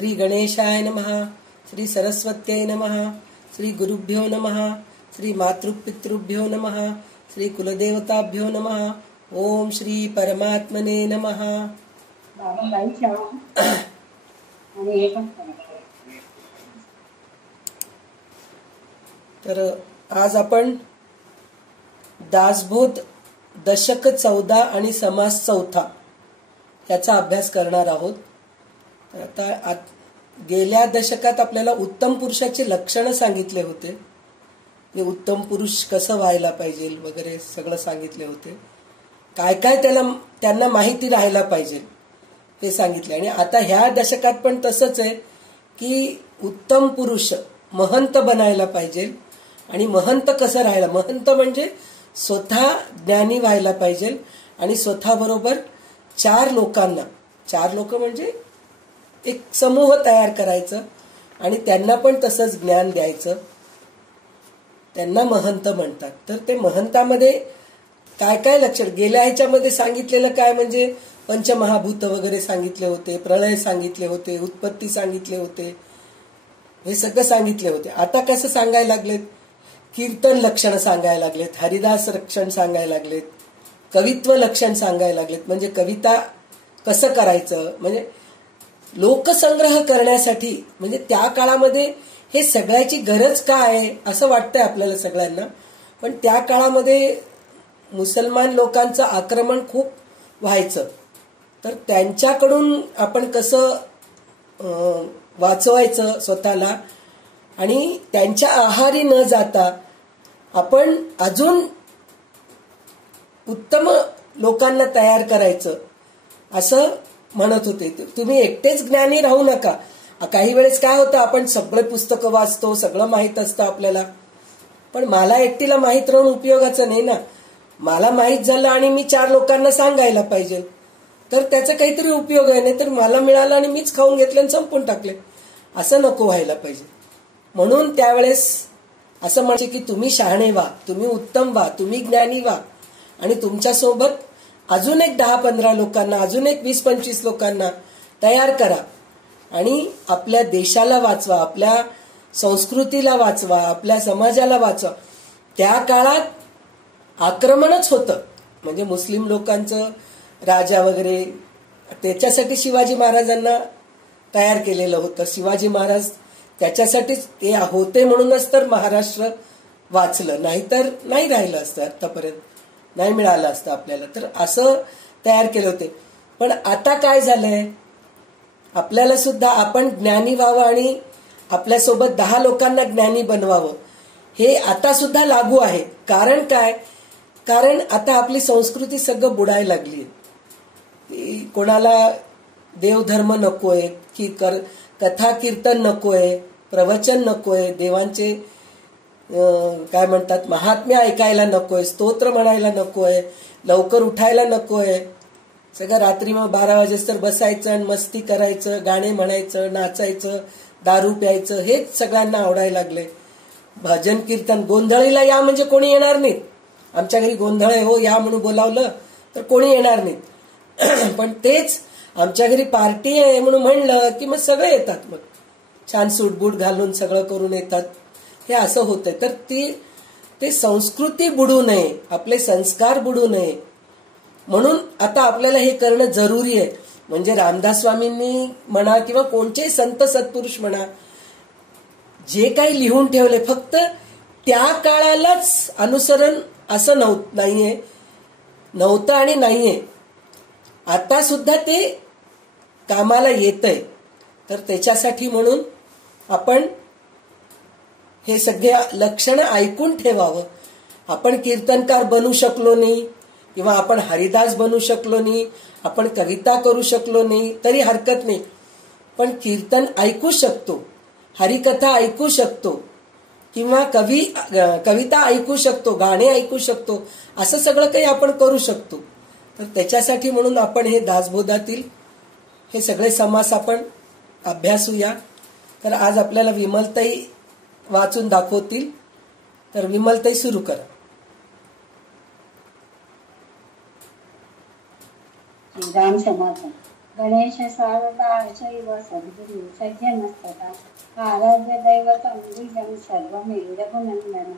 श्री गणेशाय नमः, श्री सरस्वत्यै नमः, श्री गुरुभ्यो नमः, श्री मातृपितृभ्यो नमः, श्री कुलदेवताभ्यो नमः. ओम श्री परमात्मने नमः. तर आज आपण दासबोध दशक 14 आणि समास 4 याचा अभ्यास करणार आहोत. आता गेल्या दशकात आपल्याला उत्तम पुरुषाची लक्षणं सांगितले होते. उत्तम पुरुष कसं व्हायला पाहिजे वगैरे सगळं सांगितले होते. काय काय त्यांना माहिती राहायला पाहिजे हे सांगितले. आणि आता ह्या दशकात पण तसंच आहे की उत्तम पुरुष महंत बनायला पाहिजे. आणि महंत कसं राहायला, महंत म्हणजे स्वतः ज्ञानी व्हायला पाहिजे आणि स्वतःबरोबर 4 लोकांना, 4 लोक म्हणजे एक समूह तयार करायचं आणि त्यांना पण तसंच ज्ञान द्यायचं. त्यांना महंत म्हणतात. तर ते महंतामध्ये काय काय लक्षण गेल्या ह्याच्यामध्ये सांगितलेलं काय म्हणजे पंचमहाभूत वगैरे सांगितले होते, प्रलय सांगितले होते, उत्पत्ती सांगितले होते, हे सगळं सांगितले होते. आता कसं सांगायला लागलेत, कीर्तन लक्षण सांगायला लागलेत, हरिदास लक्षण सांगायला लागलेत, कवित्व लक्षण सांगायला लागलेत. म्हणजे कविता कसं करायचं, म्हणजे लोकसंग्रह करण्यासाठी, म्हणजे त्या काळामध्ये हे सगळ्याची गरज काय आहे असं वाटतंय आपल्याला सगळ्यांना. पण त्या काळामध्ये मुसलमान लोकांचं आक्रमण खूप व्हायचं. तर त्यांच्याकडून आपण कसं वाचवायचं स्वतःला आणि त्यांच्या आहारी न जाता आपण अजून उत्तम लोकांना तयार करायचं असं म्हणत होते. तुम्ही एकटेच ज्ञानी राहू नका. काही वेळेस काय होतं, आपण सगळे पुस्तकं वाचतो, सगळं माहीत असतं आपल्याला, पण मला एकटीला माहीत राहून उपयोगाचं नाही ना. मला माहीत झालं आणि मी 4 लोकांना सांगायला पाहिजे, तर त्याचा काहीतरी उपयोग आहे. नाही तर मला मिळालं आणि मीच खाऊन घेतले आणि संपून टाकले, असं नको व्हायला पाहिजे. म्हणून त्यावेळेस असं म्हणजे की तुम्ही शहाणे व्हा, तुम्ही उत्तम व्हा, तुम्ही ज्ञानी व्हा आणि तुमच्यासोबत अजून एक 10-15 लोकांना, अजून एक 20-25 लोकांना तयार करा आणि आपल्या देशाला वाचवा, आपल्या संस्कृतीला वाचवा, आपल्या समाजाला वाचवा. त्या काळात आक्रमणच होतं, म्हणजे मुस्लिम लोकांचं राजा वगैरे, त्याच्यासाठी शिवाजी महाराजांना तयार केलेलं होतं. शिवाजी महाराज त्याच्यासाठीच ते होते, म्हणूनच तर महाराष्ट्र वाचलं, नाहीतर नाही राहिलं असतं, आतापर्यंत नाही मिळालं असतं आपल्याला. तर असं तयार केले होते. पण आता काय झालंय, आपल्याला सुद्धा आपण ज्ञानी व्हावं आणि आपल्यासोबत 10 लोकांना ज्ञानी बनवावं, हे आता सुद्धा लागू आहे. कारण काय, कारण आता आपली संस्कृती सगळं बुडायला लागली. कोणाला देवधर्म नकोय, की कथा कीर्तन नकोय, प्रवचन नकोय, देवांचे काय म्हणतात महात्म्य ऐकायला नकोय, स्तोत्र म्हणायला नकोय, लवकर उठायला नकोय. सगळं रात्री मग 12 वाजेस्तर बसायचं आणि मस्ती करायचं, गाणे म्हणायचं, नाचायचं, दारू प्यायचं, हेच सगळ्यांना आवडायला लागले. भजन कीर्तन, गोंधळीला या म्हणजे कोणी येणार नाहीत. आमच्या घरी गोंधळ आहे हो, या म्हणून बोलावलं तर कोणी येणार नाहीत. पण तेच आमच्या घरी पार्टी आहे म्हणून म्हणलं की मग सगळे येतात, मग छान सूटबूट घालून सगळं करून येतात. हे असं होतंय. तर ते संस्कृती बुडू नये, आपले संस्कार बुडू नये, म्हणून आता आपल्याला हे करणं जरुरी आहे. म्हणजे रामदास स्वामींनी म्हणा किंवा कोणतेही संत सत्पुरुष म्हणा, जे काही लिहून ठेवले फक्त त्या काळालाच अनुसरण असं नव्हतं आणि नाहीये. आता सुद्धा ते कामाला येतंय. तर त्याच्यासाठी म्हणून आपण हे सगळे लक्षणं ऐकून ठेवावं. आपण कीर्तनकार बनू शकलो नाही किंवा आपण हरिदास बनू शकलो नाही, आपण कविता करू शकलो नाही तरी हरकत नाही, पण कीर्तन ऐकू शकतो, हरिकथा ऐकू शकतो किंवा कविता ऐकू शकतो, गाणे ऐकू शकतो, असं सगळं काही आपण करू शकतो. तर त्याच्यासाठी म्हणून आपण हे दासबोधातील हे सगळे समास आपण अभ्यासूया. तर आज आपल्याला विमलताई वाचून दाखवतील. तर विमलताई सुरू करा. राम समाधान. गणेश शारदा शैव सद्गुरु सज्जनस्तथा आराध्य दैवतं द्विजं सर्वमेरघुनन्दन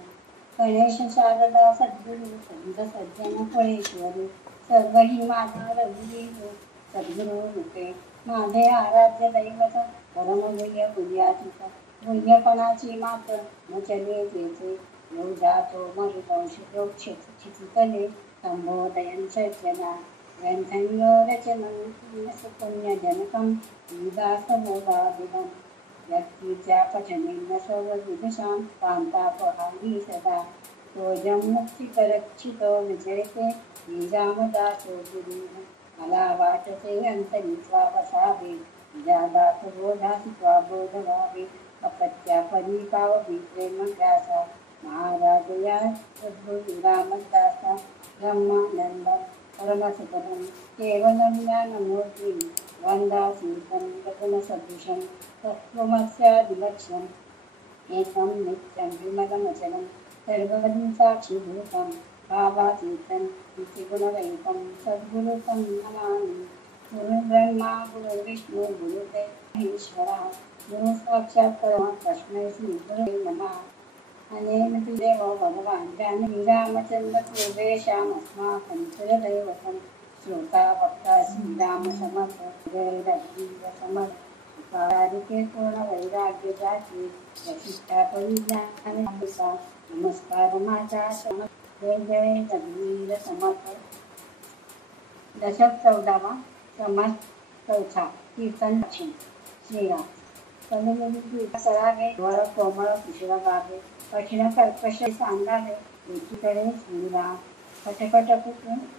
गणेश शारदा सद्गुरु संत सज्जन फळेश्वरी सर्व ही माझा रघुवीर सद्गुरु रूपे माझे आराध्य दैवत परमगुह्य गुह्यातीत गुह्यपणाची मात न चले तेचे योग जातो मरुदंश क्षितितले संबोधयन सज्जना ग्रंथंगरचनं पुण्यजनकं विदासमोदादिनं व्यक्तीच्या पचनेन सर्वविदुषां कान्तापहारी सदा तोजं मुक्तिकरक्षितो विजयते बीजामदासो गुरुः मला वाटते अंतरित्वा वसावे जादात बोधासित्वा बोधवावे अपत्या परिपाववी प्रेमग्रासा महाराज या सद्गुरुरामदासा ब्रह्मानंदं परमसुखदं केवलं ज्ञानमूर्तिं वन्दासीतं गगनसदृशं तत्त्वमस्यादिलक्ष्यम् एकं नित्यं विमलमचलं सर्वं साक्षिभूतं भावातीतं नित्यगुणरहितं सद्गुरुतं नमामि गुरुर्ब्रह्मा गुरुर्विष्णु गुरुर्देव ईश्वरः गुरुसाक्षात् परमः तस्मै श्रीगुरवे नमः अनेन तु देवो भगवान् श्रीरामचन्द्र पूर्वेषामस्माकं कुलदैवतं श्रोता वक्ता श्रीरामसमर्थ जयरघुवीरसमर्थ कारिके पूर्णवैराग्य जाती वशिष्ठा परिज्ञानमृता नमस्कार माझा जय जय रघुवीर समर्थ दशक 14वा समास चौथा कीर्तन दक्षिण श्रीराम कलियुगी करावे वर कोमळ कुशल गावे कठीण कर्कश सांगावे एकीकडे श्रीराम खटखट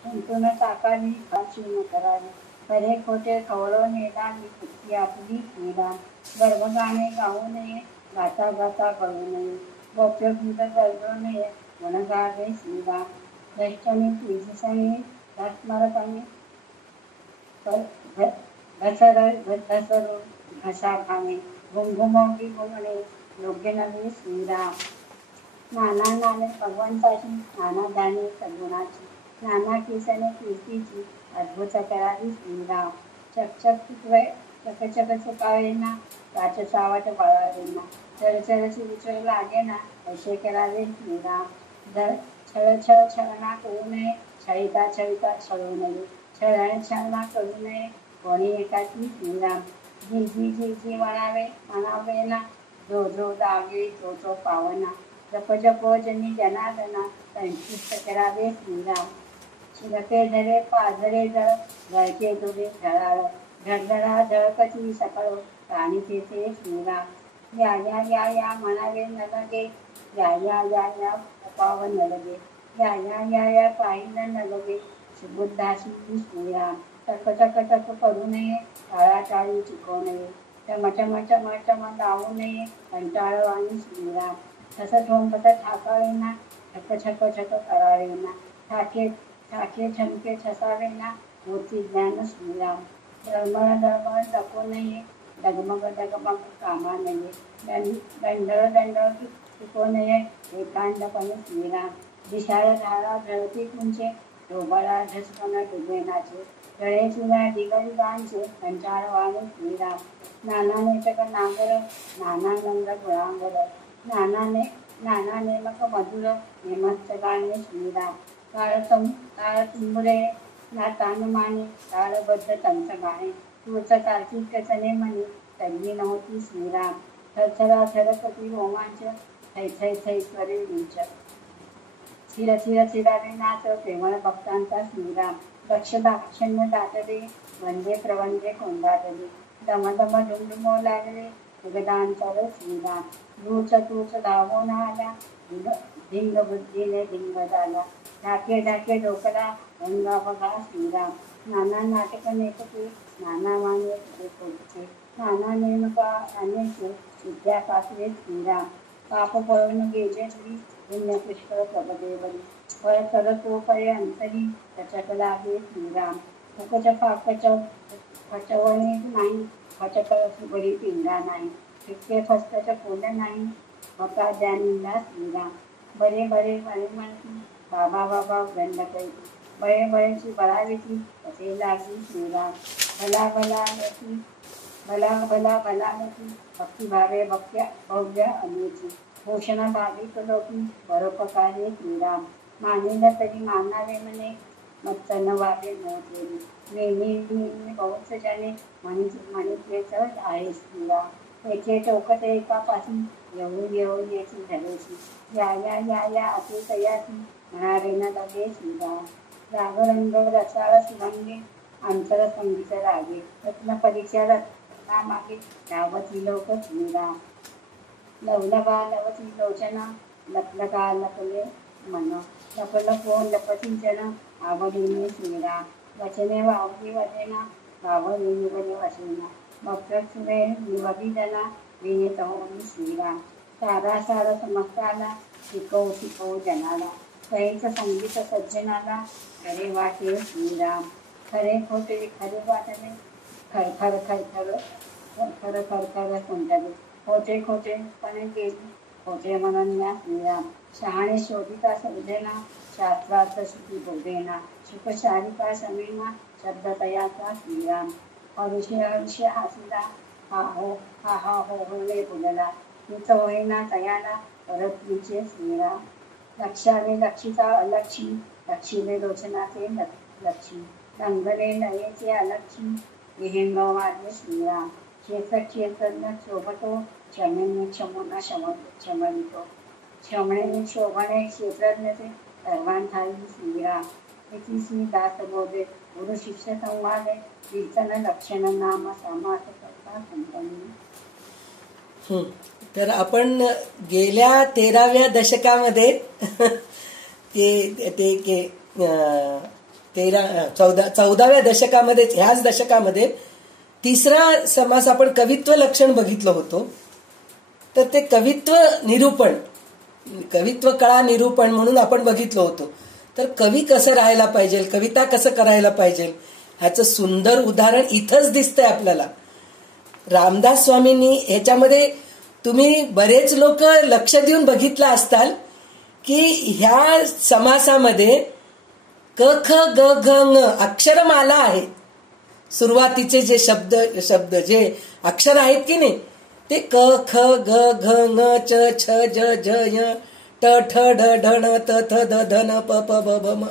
कुंतून टाकावी भाषण करावे खरे खोटे खवळो नेलावी कुठली आपली श्रीराम गर्भगाणे गाऊ नये गाता गाता कळू नये गोप्यगीत गरजू नये वनगावे श्रीराम दष्टमी त्रिजसनी स्मरतानी घसरू घसा खाणे घुमघुमवली घुमणे योग्य नव्हे श्रीराम नाना नामे भगवंताची नाना दाने सद्गुणाची नाना किसने कीर्तीची अद्भुत करावी श्रीराम चकचक चुकवे चकचक चुकावेना राचसावट बाळावेना चरचर चिरचर लागेना असे करावे श्रीराम छळ छळ छळना करू नये छळिता छळिता छळू नये छळण छळना करू नये कोणी एकाची श्रीराम जी जी जी जी म्हणावे ना जो जो दागे तो तो पावना जप जप जनी जनादना संक्षिप्त करावे श्रीराम शिरके धरे पाझरे जळ झळके दुरे झळाळ झळझळा झळकती सकळ प्राणी तेथे श्रीराम या या या या म्हणावे न लगे या या या या पाव न लगे या या या या पाहिलं न लगे सुबुद्धाशी श्रीराम टक टक टक करू नये टाळाटाळी चुकवू नये टम टम टम टम लावू नये कंटाळवाणी श्रीराम ठस ठोंबत ठाकावेना छक छक छक करावेना ठाके ठाके छमके छसावेना मूर्ती ज्ञान श्रीराम दळमळ दळमळ जपू नये डगमग डगमग कामा नये दंडळ दंडळ चुकवू नये एकांतपणे श्रीराम दिशाळ धारा झळती कुंचे ढोबळा झसकन डुबेनाचे गळे चुला दिगंगांचे कंटाळवाणे श्रीराम नाना नेटक नागर नाना नंद गुळांगर नाना नेमक मधुर नेमस्त गाणे श्रीराम काळ तुंबरे ना तानमाने काळबद्ध तंत गाणे तूच कार्तिक चने म्हणे तल्ली नव्हती श्रीराम थरथरा थरकती रोमांच थै थै थै करे उंच थिर थिर थिरावे नाच प्रेमळ भक्तांचा श्रीराम दक्ष दाक्षिण्य दाटले वंदे प्रवंदे कोंडाटले दम दम डुमडुमो लागले जगदांतर श्रीराम दूच तूच धावून आला धिंग बुद्धीने धिंग झाला ढाके ढाके डोकला रंगा बघा श्रीराम नाना नाटक नेटके नाना माने कोटके नाना नेमका अनेके विद्या पासले श्रीराम पाप पळून गेले श्री पुण्य पुष्कळ प्रभदेवरी फळ करतो फळे अंतरी चचक लागे श्रीराम फुकच फाकच फचवणे नाही फचक सुगडी पिंडा नाही फिक्के फस्तच फुल नाही मका द्यानीला श्रीराम बरे बरे बरे म्हणती बाबा बाबा गंड कैती बळे बळेची बळावेची असे लागली श्रीराम. भला भला यती भला भला भलावती भक्तिभावे भव्य अनेची भूषण भाविक लोकी परोपकारे श्रीराम. मानिल तरी मानावे म्हणे मत्तन वावे नव्हते नेहमी बहुत जाणे म्हणितले तर आहे श्रीराम. त्याचे टोकते एकापासून येऊन येऊन याची झाल्याची या या या या असे तयाची म्हणावे न लगे श्रीराम. रागरंग रसाळ सुरंगे अंतर संगीत रागे रत्न परीक्षा रत्नामागे धावती लोक श्रीराम. लवलगा लवती लोचना लपलगा लपले मन लपलपो लपचिंचन आवडीने श्रीराम. वचने वावली वदेना वावली वने वसेना भक्तसुरे निवभिजना विनीत होऊन श्रीराम. सारा सार समस्ताला शिकवू शिकवू जनाला सैच संगीत सज्जनाला खरे वाटे श्रीराम. खरे खोटे खरे वाटले खरखर खरखर खरखर खरखर कोणतले खोटे खोटेपणे केली खोटे म्हणण्या श्रीराम. शहाणे शोधिता शोधेना शास्त्रार्थ श्रुती बोधेना सुखशारिका समेना शब्द तयाचा श्रीराम. हरुषे हरुषे हासिला हा हा हो होले बोलला हित होईना तयाला परतलीचे श्रीराम. लक्षावे लक्षिता अलक्षी लक्षिले लोचनाचे लक्षी रंगले नयेचे अलक्षी विहिंग वाढले श्रीराम. क्षेत्रज्ञ शोभतो क्षमेने क्षमोना क्षमवितो क्षमणे शोभणे क्षेत्रज्ञते सर्वांठाई श्रीराम. इति श्री दासबोधे गुरु शिष्य संवादे कीर्तन लक्षण नाम समास करता संपन्नी. तर आपण गेल्या 13व्या दशकामध्ये ते 14व्या दशकामध्ये ह्याच दशकामध्ये तिसरा समास आपण कवित्व लक्षण बघितलं होतं. तर ते कवित्व निरूपण कवित्व कळा निरूपण म्हणून आपण बघितलं होतं. तर कवी कसं राहायला पाहिजे कविता कसं करायला पाहिजे ह्याचं सुंदर उदाहरण इथंच दिसतंय आपल्याला. रामदास स्वामींनी ह्याच्यामध्ये तुम्ही बरेच लोक लक्ष देऊन बघितलं असताल की ह्या समासामध्ये क ख ग घ ङ अक्षरमाला आहे. सुरुवातीचे जे शब्द जे अक्षर आहेत की नाही ते क ख ग घ ङ च छ ज झ य ट ठ ढ ढ ण त थ द ध न प प ब भ म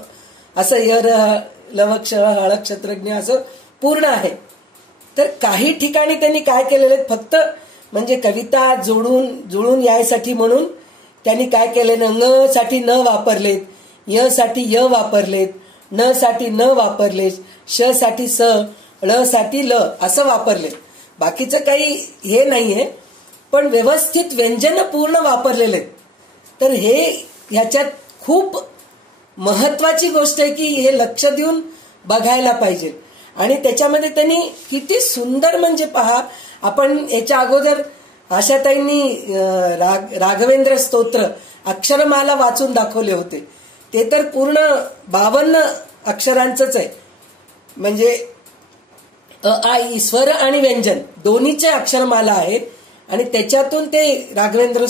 असं य र लवक्ष हळक्षत्रज्ञ असं पूर्ण आहे. तर काही ठिकाणी त्यांनी काय केलेले फक्त म्हणजे कविता जुळून यायसाठी म्हणून त्यांनी काय केले न साठी न वापरलेत य साठी य वापरलेत न साठी न वापरलेत श साठी स ळ साठी ल असं वापरले. बाकीचं काही हे नाहीये पण व्यवस्थित व्यंजन पूर्ण वापरलेले. तर हे ह्याच्यात खूप महत्वाची गोष्ट आहे की हे लक्ष देऊन बघायला पाहिजे. आणि त्याच्यामध्ये त्यांनी किती सुंदर म्हणजे पहा आपण याच्या अगोदर आशाताईंनी राघवेंद्र स्तोत्र अक्षरमाला वाचून दाखवले होते. ते तर पूर्ण 52 अक्षरांचंच आहे. म्हणजे अ आ ई स्वर आणि व्यंजन दोन्हीचे अक्षरमाला आहे. आणि त्याच्यातून ते राघवेंद्र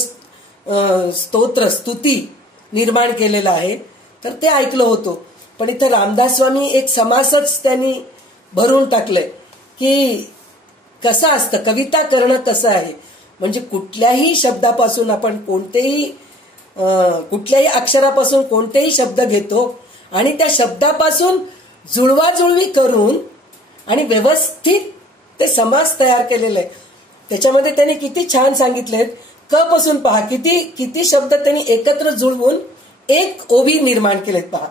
स्तोत्र स्तुती निर्माण केलेलं आहे. तर ते ऐकलं होतं. पण इथं रामदास स्वामी एक समासच त्यांनी भरून टाकलंय की कसं असतं कविता करणं कसं आहे. म्हणजे कुठल्याही शब्दापासून आपण कुठल्याही अक्षरापासून कोणतेही शब्द घेतो आणि त्या शब्दापासून जुळवाजुळवी करून आणि व्यवस्थित ते समास तयार केलेले आहे. त्याच्यामध्ये त्यांनी किती छान सांगितलेत. क पासून पहा किती शब्द त्यांनी एकत्र जुळवून एक ओवी निर्माण केलेत पहा.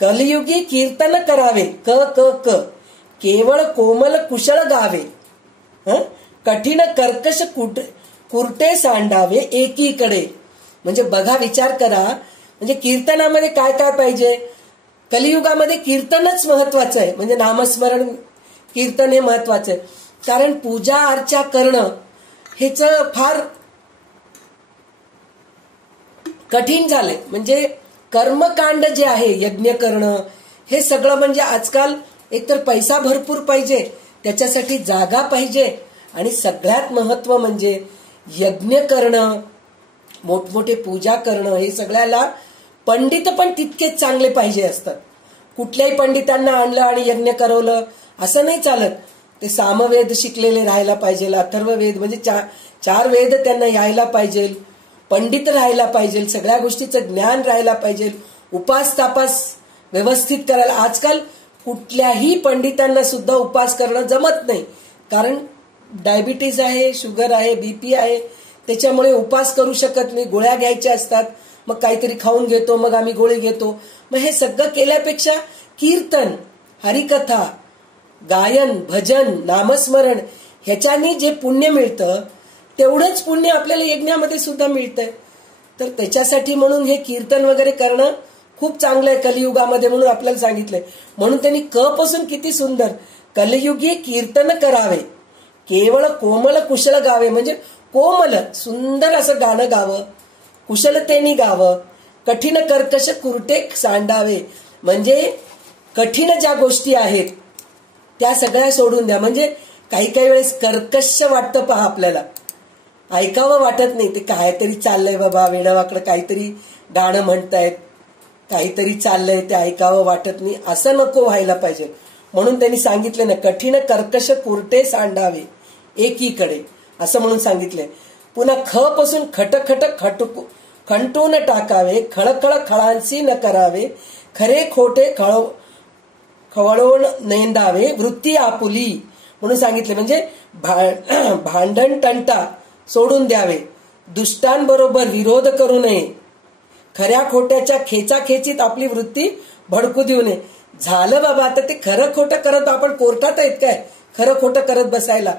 कलियुगी कीर्तन करावे क क क केवळ कोमल कुशळ गावे कठीण कर्कश कुरटे सांडावे एकीकडे. म्हणजे बघा विचार करा म्हणजे कीर्तनामध्ये काय काय पाहिजे. कलियुगामध्ये कीर्तनच महत्वाचं आहे. म्हणजे नामस्मरण कीर्तन हे महत्वाचं आहे. कारण पूजा अर्चा करणं हेच फार कठीण झालंय. म्हणजे कर्मकांड जे आहे यज्ञ करणं हे सगळं म्हणजे आजकाल एकतर पैसा भरपूर पाहिजे त्याच्यासाठी जागा पाहिजे आणि सगळ्यात महत्व म्हणजे यज्ञ करणं मोठमोठे पूजा करणं हे सगळ्याला पंडित पण तितकेच चांगले पाहिजे असतात. कुठल्याही पंडितांना आणलं आणि यज्ञ करवलं असं नाही चालत. ते सामवेद शिकलेले राहायला पाहिजे, अथर्ववेद म्हणजे चार वेद त्यांना यायला पाहिजे, पंडित राहायला पाहिजे, सगळ्या गोष्टीचं ज्ञान राहायला पाहिजे, उपास तापास व्यवस्थित करायला. आजकाल कुठल्याही पंडितांना सुद्धा उपास करणं जमत नाही, कारण डायबिटीज आहे, शुगर आहे, बीपी आहे, त्याच्यामुळे उपास करू शकत नाही. गोळ्या घ्यायच्या असतात, मग काहीतरी खाऊन घेतो, मग आम्ही गोळी घेतो. मग हे सगळं केल्यापेक्षा कीर्तन, हरिकथा, गायन, भजन, नामस्मरण ह्याच्यानी जे पुण्य मिळतं तेवढंच पुण्य आपल्याला यज्ञामध्ये सुद्धा मिळतंय. तर त्याच्यासाठी म्हणून हे कीर्तन वगैरे करणं खूप चांगलं आहे कलियुगामध्ये, म्हणून आपल्याला सांगितलंय. म्हणून त्यांनी क पासून किती सुंदर, कलियुगी कीर्तन करावे, केवळ कोमल कुशल गावे, म्हणजे कोमल सुंदर असं गाणं गावं, कुशलतेने गावं, कठीण कर्कश कुरटे सांडावे, म्हणजे कठीण ज्या गोष्टी आहेत त्या सगळ्या सोडून द्या. म्हणजे काही काही वेळेस कर्कश वाटतं पहा, आपल्याला ऐकावं वाटत नाही. ते काहीतरी चाललंय बाबा, वेडवाकडं काहीतरी गाणं म्हणतायत, काहीतरी चाललंय, ते ऐकावं वाटत नाही, असं नको व्हायला पाहिजे. म्हणून त्यांनी सांगितले ना, कठीण कर्कश कुरटे सांडावे एकीकडे, असं म्हणून सांगितलंय. पुन्हा ख पासून खटखट खंटून टाकावे, खळखळ खळांसी न करावे, खरे खोटे खवळून नेंदावे, वृत्ती आपुली म्हणून सांगितले. म्हणजे भांडण तंटा सोडून द्यावे, दुष्टांबरोबर विरोध करू नये, खऱ्या खोट्याच्या खेचाखेचीत आपली वृत्ती भडकू देऊ नये. झालं बाबा, आता ते खरं खोटं करत आपण कोर्टात आहेत काय खरं खोटं करत बसायला.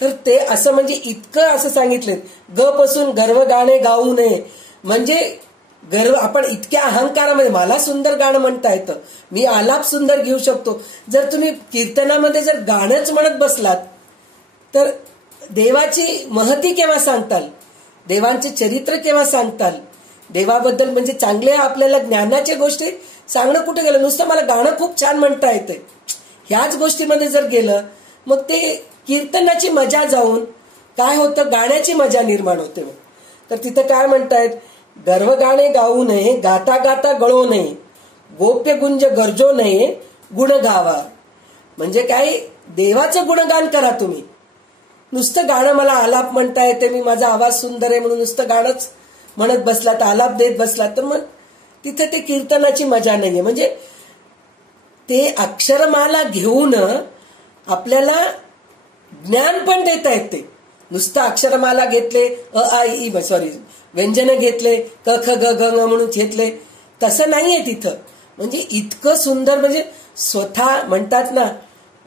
तर ते असं म्हणजे इतकं असं सांगितले. ग पासून गर्व गाणे गाऊ नये, म्हणजे गर्व आपण इतक्या अहंकारामध्ये, मला सुंदर गाणं म्हणता येतं, मी आलाप सुंदर घेऊ शकतो. जर तुम्ही कीर्तनामध्ये जर गाणंच म्हणत बसलात तर देवाची महती केव्हा सांगताल, देवांचे चरित्र केव्हा सांगताल, देवाबद्दल म्हणजे चांगले आपल्याला ज्ञानाच्या गोष्टी सांगणं कुठे गेलं. नुसतं मला गाणं खूप छान म्हणता येते ह्याच गोष्टीमध्ये जर गेलं, मग ते कीर्तनाची मजा जाऊन काय होतं, गाण्याची मजा निर्माण होते. तर तिथं काय म्हणतायत, गर्व गाणे गाऊ नये, गाता गाता गळो नये, गोप्य गुंज गरजो नये, गुण गावा. म्हणजे काय, देवाचं गुणगान करा तुम्ही. नुसतं गाणं मला आलाप म्हणता येते, मी माझा आवाज सुंदर आहे म्हणून नुसतं गाणंच म्हणत बसलात, आलाप देत बसलात, तर मग तिथे ते कीर्तनाची मजा नाहीये. म्हणजे ते अक्षरमाला घेऊन आपल्याला ज्ञान पण देता येते. नुसतं अक्षरमाला घेतले, अ आ इ व्यंजन घेतले, क ख ग ग म्हणून घेतले, तसं नाहीये तिथं. म्हणजे इतकं सुंदर, म्हणजे स्वतः म्हणतात ना,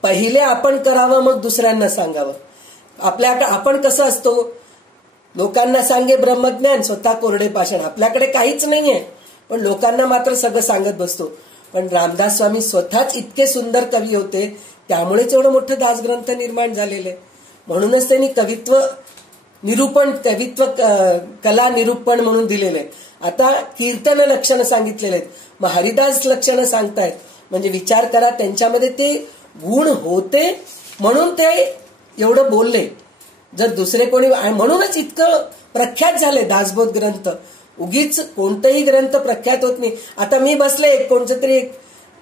पहिले आपण करावं मग दुसऱ्यांना सांगावं. आपण कसं असतो, लोकांना सांगे ब्रह्मज्ञान, स्वतः कोरडे पाषाण. आपल्याकडे काहीच नाहीये पण लोकांना मात्र सगळं सांगत बसतो. पण रामदास स्वामी स्वतःच इतके सुंदर कवी होते, त्यामुळेच एवढं मोठं दासग्रंथ निर्माण झालेले. म्हणूनच त्यांनी कवित्व निरूपण, कला निरूपण म्हणून दिलेले. आता कीर्तन लक्षणं सांगितलेले आहेत, मग हरिदास लक्षणं सांगतायत. म्हणजे विचार करा, त्यांच्यामध्ये ते गुण होते म्हणून ते एवढं बोलले. जर दुसरे कोणी, म्हणूनच इतकं प्रख्यात झाले दासबोध ग्रंथ. उगीच कोणतंही ग्रंथ प्रख्यात होत नाही. आता मी बसले, कोणतं तरी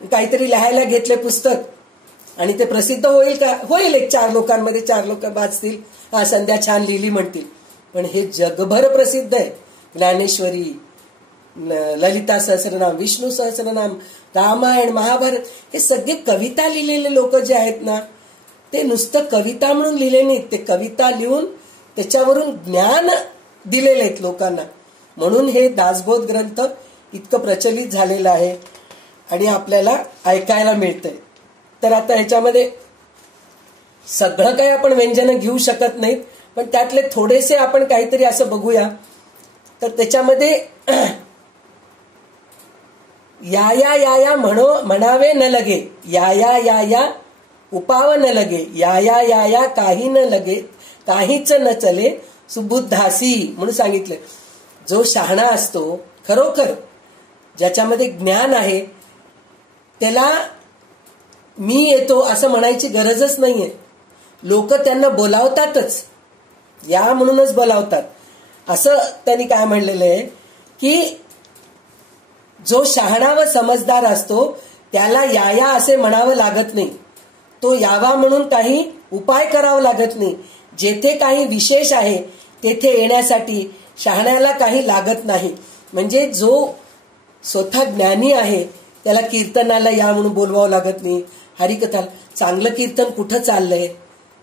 काहीतरी लिहायला घेतले पुस्तक आणि ते प्रसिद्ध होईल का, होईल, 4 लोकांमध्ये 4 लोक वाचतील, हा संध्या छान लिहिली म्हणतील. पण हे जगभर प्रसिद्ध आहे. ज्ञानेश्वरी, ललिता सहस्रनाम, विष्णू सहस्रनाम, रामायण, महाभारत, हे सगळे कविता लिहिलेले लोक जे आहेत ना, ते नुसतं कविता म्हणून लिहिले नाहीत, ते कविता लिहून त्याच्यावरून ज्ञान दिलेले आहेत लोकांना. म्हणून हे दासबोध ग्रंथ इतकं प्रचलित झालेलं आहे आणि आपल्याला ऐकायला मिळतंय. तर आता ह्याच्यामध्ये सगळं काही आपण व्यंजन घेऊ शकत नाहीत, पण त्यातले थोडेसे आपण काहीतरी असं बघूया. तर त्याच्यामध्ये या या या या म्हणावे न लगे, या या या या उपाव न लगे, या या या या काही न लगे, काहीच न चले सुबुद्धासी म्हणून सांगितलं. जो शहाणा असतो, खरोखर ज्याच्यामध्ये ज्ञान आहे, त्याला मी येतो असं म्हणायची गरजच नाहीये. लोक त्यांना बोलावतातच, या म्हणूनच बोलावतात. असं त्यांनी काय म्हणलेलं आहे की जो शहाणा व समजदार असतो त्याला या असे म्हणावं लागत नाही. तो यावा म्हणून काही उपाय करावा लागत नाही. जेथे काही विशेष आहे तेथे येण्यासाठी शहाण्याला काही लागत नाही. म्हणजे जो स्वतः ज्ञानी आहे त्याला कीर्तनाला या म्हणून बोलवावं लागत नाही. हरिकथा चांगलं कीर्तन कुठं चाललंय,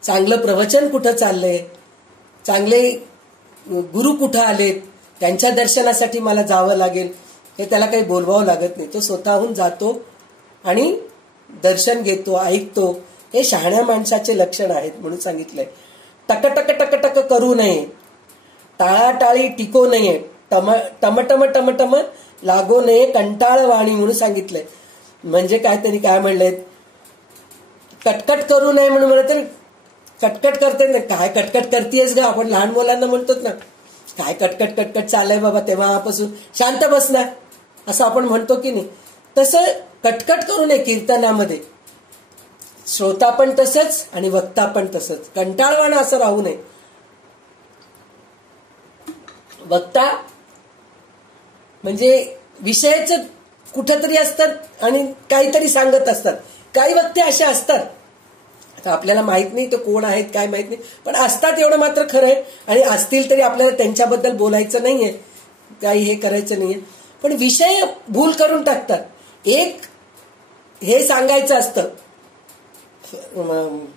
चांगलं प्रवचन कुठं चाललंय, चांगले गुरु कुठं आलेत, त्यांच्या दर्शनासाठी मला जावं लागेल हे त्याला काही बोलवावं लागत नाही. तो स्वतःहून जातो आणि दर्शन घेतो, ऐकतो. हे शहाण्या माणसाचे लक्षण आहेत म्हणून सांगितलंय. टक टक टक टक करू नये, टाळाटाळी टिको नये, टमटम टमटम लागो नये कंटाळ वाणी म्हणून सांगितलंय. म्हणजे काय त्यांनी काय म्हणलंय, कटकट करू नये म्हणून म्हणलं तर कटकट करते ना, काय कटकट करतेस ग, आपण लहान मुलांना म्हणतोच ना, काय कटकट कटकट चाललंय बाबा, तेव्हापासून शांत बसणार असं आपण म्हणतो की नाही. तसं कटकट करू नये कीर्तनामध्ये. श्रोता पण तसंच आणि वक्ता पण तसंच, कंटाळवाणं असं राहू नये. वक्ता म्हणजे विषयाच कुठंतरी असतात आणि काहीतरी सांगत असतात. काही वक्ते असे असतात, आता आपल्याला माहित नाही ते कोण आहेत काय माहित नाही, पण असतात एवढं मात्र खरं आहे. आणि असतील तरी आपल्याला त्यांच्याबद्दल बोलायचं नाहीये, काही हे करायचं नाहीये, पण विषय भूल करून टाकतात. एक हे सांगायचं असतं,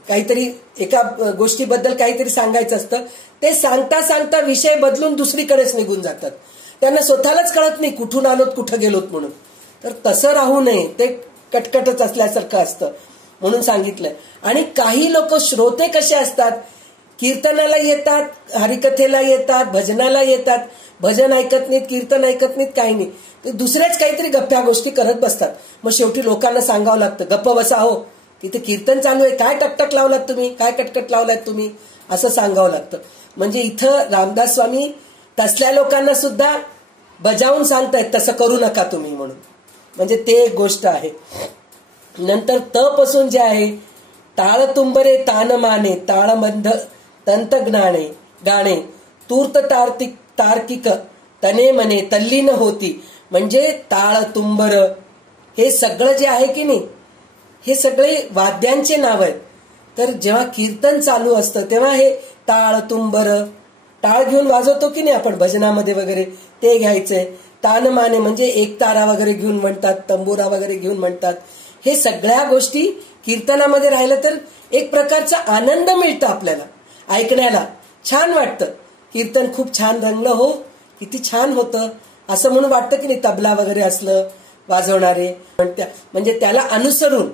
काहीतरी एका गोष्टीबद्दल काहीतरी सांगायचं असतं, ते सांगता सांगता विषय बदलून दुसरीकडेच निघून जातात. त्यांना स्वतःलाच कळत नाही कुठून आलोत कुठं गेलोत म्हणून. तर तसं राहू नये, ते कटकटच असल्यासारखं असतं म्हणून सांगितलंय. आणि काही लोक श्रोते कसे असतात, कीर्तनाला येतात, हरिकथेला येतात, भजनाला येतात, भजन ऐकत नाहीत, कीर्तन ऐकत नाहीत, काही नाही, ते दुसऱ्याच काहीतरी गप्प्या गोष्टी करत बसतात. मग शेवटी लोकांना सांगावं लागतं, गप्प बसा हो, तिथे कीर्तन चालू आहे, काय टकटक लावलात तुम्ही, काय कटकट लावलात तुम्ही, असं सांगावं लागतं. म्हणजे इथं रामदास स्वामी तसल्या लोकांना सुद्धा बजावून सांगतायत तसं करू नका तुम्ही म्हणून. म्हणजे ते एक गोष्ट आहे. नंतर त पासून जे आहे, टाळ तुंबरे तान माने, ताळबंध तंत ज्ञाने गाणे, तूर्त तार्किक तने मने तल्लीन होती. म्हणजे टाळ तुंबर हे सगळं जे आहे की नाही, हे सगळे वाद्यांचे नाव आहेत. तर जेव्हा कीर्तन चालू असतं तेव्हा हे टाळ तुंबर, टाळ घेऊन वाजवतो की नाही आपण भजनामध्ये वगैरे, ते घ्यायचंय. तानमाने म्हणजे एक तारा वगैरे घेऊन म्हणतात, तंबुरा वगैरे घेऊन म्हणतात. हे सगळ्या गोष्टी कीर्तनामध्ये राहिलं तर एक प्रकारचा आनंद मिळतो आपल्याला, ऐकण्याला छान वाटतं. कीर्तन खूप छान रंगलं हो, किती छान होतं असं म्हणून वाटतं की नाही. तबला वगैरे असलं वाजवणारे, म्हणजे त्याला अनुसरून,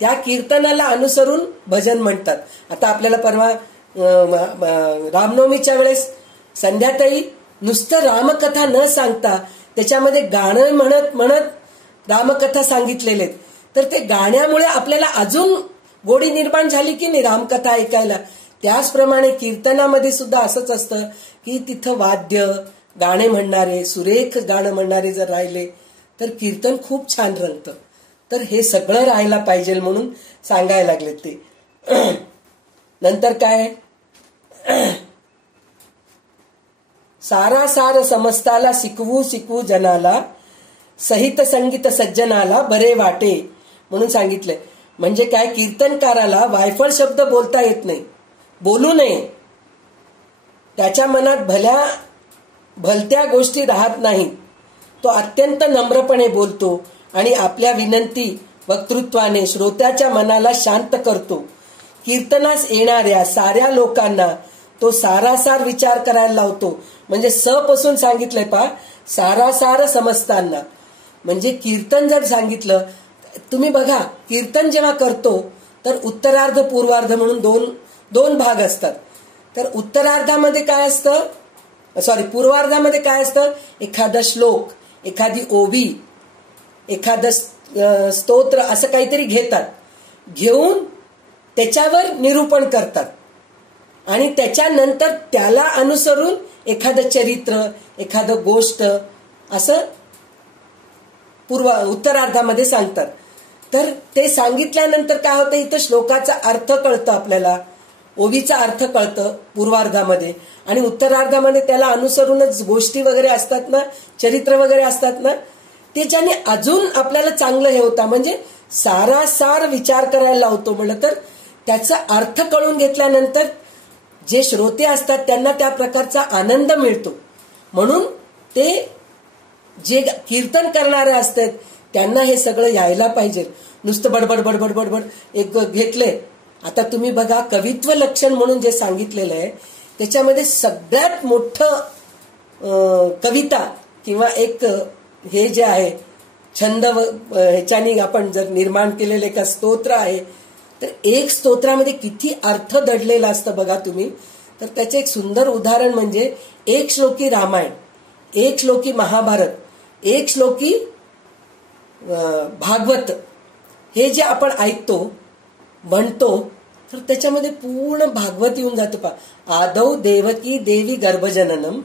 त्या कीर्तनाला अनुसरून भजन म्हणतात. आता आपल्याला परवा रामनवमीच्या वेळेस संध्याताई नुसतं रामकथा न सांगता त्याच्यामध्ये गाणं म्हणत म्हणत रामकथा सांगितलेले. तर ते गाण्यामुळे आपल्याला अजून गोडी निर्माण झाली की नाही रामकथा ऐकायला. त्याचप्रमाणे कीर्तनामध्ये सुद्धा असंच असतं की तिथं वाद्य, गाणे म्हणणारे, सुरेख गाणं म्हणणारे जर राहिले तर कीर्तन खूप छान रंगतं. तर हे सगळं राहायला पाहिजे म्हणून सांगायला लागले ते. नंतर काय, सारासार समस्ताला शिकवू शिकवू जनाला, सहित संगीत सज्जनाला बरे वाटे म्हणून सांगितलंय. म्हणजे काय, कीर्तनकाराला वायफळ शब्द बोलता येत नाही, बोलू नये. त्याच्या मनात भलत्या गोष्टी राहत नाहीत. तो अत्यंत नम्रपणे बोलतो आणि आपल्या विनंती वक्तृत्वाने श्रोत्याच्या मनाला शांत करतो. कीर्तनास येणाऱ्या साऱ्या लोकांना तो सारासार विचार करायला लावतो. म्हणजे स पासून सांगितलंय पहा, सारासार समजताना. म्हणजे कीर्तन जर सांगितलं, तुम्ही बघा कीर्तन जेव्हा करतो तर उत्तरार्ध पूर्वार्ध म्हणून दोन भाग असतात. तर उत्तरार्धामध्ये काय असतं, पूर्वार्धामध्ये काय असतं, एखादा श्लोक, एखादी ओवी, एखादं स्तोत्र असं काहीतरी घेतात. घेऊन त्याच्यावर निरूपण करतात आणि त्याच्यानंतर त्याला अनुसरून एखादं चरित्र, एखादं गोष्ट असं उत्तरार्धामध्ये सांगतात. तर ते सांगितल्यानंतर काय होतं, इथं श्लोकाचा अर्थ कळतं आपल्याला, ओवीचा अर्थ कळतं पूर्वार्धामध्ये, आणि उत्तरार्धामध्ये त्याला अनुसरूनच गोष्टी वगैरे असतात ना, चरित्र वगैरे असतात ना, त्याच्याने अजून आपल्याला चांगलं हे होता, म्हणजे सारासार विचार करायला लावतो. म्हणलं तर त्याचा अर्थ कळून घेतल्यानंतर जे श्रोते असतात त्यांना त्या प्रकारचा आनंद मिळतो. म्हणून ते जे कीर्तन करणारे असतात त्यांना हे सगळं यायला पाहिजे. नुसतं बडबड बडबड बडबड एक घेतले. आता तुम्ही बघा, कवित्व लक्षण म्हणून जे सांगितलेलं आहे त्याच्यामध्ये सगळ्यात मोठं कविता किंवा एक हे जे आहे छंद ह्याच्यानी आपण जर निर्माण केलेलं एका स्तोत्र आहे, तर एक स्तोत्रामध्ये किती अर्थ दडलेला असतं बघा तुम्ही. तर त्याचे एक सुंदर उदाहरण म्हणजे एक श्लोकी रामायण, एक श्लोकी महाभारत, एक श्लोकी भागवत, हे जे आपण ऐकतो म्हणतो तर त्याच्यामध्ये पूर्ण भागवत येऊन जातं. पा आदौ देवकी देवी गर्भजननम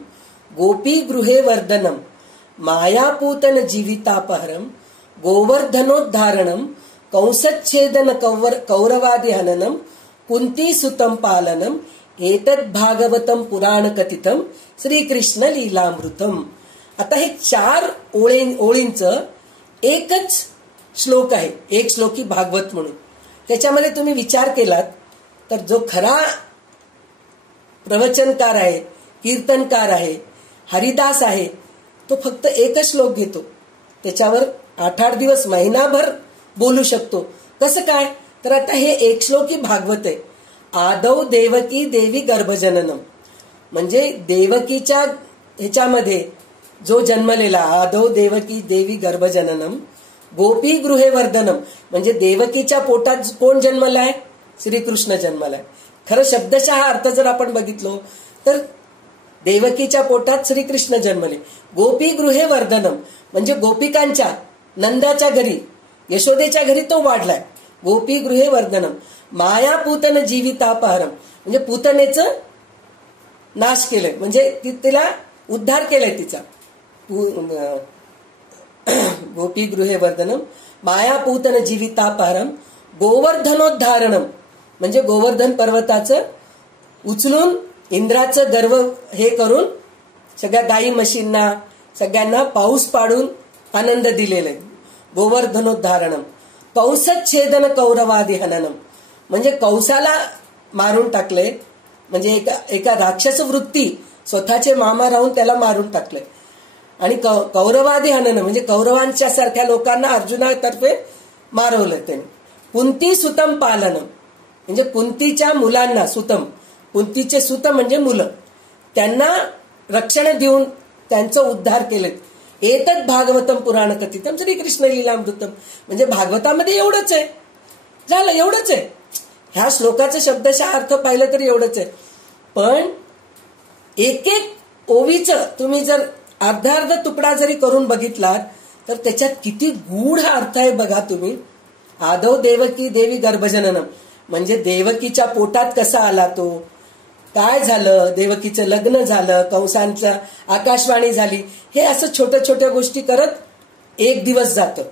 गोपी गृहे वर्धनम मायापूतन जीवितापहरम गोवर्धनोद्धारणम कंसच्छेदन कौरवादी हननम कुंती सुतम पालनम एतद भागवतम पुराण कथितम श्रीकृष्ण लीलामृतम. आता हे 4 ओळींचं एकच श्लोक आहे, एक श्लोकी भागवत म्हणून. त्याच्यामध्ये तुम्ही विचार केलात तर जो खरा प्रवचनकार आहे, कीर्तनकार आहे, हरिदास आहे, तो फक्त एकच श्लोक घेतो, त्याच्यावर 8-8 दिवस महिनाभर बोलू शकतो. कसं काय? तर आता हे एक श्लोकी भागवत आहे. आदौ देवकी देवी गर्भजननम, म्हणजे देवकीच्या ह्याच्यामध्ये जो जन्मलेला, आदौ देवकी देवी गर्भजननम गोपी गृहे वर्धनम, म्हणजे देवकीच्या पोटात कोण जन्मलाय? श्रीकृष्ण जन्मलाय. खरं शब्दशः अर्थ जर आपण बघितलो तर देवकीच्या पोटात श्रीकृष्ण जन्मले. गोपी गृहे वर्धनम म्हणजे गोपिकांच्या, नंदाच्या घरी, यशोदेच्या घरी तो वाढलाय. गोपी गृहे वर्धनम माया पूतन जीवितापहरम म्हणजे पूतनेचं नाश केलंय, म्हणजे तिला उद्धार केलाय तिचा. गोपी गृहे वर्धनम मायापूतन जीवितापहरम गोवर्धनोद्धारणम म्हणजे गोवर्धन पर्वताचं उचलून इंद्राचं गर्व हे करून सगळ्या गायी म्हशींना सगळ्यांना पाऊस पाडून आनंद दिलेला आहे. गोवर्धनोद्धारणम कंसच्छेदन कौरवादी हननम म्हणजे कंसाला मारून टाकले, म्हणजे एका राक्षस वृत्ती स्वतःचे मामा राहून त्याला मारून टाकले. आणि कौरवादी हनन म्हणजे कौरवांच्या सारख्या लोकांना अर्जुनातर्फे मारवलं त्यांनी. कुंती सुतम पालनम म्हणजे कुंतीच्या मुलांना, सुतम कुंतीचे सुत म्हणजे मुलं, त्यांना रक्षण देऊन त्यांचं उद्धार केले. एतद भागवतम पुराण कथितम श्रीकृष्ण लीलामृतम म्हणजे भागवतामध्ये एवढंच आहे, झालं एवढंच आहे. ह्या श्लोकाचा शब्दशः अर्थ पाहिलं तरी एवढंच आहे. पण एक एक ओवीचं तुम्ही जर अर्धा तुकडा जरी करून बघितलात तर त्याच्यात किती गूढ अर्थ आहे बघा तुम्ही. आदौ देवकी देवी गर्भजननम म्हणजे देवकीच्या पोटात कसा आला तो, काय झालं, देवकीचं लग्न झालं, कंसांचा आकाशवाणी झाली, हे असं छोट्या छोट्या गोष्टी करत एक दिवस जातं.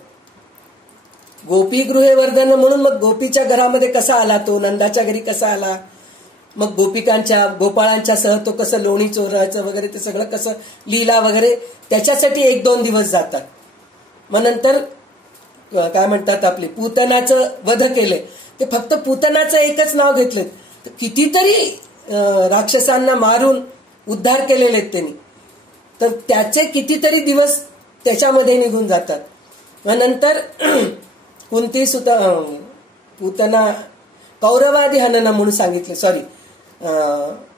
गोपी गृहे वर्धन म्हणून मग गोपीच्या घरामध्ये कसा आला तो, नंदाच्या घरी कसा आला, मग गोपिकांच्या गोपाळांच्या सह तो कसं लोणी चोरायचं वगैरे ते सगळं कसं लीला वगैरे त्याच्यासाठी 1-2 दिवस जातात. मग नंतर काय म्हणतात आपले पूतनाचं वध केले, ते फक्त पूतनाचं एकच नाव घेतलं तर कितीतरी राक्षसांना मारून उद्धार केलेले आहेत त्यांनी, तर त्याचे कितीतरी दिवस त्याच्यामध्ये निघून जातात. मग नंतर कुंती सुद्धा पूतना कौरवादी हनन म्हणून सांगितले, सॉरी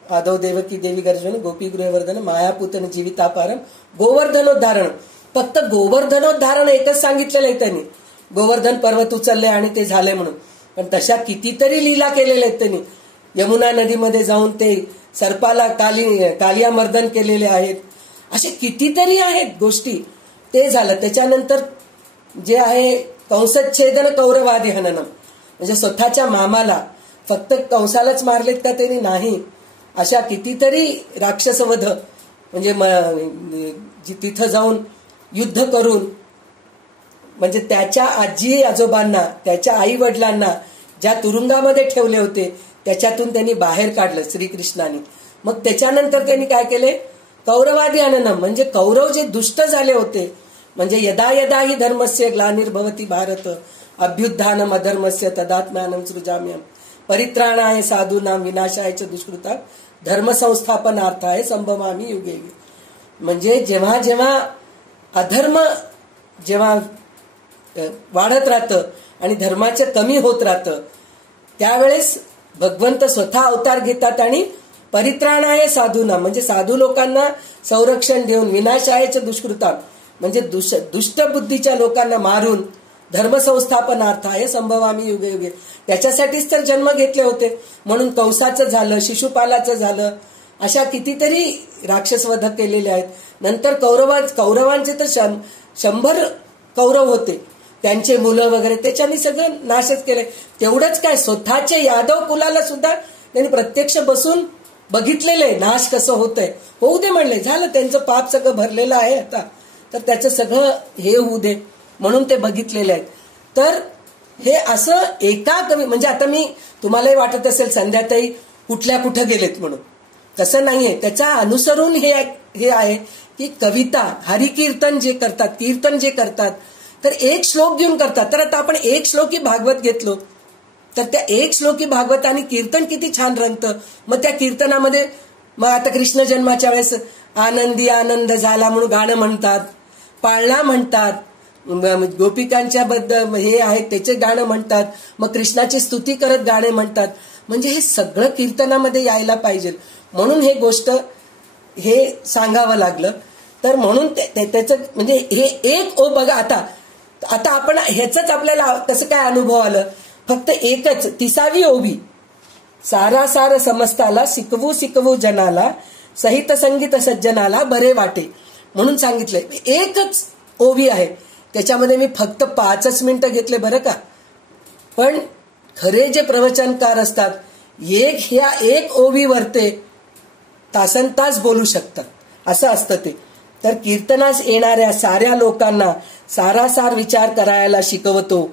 आदौ देवकी देवी गर्जन गोपी गृहवर्धन मायापूतन जीवितापारम गोवर्धनोद्धारण. फक्त गोवर्धनोद्धारण एकच सांगितलेलं आहे त्यांनी, गोवर्धन पर्वत उचलले आणि ते झाले म्हणून. पण तशा कितीतरी लीला केलेल्या आहेत त्यांनी. यमुना नदीमध्ये जाऊन ते सर्पाला कालिया मर्दन केलेले आहेत, असे कितीतरी आहेत गोष्टी. ते झालं. त्याच्यानंतर जे आहे कंसच्छेदन कौरवादी हननम म्हणजे स्वतःच्या मामाला, फक्त कंसालाच मारलेत का त्यांनी, नाही, अशा कितीतरी राक्षसवध म्हणजे तिथं जाऊन युद्ध करून म्हणजे त्याच्या आजी आजोबांना, त्याच्या आई वडिलांना ज्या तुरुंगामध्ये ठेवले होते त्याच्यातून त्यांनी बाहेर काढलं श्रीकृष्णाने. मग त्याच्यानंतर त्यांनी काय केले, कौरवादी हननम म्हणजे कौरव जे दुष्ट झाले होते, म्हणजे यदा यदा ही धर्मस्य ग्लानिर्भवती भारत अभ्युत्थानम अधर्मस्य तदात्म्यानं सृजाम्यहम् परित्राणाय साधूनां विनाशाय च दुष्कृतां धर्मसंस्थापनार्थाय संभवामी युगे युगे. म्हणजे जेव्हा जेव्हा अधर्म जेव्हा वाढत राहतं आणि धर्माचं कमी होत राहतं त्यावेळेस भगवंत स्वतः अवतार घेतात आणि परित्राणाय साधूना म्हणजे साधू लोकांना संरक्षण देऊन विनाशायच दुष्कृता म्हणजे दुष्ट बुद्धीच्या लोकांना मारून धर्मसंस्थापनार्थाय संभवामी युगे युगे त्याच्यासाठीच तर जन्म घेतले होते. म्हणून कंसाचं झालं, शिशुपालाचं झालं, अशा कितीतरी राक्षसवध केलेले आहेत. नंतर कौरवांचे तर 100 कौरव होते, त्यांचे मुलं वगैरे त्याच्यानी सगळं नाशच केले. तेवढंच काय स्वतःचे यादव कुलाला सुद्धा त्यांनी प्रत्यक्ष बसून बघितलेले नाश कसं होतंय. होऊ दे म्हणले, झालं त्यांचं पाप सगळं भरलेलं आहे आता, तर त्याचं सगळं हे होऊ दे म्हणून ते बघितलेले आहेत. तर हे असं एका कवी म्हणजे आता मी तुम्हालाही वाटत असेल संध्याताई कुठे गेलेत म्हणून, तसं नाहीये. त्याचा अनुसरून हे आहे की कविता हरिकीर्तन जे करतात, कीर्तन जे करतात तर एक श्लोक घेऊन करतात. तर आता आपण एक श्लोकी भागवत घेतलो तर त्या एक श्लोकी भागवत आणि कीर्तन किती छान रंगतं. मग त्या कीर्तनामध्ये मग आता कृष्ण जन्माच्या वेळेस आनंदी आनंद झाला म्हणून गाणं म्हणतात, पाळणा म्हणतात, गोपिकांच्या बद्दल हे आहेत त्याचे गाणं म्हणतात, मग कृष्णाची स्तुती करत गाणे म्हणतात. म्हणजे हे सगळं कीर्तनामध्ये यायला पाहिजे म्हणून हे गोष्ट हे सांगावं लागलं. तर म्हणून त्याचं म्हणजे हे एक बघा आता आपण ह्याच आपल्याला कसं काय अनुभव आलं. फक्त एकच 30वी ओवी सारा सार समस्ताला शिकवू जनाला सहित संगीत सज्जनाला बरे वाटे म्हणून सांगितलंय. एकच ओवी आहे त्याच्यामध्ये मी फक्त 5 मिनिटं घेतले बरं का. पण खरे जे प्रवचनकार असतात एक ओवीवरते तासनतास बोलू शकतात असं असतं ते. तर कीर्तनास येणाऱ्या साऱ्या लोकांना सारासार विचार करायला शिकवतो.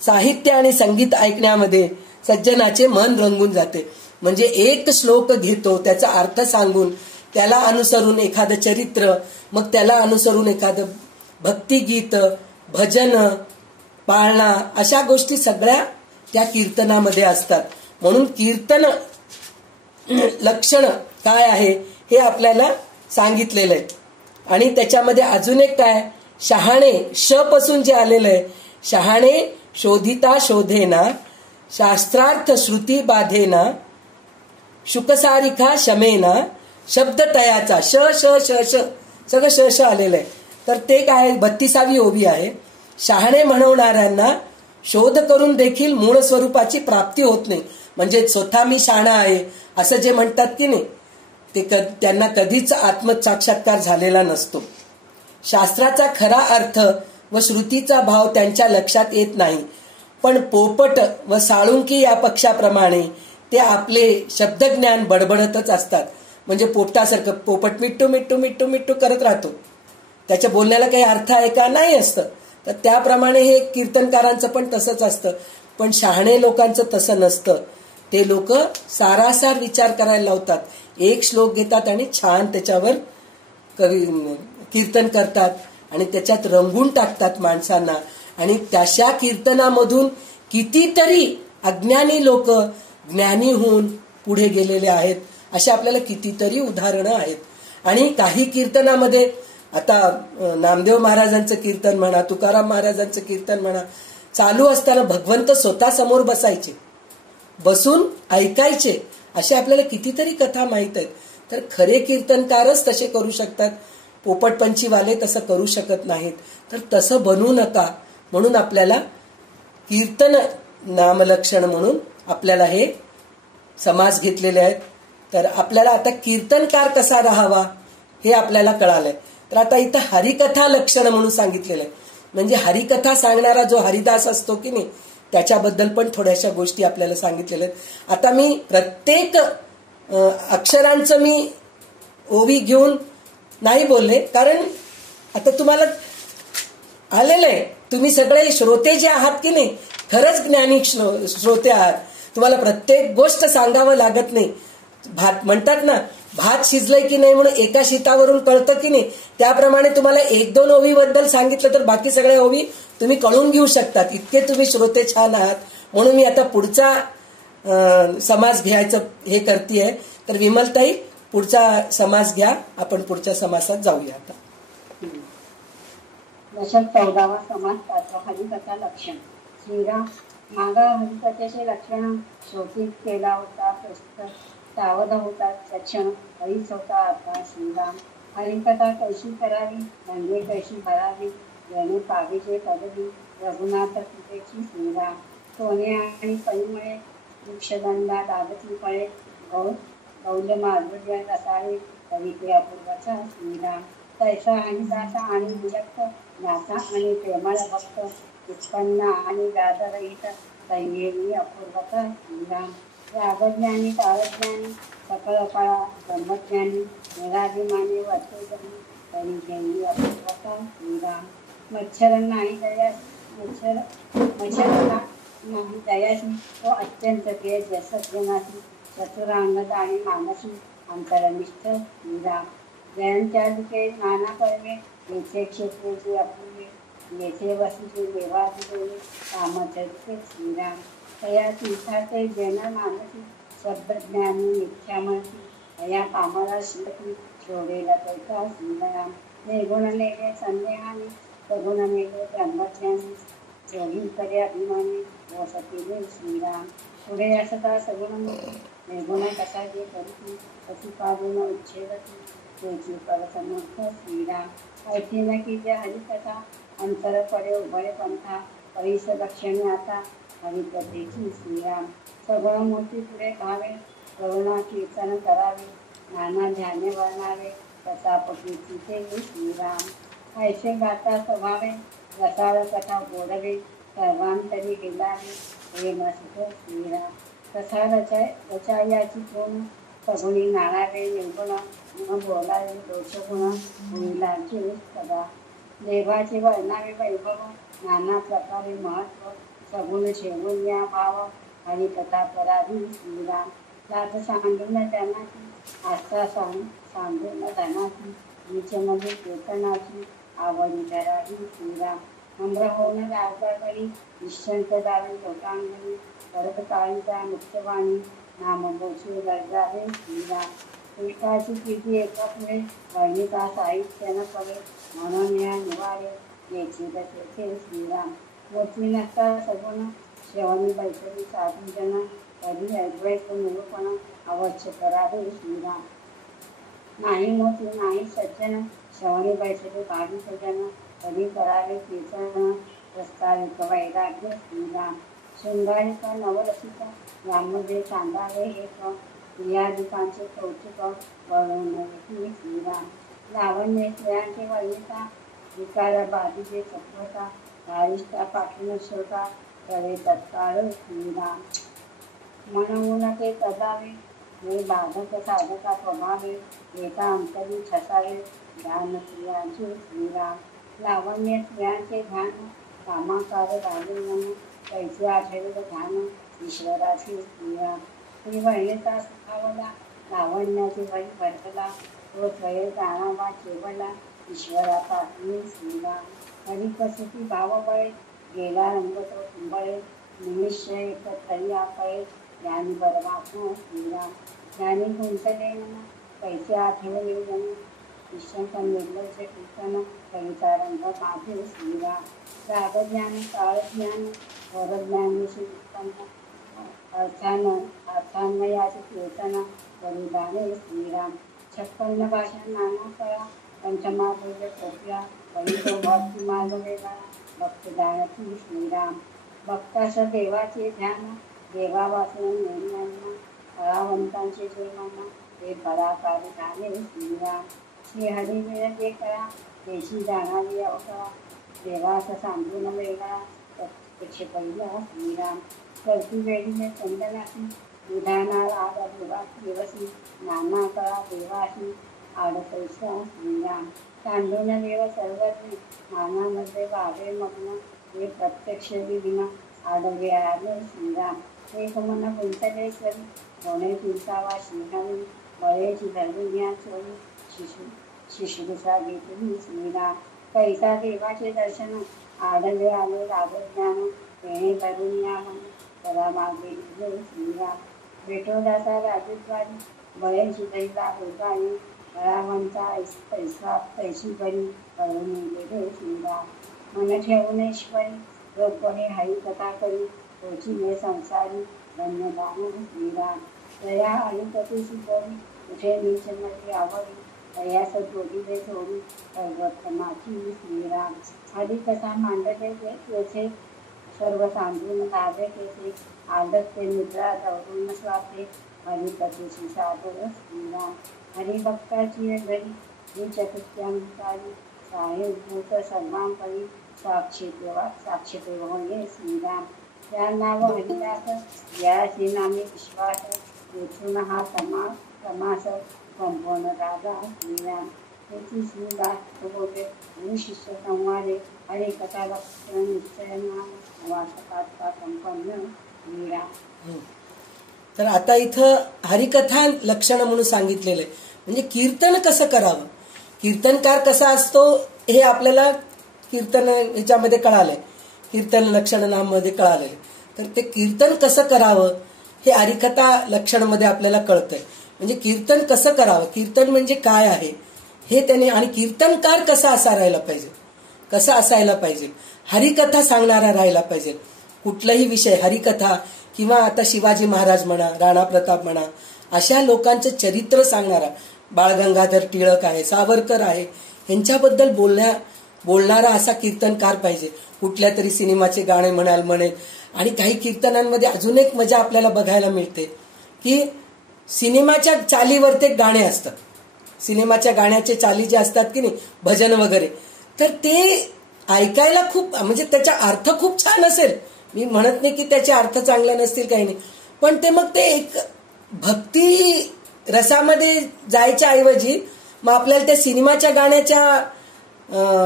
साहित्य आणि संगीत ऐकण्यामध्ये सज्जनाचे मन रंगून जाते. म्हणजे एक श्लोक घेतो त्याचा अर्थ सांगून त्याला अनुसरून एखादं चरित्र, मग त्याला अनुसरून एखादं भक्तिगीत, भजन, पाळणा अशा गोष्टी सगळ्या त्या कीर्तनामध्ये असतात. म्हणून कीर्तन लक्षण काय आहे हे आपल्याला सांगितलेलं आहे. आणि त्याच्यामध्ये अजून एक काय शहाणे श पासून जे आलेलं आहे, शहाणे शोधिता शोधेना शास्त्रार्थ श्रुती बाधेना शुकसारिखा शमेना शब्द तयाचा श श श श सगळं श श आलेलं आहे. तर ते काय 32वी ओवी आहे. शहाणे म्हणवणाऱ्यांना शोध करून देखील मूळ स्वरूपाची प्राप्ती होत नाही. म्हणजे स्वतः मी शहाणा आहे असं जे म्हणतात की नाही ते त्यांना कधीच आत्मसाक्षात्कार झालेला नसतो. शास्त्राचा खरा अर्थ व श्रुतीचा भाव त्यांच्या लक्षात येत नाही. पण पोपट व साळुंकी या पक्षाप्रमाणे ते आपले शब्दज्ञान बडबडतच असतात. म्हणजे पोपटासारखं पोपट मिट्टू मिट्टू मिट्टू मिट्टू करत राहतो, त्याच्या बोलण्याला काही अर्थ आहे का नाही असतं. तर त्याप्रमाणे हे कीर्तनकारांचं पण तसंच असतं. पण शहाणे लोकांचं तसं नसतं. ते लोक सारासार विचार करायला लावतात, एक श्लोक घेतात आणि छान त्याच्यावर कीर्तन करतात आणि त्याच्यात रंगून टाकतात माणसांना. आणि त्याच्या कीर्तनामधून कितीतरी अज्ञानी लोक ज्ञानी होऊन पुढे गेलेले आहेत. अशा आपल्याला कितीतरी उदाहरणं आहेत. आणि काही कीर्तनामध्ये आता नामदेव महाराजांचं कीर्तन म्हणा, तुकाराम महाराजांचं कीर्तन म्हणा, चालू असताना भगवंत स्वतः समोर बसायचे, बसून ऐकायचे. अशा आपल्याला कितीतरी कथा माहित आहेत. तर खरे कीर्तनकारच तसे करू शकतात, पोपटपंचीवाले तसं करू शकत नाहीत. तर तसं बनू नका म्हणून आपल्याला कीर्तन नामलक्षण म्हणून आपल्याला हे समास घेतलेले आहेत. तर आपल्याला आता कीर्तनकार कसा राहावा हे आपल्याला कळालंय. तर आता इथं हरिकथा लक्षण म्हणून सांगितलेलं आहे. म्हणजे हरिकथा सांगणारा जो हरिदास असतो की नाही त्याच्याबद्दल पण थोड्याशा गोष्टी आपल्याला सांगितलेल्या आहेत. आता मी प्रत्येक अक्षरांचं मी ओवी घेऊन नाही बोलले, कारण आता तुम्हाला आलेलं आहे. तुम्ही सगळे श्रोते जे आहात की नाही खरंच ज्ञानी श्रोते आहात. तुम्हाला प्रत्येक गोष्ट सांगावं लागत नाही. म्हणतात ना भात शिजलंय की नाही म्हणून एका शीतावरून कळतं की नाही, त्याप्रमाणे तुम्हाला 1-2 ओवीबद्दल सांगितलं तर बाकी सगळ्या ओवी तुम्ही कळून घेऊ शकतात. इतके तुम्ही श्रोते छान आहात. म्हणून मी आता पुढचा समास घ्यायचं हे करतेय. तर विमलताई पुढचा समास घ्या, आपण पुढच्या समासात जाऊया आता. दशक 14वा समास 5वा हरिकथा लक्षण. श्रीराम मागा हरिकथेचे लक्षण शोधित केला होता प्रस्तुत सावध होता तक्षण हरीच होता आता. श्रीराम हरिकथा कशी करावी रंगे कशी भरावी याने पावीचे पदवी रघुनाथ कृपेची. श्रीराम सोने आणि कळीमुळे वृक्षदंडा दाबती फळे गौल माधुर्य रसाळे कविते अपूर्वाचा. श्रीराम तैसा हरिदासा आणि विरक्त ज्ञाता आणि प्रेमळ भक्त उत्पन्न आणि व्याधरहित संयमी अपूर्वता. श्रीराम रागज्ञानी काळज्ञानी सकळ कळा ब्रह्मज्ञानी निराभिमानी वर्तुजनी परिजयी अपूर्वता. श्रीराम मच्छर नाही दयाशी तो अत्यंत प्रिय जसज्ञासी चतुरांगद आणि मानसी अंतरनिष्ठ. श्रीराम जयंत्यादिके नाना कर्मे येथे क्षेत्रे जे अपूर्वे येथे वसिते देवादिदेवी कामचरित्रे. श्रीराम तया तीर्थाचे जन मानसी शब्दज्ञानी मिथ्यामती या कामाला शिलकी शोधेला पैसा. श्रीराम निर्गुण नेले संदेहाने सगुण नेले ब्रह्मज्ञानी योगी करे अभिमानी व सतीले. श्रीराम पुढे असता सगुण निर्गुण कसा जे करती प्रतिपादन उच्छेदती त्याची परसमर्थ. श्रीराम ऐथिन की जे हरिकथा अंतर पडे उभय पंथा परिस लक्षणे आता हरिकथेची. श्रीराम सगुण मूर्ती पुढे भावे करुणा कीर्तन करावे नाना ध्याने वर्णावे प्रतापकीची ते. श्रीराम ऐसे गाता स्वभावे रसाळ कथा बोलवे सर्वांतरी गेलावे प्रेम सुख. श्रीराम कथा रचायाची कोण सगुणी नाणावे निर्गुण न बोलावे दोषगुण होईलाचे सदा. देवाचे वर्णावे वैभव नाना प्रकारे महत्व सगुण ठेवून या भाव हरिकथा करावी. श्रीराम लाथ सांडून धनाची आस्था सांडून धनाची नीचमध्ये कीर्तनाची आवडी धरावी. श्रीराम नम्र होऊन राजदारी निश्चंत दावी लोकांगणी करत काळीचा मुक्तवाणी नाम बोचू गरजावे. श्रीराम एकाची कीर्ती एका पुढे वर्णिता साहित्य न पडे म्हणून या निवारे याची रचेचे. श्रीराम मूर्ती नसता सगुण श्रवणी बैठकी साधू जन कधी अद्वैत निरूपण अवश्य करावे. श्रीराम नाही मूर्ती नाही सज्जन श्रवणी बैठकी भाविक जन कधी करावे कीर्तन प्रस्ताविक वैराग्य. श्रीराम शृंगारिक नवरसिक यामध्ये सांगावे एक क्रियाधिकांचे कौतुक वर्णवण्याची. श्रीराम लावण्य स्त्रियांचे वर्णिता विकार बाधीचे सत्वता धारिष्ठा पाठवून श्रोता करे तत्काळ. श्रीराम म्हणून ते तदावे हे बाधक साधका प्रभावे एका अंतरी ठसावे ध्यान स्त्रियांचे. श्रीराम लावण्य स्त्रियांचे ध्यान कामाकार राजे मन कैसे आठवले ध्यान ईश्वराचे. श्रीराम श्री वर्णिता सुखावला लावण्याचे वही भरकला तो स्वय जाणावा केवला ईश्वरापासून. श्रीराम हरिकसुती भावबळे गेला रंग तो कुंबळे निमिष एक तरी आपळे ज्ञानी परमात्मा. श्रीराम ज्ञानी गुंतले मन कैसे आठवले जन निशंक निर्लज्ज कीर्तन कविता रंग माझे. श्रीराम रागज्ञान काळज्ञान वरज्ञानीशी उत्पन्न अर्थान्वयाचे कीर्तन परिधाने. श्रीराम 56 भाषा नाना कळा पंचमाधुर्य कोपया परितो भक्ती मार्ग वेगळा भक्तदानती. श्रीराम भक्तास देवाचे ध्यान देवा वाचून निर्माण फळावंतांचे जे मन ते फळाकारी झाले. श्रीराम श्रीहरी वेळ जे कळा त्याची जाणावी अवकळा देवास सांगून वेगळा प्रत्यक्ष पहिला. श्रीराम करती वेळीने चंदनाशी विधानाला आला देवासी नाना कळा देवाशी आडपैसा. श्रीराम सांडून देव सर्वज्ञ नानामध्ये वावे मग्न हे प्रत्यक्ष विधिना आडवे आले. श्रीराम एक मन गुंतलेश्वरी होणे तुमचावा श्रीहरी बळेची धरुण्या चोरी शिशुसा घेतली श्रीराम. कैसा देवाचे दर्शन आढळले आले राजज्ञान. तेणे धरुण्या करा मागे श्रीराम. भेटोदाचा राजद्वारी बळेची दैला होतानी. रावणचा पैसा पैशी बरी करून गेले श्रीराम. मन ठेवणेश्वरी रोपणे हरी कथा करी. तोची संसारी धन्यदान श्रीराम. दया आणि कथी शिकवली कुठे नीच नदी आवडी. दयास जोडीले सोडी सर्वोत्तमाची श्रीराम. हरी कथा मांडते तेथे सर्व सांगून दाबे तेथे. आदत ते निद्रा दौडून स्वाते. हरिकथेची सादर श्रीराम. हरिभक्ताची घरी ही चतुर्थ्यांकारी. साहेबभूत सर्वांपरी साक्षी तेव्हा ये श्रीराम. त्या नाव हरिदास याची नामे विश्वास. येथून हा तमास कंपन राजा श्रीराम. त्याची श्रीदास बोटे आणि शिष्य संवादे. हरिकथा लक्षण निश्चय नाम वासकात संपन्न श्रीराम. तर आता इथं हरिकथा लक्षण म्हणून सांगितलेलं आहे. म्हणजे कीर्तन कसं करावं, कीर्तनकार कसा असतो हे आपल्याला कीर्तन ह्याच्यामध्ये कळालंय, कीर्तन लक्षण नाममध्ये कळालेलं. तर ते कीर्तन कसं करावं हे हरिकथा लक्षण मध्ये आपल्याला कळतंय. म्हणजे कीर्तन कसं करावं, कीर्तन म्हणजे काय आहे हे त्याने, आणि कीर्तनकार कसा राहायला पाहिजे, कसा असायला पाहिजे, हरिकथा सांगणारा राहायला पाहिजे. कुठलाही विषय हरिकथा किंवा आता शिवाजी महाराज म्हणा, राणा प्रताप म्हणा, अशा लोकांचं चरित्र सांगणारा बाळ गंगाधर टिळक आहे, सावरकर आहे, यांच्याबद्दल बोलणारा असा कीर्तनकार पाहिजे. कुठल्या तरी सिनेमाचे गाणे म्हणेल. आणि काही कीर्तनांमध्ये अजून एक मजा आपल्याला बघायला मिळते की सिनेमाच्या चालीवर ते गाणे असतात. सिनेमाच्या गाण्याचे चाली जे असतात की नाही, भजन वगैरे, तर ते ऐकायला खूप, म्हणजे त्याचा अर्थ खूप छान असेल. मी म्हणत नाही की त्याचे अर्थ चांगले नसतील, काही नाही, पण ते मग ते एक भक्ती रसामध्ये जायच्या ऐवजी मग आपल्याला त्या सिनेमाच्या गाण्याच्या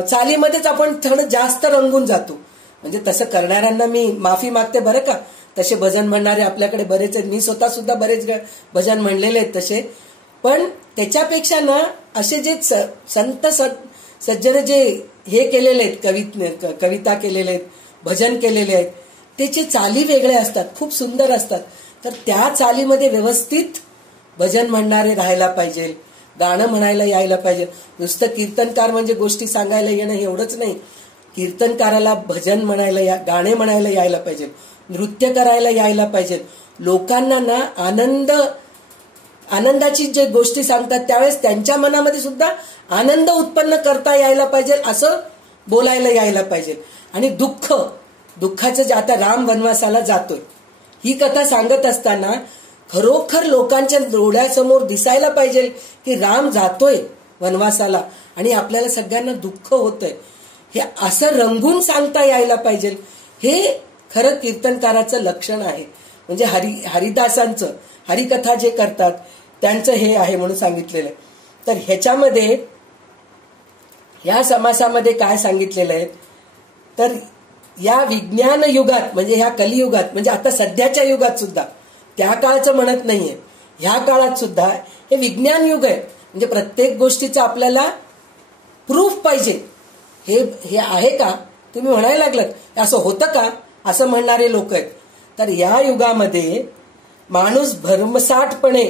चालीमध्येच आपण थोडं जास्त रंगून जातो. म्हणजे तसं करणाऱ्यांना मी माफी मागते बरं का. तसे भजन म्हणणारे आपल्याकडे बरेच आहेत, मी स्वतः सुद्धा बरेच भजन म्हणलेले आहेत तसे. पण त्याच्यापेक्षा ना असे जे संत सज्जन जे हे केलेले आहेत, कविता केलेले आहेत, भजन केलेले आहेत, त्याचे चाली वेगळे असतात, खूप सुंदर असतात. तर त्या चालीमध्ये व्यवस्थित भजन म्हणणारे राहायला पाहिजे, गाणं म्हणायला यायला पाहिजे. नुसतं कीर्तनकार म्हणजे गोष्टी सांगायला येणं एवढंच नाही. कीर्तनकाराला भजन म्हणायला, गाणे म्हणायला यायला पाहिजे, नृत्य करायला यायला पाहिजे. लोकांना ना आनंदाची जे गोष्टी सांगतात त्यावेळेस त्यांच्या मनामध्ये सुद्धा आनंद उत्पन्न करता यायला पाहिजे, असं बोलायला यायला पाहिजे. आणि दुःखाचं जे आता राम वनवासाला जातोय ही कथा सांगत असताना खरोखर लोकांच्या डोळ्यासमोर दिसायला पाहिजे की राम जातोय वनवासाला आणि आपल्याला सगळ्यांना दुःख होतंय, हे असं रंगून सांगता यायला पाहिजे. हे खरं कीर्तनकाराचं लक्षण आहे. म्हणजे हरिदासांचं हरिकथा जे करतात त्यांचं हे आहे म्हणून सांगितलेलं आहे. तर ह्याच्यामध्ये ह्या समासामध्ये काय सांगितलेलं आहे, तर या विज्ञान युगात म्हणजे ह्या कलियुगात, म्हणजे आता सध्याच्या युगात सुद्धा, त्या काळचं म्हणत नाहीये, ह्या काळात सुद्धा हे विज्ञान युग आहे. म्हणजे प्रत्येक गोष्टीचं आपल्याला प्रूफ पाहिजे. हे आहे का, तुम्ही म्हणायला लागलात असं होतं का, असं म्हणणारे लोक आहेत. तर या युगामध्ये माणूस भरमसाठपणे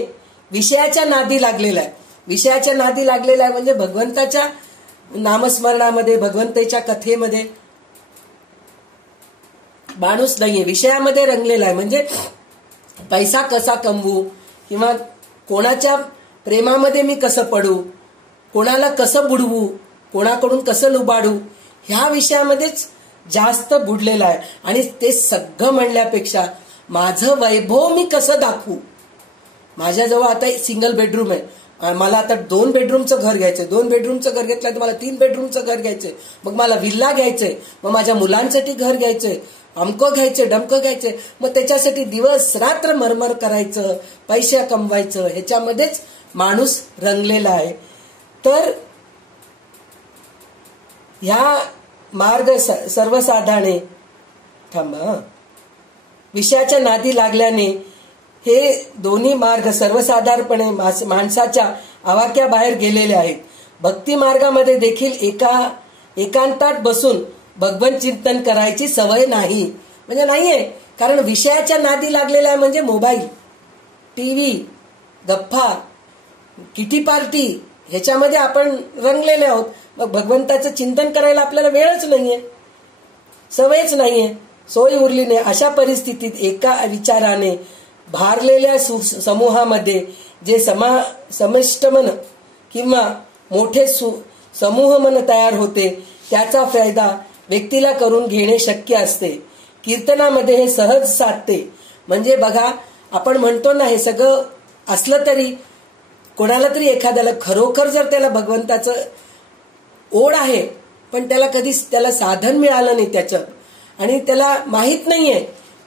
विषयाच्या नादी लागलेला आहे. विषयाच्या नादी लागलेला आहे म्हणजे भगवंताच्या नामस्मरणामध्ये, भगवंताच्या कथेमध्ये माणूस नाहीये, विषयामध्ये रंगलेला आहे. म्हणजे पैसा कसा कमवू किंवा कोणाच्या प्रेमामध्ये मी कसं पडू, कोणाला कसं बुडवू, कोणाकडून कसं लुबाडू, ह्या विषयामध्येच जास्त बुडलेला आहे. आणि ते सगळं म्हणल्यापेक्षा माझं वैभव मी कसं दाखवू. माझ्याजवळ आता सिंगल बेडरूम आहे, मला आता 2 बेडरूमचं घर घ्यायचंय, 2 बेडरूमचं घर घेतलं तर मला 3 बेडरूमचं घर घ्यायचंय, मग मला विल्ला घ्यायचंय, मग माझ्या मुलांसाठी घर घ्यायचंय, अमकं घ्यायचंय, डमकं घ्यायचंय. मग त्याच्यासाठी दिवस रात्र मरमर करायचं, पैसे कमवायचं, ह्याच्यामध्येच माणूस रंगलेला आहे. तर ह्या मार्ग सर्वसाधारणे विषयाच्या नादी लागल्याने हे दोन्ही मार्ग सर्वसाधारणपणे माणसाच्या आवाक्याबाहेर गेलेले आहेत. भक्ती मार्गामध्ये देखील एकांतात बसून भगवंत चिंतन करायची सवय नाही, म्हणजे नाहीये. कारण विषयाच्या नादी लागलेला आहे, म्हणजे मोबाईल, टीव्ही, गप्पा, किटी पार्टी, ह्याच्यामध्ये आपण रंगलेले आहोत. मग भगवंताचं चिंतन करायला आपल्याला वेळच नाहीये, सवयच नाहीये, सोय उरली नाही. अशा परिस्थितीत एका विचाराने भारलेल्या समूहामध्ये जे समिष्ट मन किंवा मोठे समूह मन तयार होते, त्याचा फायदा व्यक्तीला करून घेणे शक्य असते. कीर्तनामध्ये हे सहज साधते. म्हणजे बघा, आपण म्हणतो ना, हे सगळं असलं तरी कोणाला तरी एखाद्याला खरोखर जर त्याला भगवंताचं ओढ आहे, पण त्याला कधीच त्याला साधन मिळालं नाही त्याचं, आणि त्याला माहीत नाहीये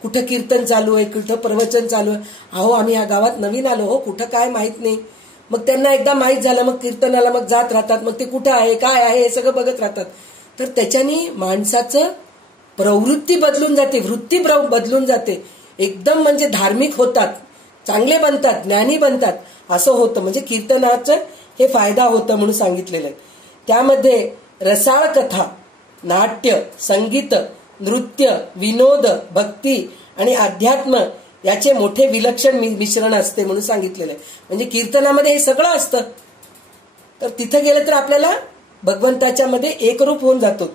कुठं कीर्तन चालू आहे, कुठं प्रवचन चालू आहे. अहो, आम्ही ह्या गावात नवीन आलो हो, कुठं काय माहीत नाही. मग त्यांना एकदा माहीत झालं, मग कीर्तनाला मग जात राहतात, मग ते कुठं आहे, काय आहे, हे सगळं बघत राहतात. तर त्याच्याने माणसाचं प्रवृत्ती बदलून जाते, वृत्ती बदलून जाते. एकदम म्हणजे धार्मिक होतात, चांगले बनतात, ज्ञानी बनतात, असं होतं. म्हणजे कीर्तनाचं हे फायदा होतं म्हणून सांगितलेलं आहे. त्यामध्ये रसाळ कथा, नाट्य, संगीत, नृत्य, विनोद, भक्ती आणि अध्यात्म याचे मोठे विलक्षण मिश्रण असते म्हणून सांगितलेलं आहे. म्हणजे कीर्तनामध्ये हे सगळं असतं. तर तिथं गेलं तर आपल्याला भगवंताच्या मध्ये एकरूप होऊन जातो.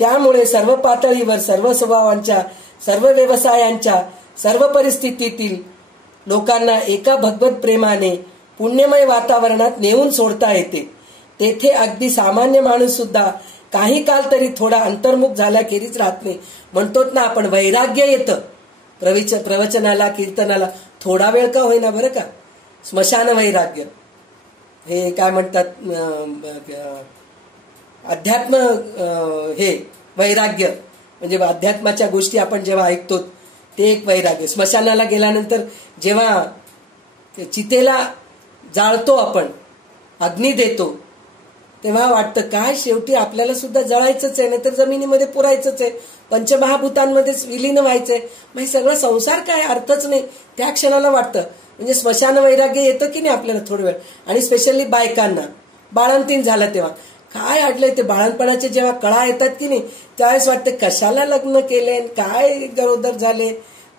त्यामुळे सर्व पातळीवर, सर्व स्वभावांच्या, सर्व व्यवसायांच्या, सर्व परिस्थितीतील लोकांना एका भगवत प्रेमाने पुण्यमय वातावरणात नेऊन सोडता येते. तेथे अगदी सामान्य माणूस सुद्धा काही काल तरी थोडा अंतर्मुख झाल्याखेरीज राहत नाही. म्हणतोत ना आपण, वैराग्य येतं प्रवचनाला, कीर्तनाला, थोडा वेळ का होईना बरं का. स्मशान वैराग्य, हे काय म्हणतात, अध्यात्म, हे वैराग्य म्हणजे अध्यात्माच्या गोष्टी आपण जेव्हा ऐकतो ते एक वैराग्य. स्मशानाला गेल्यानंतर जेव्हा चितेला जाळतो आपण, अग्नी देतो, तेव्हा वाटतं काय शेवटी आपल्याला सुद्धा जळायचंच आहे, नाहीतर जमिनीमध्ये पुरायचंच आहे, पंचमहाभूतांमध्येच विलीन व्हायचंय. मग सगळं संसार काय, अर्थच नाही. त्या क्षणाला वाटतं. म्हणजे स्मशान वैराग्य येतं की नाही आपल्याला थोडं वेळ. आणि स्पेशली बायकांना बाळंतीण झालं तेव्हा काय अडलंय, ते बाळणपणाचे जेव्हा कळा येतात की नाही, त्यावेळेस वाटतं कशाला लग्न केले, काय गरोदर झाले,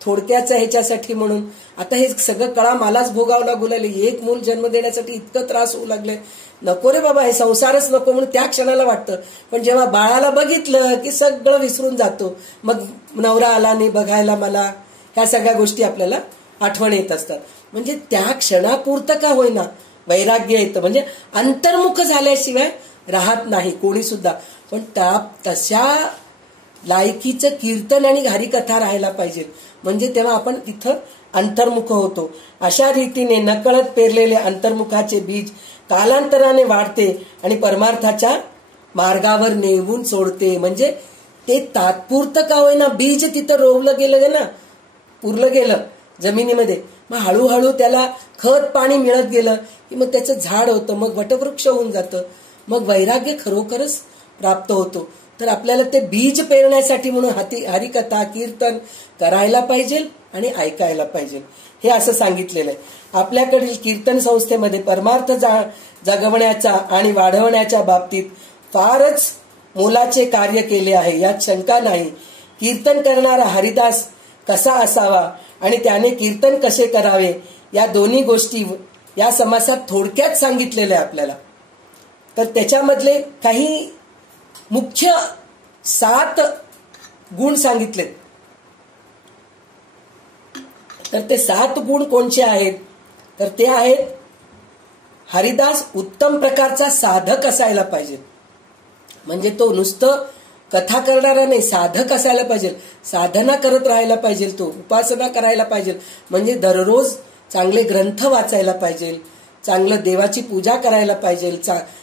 थोडक्याचं ह्याच्यासाठी म्हणून. आता हे सगळं कळा मलाच भोगावं लागू लागले. एक मूल जन्म देण्यासाठी इतकं त्रास होऊ लागले. नको रे बाबा, हे संसारच नको म्हणून त्या क्षणाला वाटतं. पण जेव्हा बाळाला बघितलं की सगळं विसरून जातो. मग नवरा आला नाही बघायला मला, ह्या सगळ्या गोष्टी आपल्याला आठवण येत असतात. म्हणजे त्या क्षणापुरतं का होईना वैराग्य येतं. म्हणजे अंतर्मुख झाल्याशिवाय राहत नाही कोणी सुद्धा. पण तशा लायकीचं कीर्तन आणि हरिकथा राहायला पाहिजे. म्हणजे तेव्हा आपण तिथं अंतर्मुख होतो. अशा रीतीने नकळत पेरलेले अंतर्मुखाचे बीज कालांतराने वाढते आणि परमार्थाच्या मार्गावर नेऊन सोडते. म्हणजे ते तात्पुरतं का होईना बीज तिथं रोवलं गेलं ना, पुरलं गेलं जमिनीमध्ये. मग हळूहळू त्याला खत पाणी मिळत गेलं की मग त्याचं झाड होतं, मग वटवृक्ष होऊन जातं, मग वैराग्य खरोखरच प्राप्त होतो. तर आपल्याला ते बीज पेरण्यासाठी म्हणून हरिकथा कीर्तन करायला पाहिजे आणि ऐकायला पाहिजे, हे असं सांगितलेलं आहे. आपल्याकडील कीर्तन संस्थेमध्ये परमार्थ जगवण्याच्या आणि वाढवण्याच्या बाबतीत फारच मोलाचे कार्य केले आहे, यात शंका नाही. कीर्तन करणारा हरिदास कसा असावा आणि त्याने कीर्तन कसे करावे, या दोन्ही गोष्टी या समासात थोडक्यात सांगितलेल्या आहे आपल्याला. तर त्याच्यामधले काही मुख्य 7 गुण सांगितले. तर ते 7 गुण कोणते आहेत, तर ते आहेत, हरिदास उत्तम प्रकारचा साधक असायला पाहिजे. म्हणजे तो नुसतं कथा करणारा नाही, साधक असायला पाहिजे, साधना करत राहायला पाहिजे, तो उपासना करायला पाहिजे. म्हणजे दररोज चांगले ग्रंथ वाचायला पाहिजे, चांगलं देवाची पूजा करायला पाहिजे,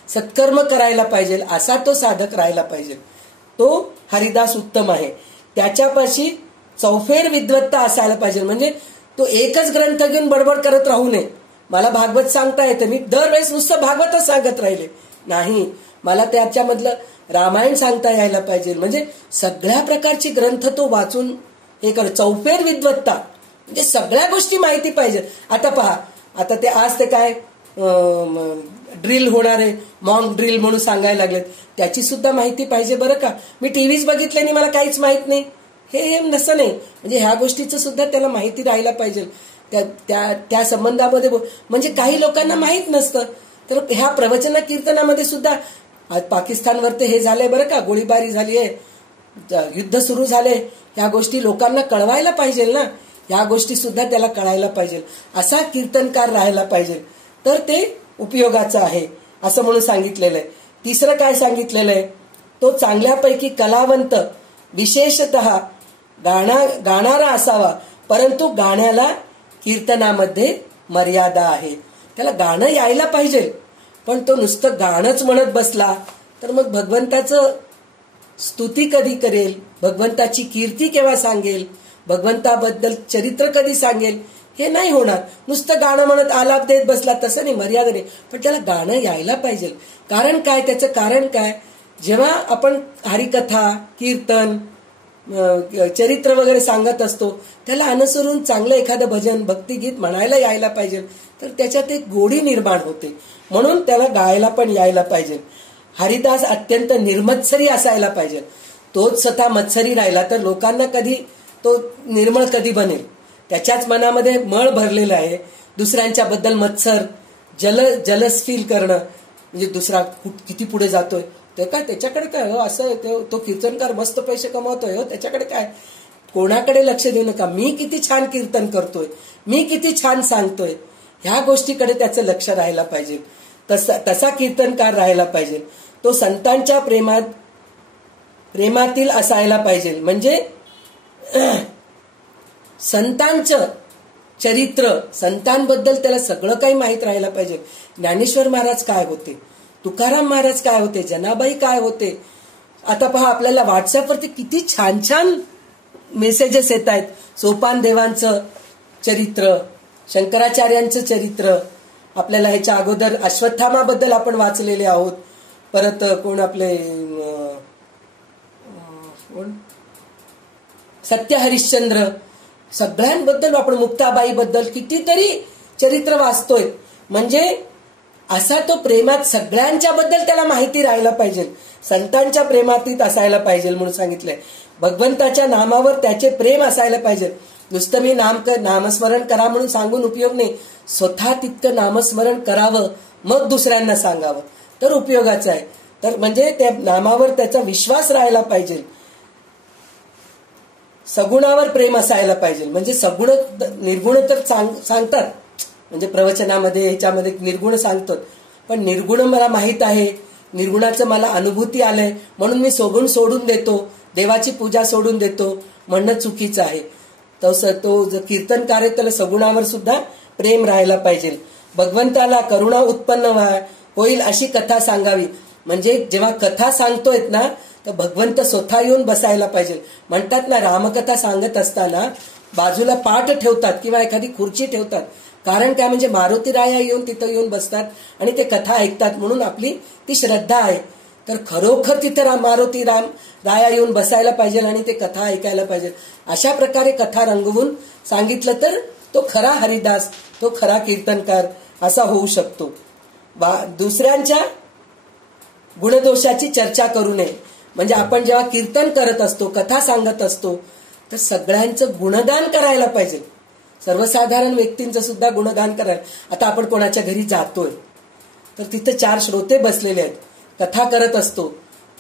सत्कर्म करायला पाहिजे, असा तो साधक राहायला पाहिजे. तो हरिदास उत्तम आहे. त्याच्यापाशी चौफेर विद्वत्ता असायला पाहिजे. म्हणजे तो एकच ग्रंथ घेऊन बडबड करत राहू नये. मला भागवत सांगता येते, मी दरवेळेस नुसतं भागवतच सांगत राहिले नाही, मला त्याच्यामधलं रामायण सांगता यायला पाहिजे. म्हणजे सगळ्या प्रकारची ग्रंथ तो वाचून हे कर. चौफेर विद्वत्ता म्हणजे सगळ्या गोष्टी माहिती पाहिजे. आता पहा, आता ते आज ते काय ड्रिल होणारे मॉक ड्रिल म्हणून सांगायला लागलेत, त्याची सुद्धा माहिती पाहिजे बरं का. मी टीव्हीच बघितले आणि मला काहीच माहित नाही, हे नसं नाही. म्हणजे ह्या गोष्टीचं सुद्धा त्याला माहिती राहायला पाहिजे त्या संबंधामध्ये. म्हणजे काही लोकांना माहीत नसतं. तर ह्या प्रवचन कीर्तनामध्ये सुद्धा आज पाकिस्तानवर ते हे झालंय बरं का, गोळीबारी झाली आहे, युद्ध सुरू झाले. ह्या गोष्टी लोकांना कळवायला पाहिजे ना, ह्या गोष्टी सुद्धा त्याला कळायला पाहिजे. असा कीर्तनकार राहायला पाहिजे, तर ते उपयोगाचं आहे असं म्हणून सांगितलेलं आहे. तिसरं काय सांगितलेलं आहे, तो चांगल्यापैकी कलावंत विशेषतः गाणारा असावा, परंतु गाण्याला कीर्तनामध्ये मर्यादा आहे. त्याला गाणं यायला पाहिजे, पण तो नुसतं गाणंच म्हणत बसला तर मग भगवंताचं स्तुती कधी करेल, भगवंताची कीर्ती केव्हा सांगेल, भगवंताबद्दल चरित्र कधी सांगेल, हे नाही होणार. नुसतं गाणं म्हणत आलाप देत बसला तसं नाही, मर्यादा नाही. पण त्याला गाणं यायला पाहिजे. कारण काय, त्याचं कारण काय, जेव्हा आपण हरिकथा कीर्तन चरित्र वगैरे सांगत असतो, त्याला अनुसरून चांगलं एखादं भजन भक्तिगीत म्हणायला यायला पाहिजे, तर त्याच्यात एक गोडी निर्माण होते. म्हणून त्याला गायला पण यायला पाहिजे. हरिदास अत्यंत निर्मत्सरी असायला पाहिजे. तोच स्वतः मत्सरी राहिला तर लोकांना कधी तो निर्मळ कधी बनेल. त्याच्याच मनामध्ये मळ भरलेला आहे, दुसऱ्यांच्या बद्दल मत्सर, जलस फील करणं. म्हणजे दुसरा किती पुढे जातोय ते काय, त्याच्याकडे काय हो, असं तो कीर्तनकार मस्त पैसे कमावतोय हो, त्याच्याकडे काय. कोणाकडे लक्ष देऊ नका. मी किती छान कीर्तन करतोय, मी किती छान सांगतोय, ह्या गोष्टीकडे त्याचं लक्ष राहायला पाहिजे. तसा कीर्तनकार राहायला पाहिजे. तो संतांच्या प्रेमातील असायला पाहिजे. म्हणजे संतांचं चरित्र, संतांबद्दल त्याला सगळं काही माहीत राहायला पाहिजे. ज्ञानेश्वर महाराज काय होते, तुकाराम महाराज काय होते, जनाबाई काय होते. आता पहा, आपल्याला व्हॉट्सअपवरती किती छान छान मेसेजेस येत आहेत. सोपान देवांचं चरित्र, शंकराचार्यांचं चरित्र, आपल्याला ह्याच्या अगोदर अश्वत्थामाबद्दल आपण वाचलेले आहोत. परत कोण आपले सत्य हरिश्चंद्र, सगळ्यांबद्दल आपण मुक्ताबाईबद्दल कितीतरी चरित्र वाचतोय. म्हणजे असा तो प्रेमात सगळ्यांच्या बद्दल त्याला माहिती राहायला पाहिजे, संतांच्या प्रेमातीत असायला पाहिजे म्हणून सांगितलंय. भगवंताच्या नामावर त्याचे प्रेम असायला पाहिजे. नुसतं मी नामस्मरण करा म्हणून सांगून उपयोग नाही, स्वतः तितकं नामस्मरण करावं, मग दुसऱ्यांना सांगावं, तर उपयोगाचं आहे. तर म्हणजे त्या नामावर त्याचा विश्वास राहायला पाहिजे. सगुणावर प्रेम असायला पाहिजे. म्हणजे सगुण निर्गुण तर सांगतात, म्हणजे प्रवचनामध्ये ह्याच्यामध्ये निर्गुण सांगतात, पण निर्गुण मला माहित आहे, निर्गुणाचं मला अनुभूती आलंय म्हणून मी सगुण सोडून देतो, देवाची पूजा सोडून देतो म्हणणं चुकीचं आहे. तो कीर्तनकार आहे त्याला सगुणावर सुद्धा प्रेम राहायला पाहिजे. भगवंताला करुणा उत्पन्न होईल अशी कथा सांगावी. म्हणजे जेव्हा कथा सांगतोय ना, तर भगवंत स्वतः येऊन बसायला पाहिजे. म्हणतात ना, रामकथा सांगत असताना बाजूला पाठ ठेवतात किंवा एखादी खुर्ची ठेवतात. कारण काय, म्हणजे मारुती राया येऊन तिथं येऊन बसतात आणि ते कथा ऐकतात, म्हणून आपली ती श्रद्धा आहे. तर खरोखर तिथं मारुती राया येऊन बसायला पाहिजे आणि ते कथा ऐकायला पाहिजे. अशा प्रकारे कथा रंगवून सांगितलं तर तो खरा हरिदास, तो खरा कीर्तनकार असा होऊ शकतो. दुसऱ्यांच्या गुणदोषाची चर्चा करू नये. म्हणजे आपण जेव्हा कीर्तन करत असतो, कथा सांगत असतो, तर सगळ्यांचं गुणगान करायला पाहिजे. सर्वसाधारण व्यक्तींचं सुद्धा गुणगान करायला. आता आपण कोणाच्या घरी जातोय तर तिथं 4 श्रोते बसलेले आहेत, कथा करत असतो,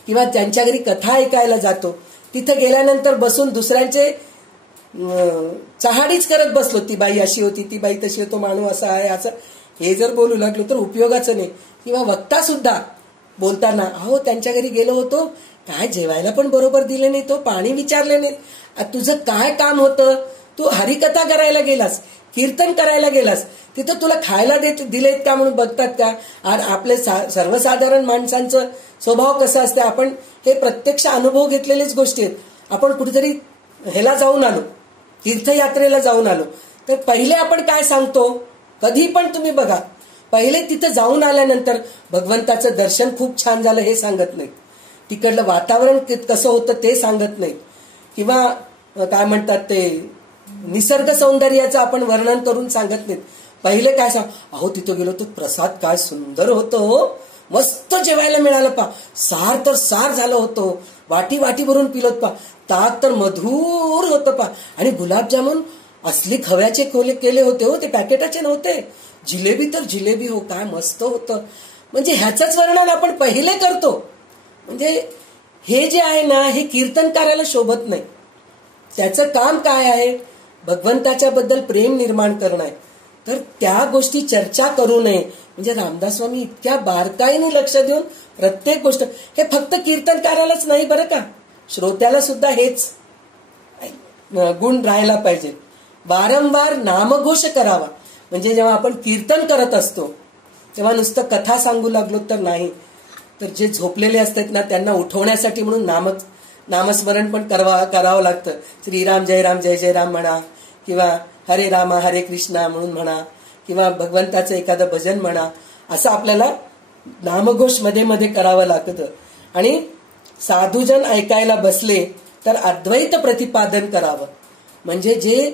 किंवा ज्यांच्या घरी कथा ऐकायला जातो, तिथं गेल्यानंतर बसून दुसऱ्यांचे चहाडीच करत बसलो, ती बाई अशी होती, ती बाई तशी होतो, माणूस असा आहे, असं हे जर बोलू लागलो तर उपयोगाचं नाही. किंवा वक्ता सुद्धा बोलताना, अहो त्यांच्या घरी गेलो होतो, काय जेवायला पण बरोबर दिले नाही, तो पाणी विचारले नाही, तुझं काय काम होतं, तू हरिकथा करायला गेलास, कीर्तन करायला गेलास, तिथं तुला खायला दिलेत का म्हणून बघतात का. आपले सर्वसाधारण माणसांचं स्वभाव कसा असते, आपण हे प्रत्यक्ष अनुभव घेतलेलेच गोष्टी आहेत. आपण कुठेतरी ह्याला जाऊन आलो, तीर्थयात्रेला जाऊन आलो, तर पहिले आपण काय सांगतो, कधी पण तुम्ही बघा, पहिले तिथं जाऊन आल्यानंतर भगवंताचं दर्शन खूप छान झालं हे सांगत नाहीत, तिकडलं वातावरण कसं होतं ते सांगत नाहीत, किंवा काय म्हणतात ते निसर्ग सौंदर्याचं आपण वर्णन करून सांगत नाहीत. पहिले काय सांग, अहो तिथं गेलो तर प्रसाद काय सुंदर होतो हो, मस्त जेवायला मिळालं पा, सार तर सार झालं होतं, वाटी वाटी भरून पिलोत पा, ताक तर मधुर होतं पा, आणि गुलाबजामुन असली खव्याचे केले होते हो, ते पॅकेटाचे नव्हते. जिलेबी तर जिलेबी हो, काय मस्त होतं. म्हणजे ह्याचंच वर्णन आपण पहिले करतो. म्हणजे हे जे आहे ना, हे कीर्तनकाराला शोभत नाही. त्याचं काम काय आहे, भगवंताच्या बद्दल प्रेम निर्माण करणं आहे. तर त्या गोष्टी चर्चा करू नये. म्हणजे रामदास स्वामी इतक्या बारकाईने लक्ष देऊन प्रत्येक गोष्ट, हे फक्त कीर्तनकारालाच नाही बरं का, श्रोत्याला सुद्धा हेच गुण राहायला पाहिजे. वारंवार नामघोष करावा. म्हणजे जेव्हा आपण कीर्तन करत असतो तेव्हा नुसतं कथा सांगू लागलो तर नाही, तर जे झोपलेले असतात ना त्यांना उठवण्यासाठी म्हणून नामस्मरण पण करावं लागतं. श्रीराम जय जय राम म्हणा, किंवा हरे रामा हरे कृष्णा म्हणून म्हणा, किंवा भगवंताचं एखादं भजन म्हणा. असं आपल्याला नामघोष मध्ये मध्ये करावं लागतं. आणि साधूजन ऐकायला बसले तर अद्वैत प्रतिपादन करावं. म्हणजे जे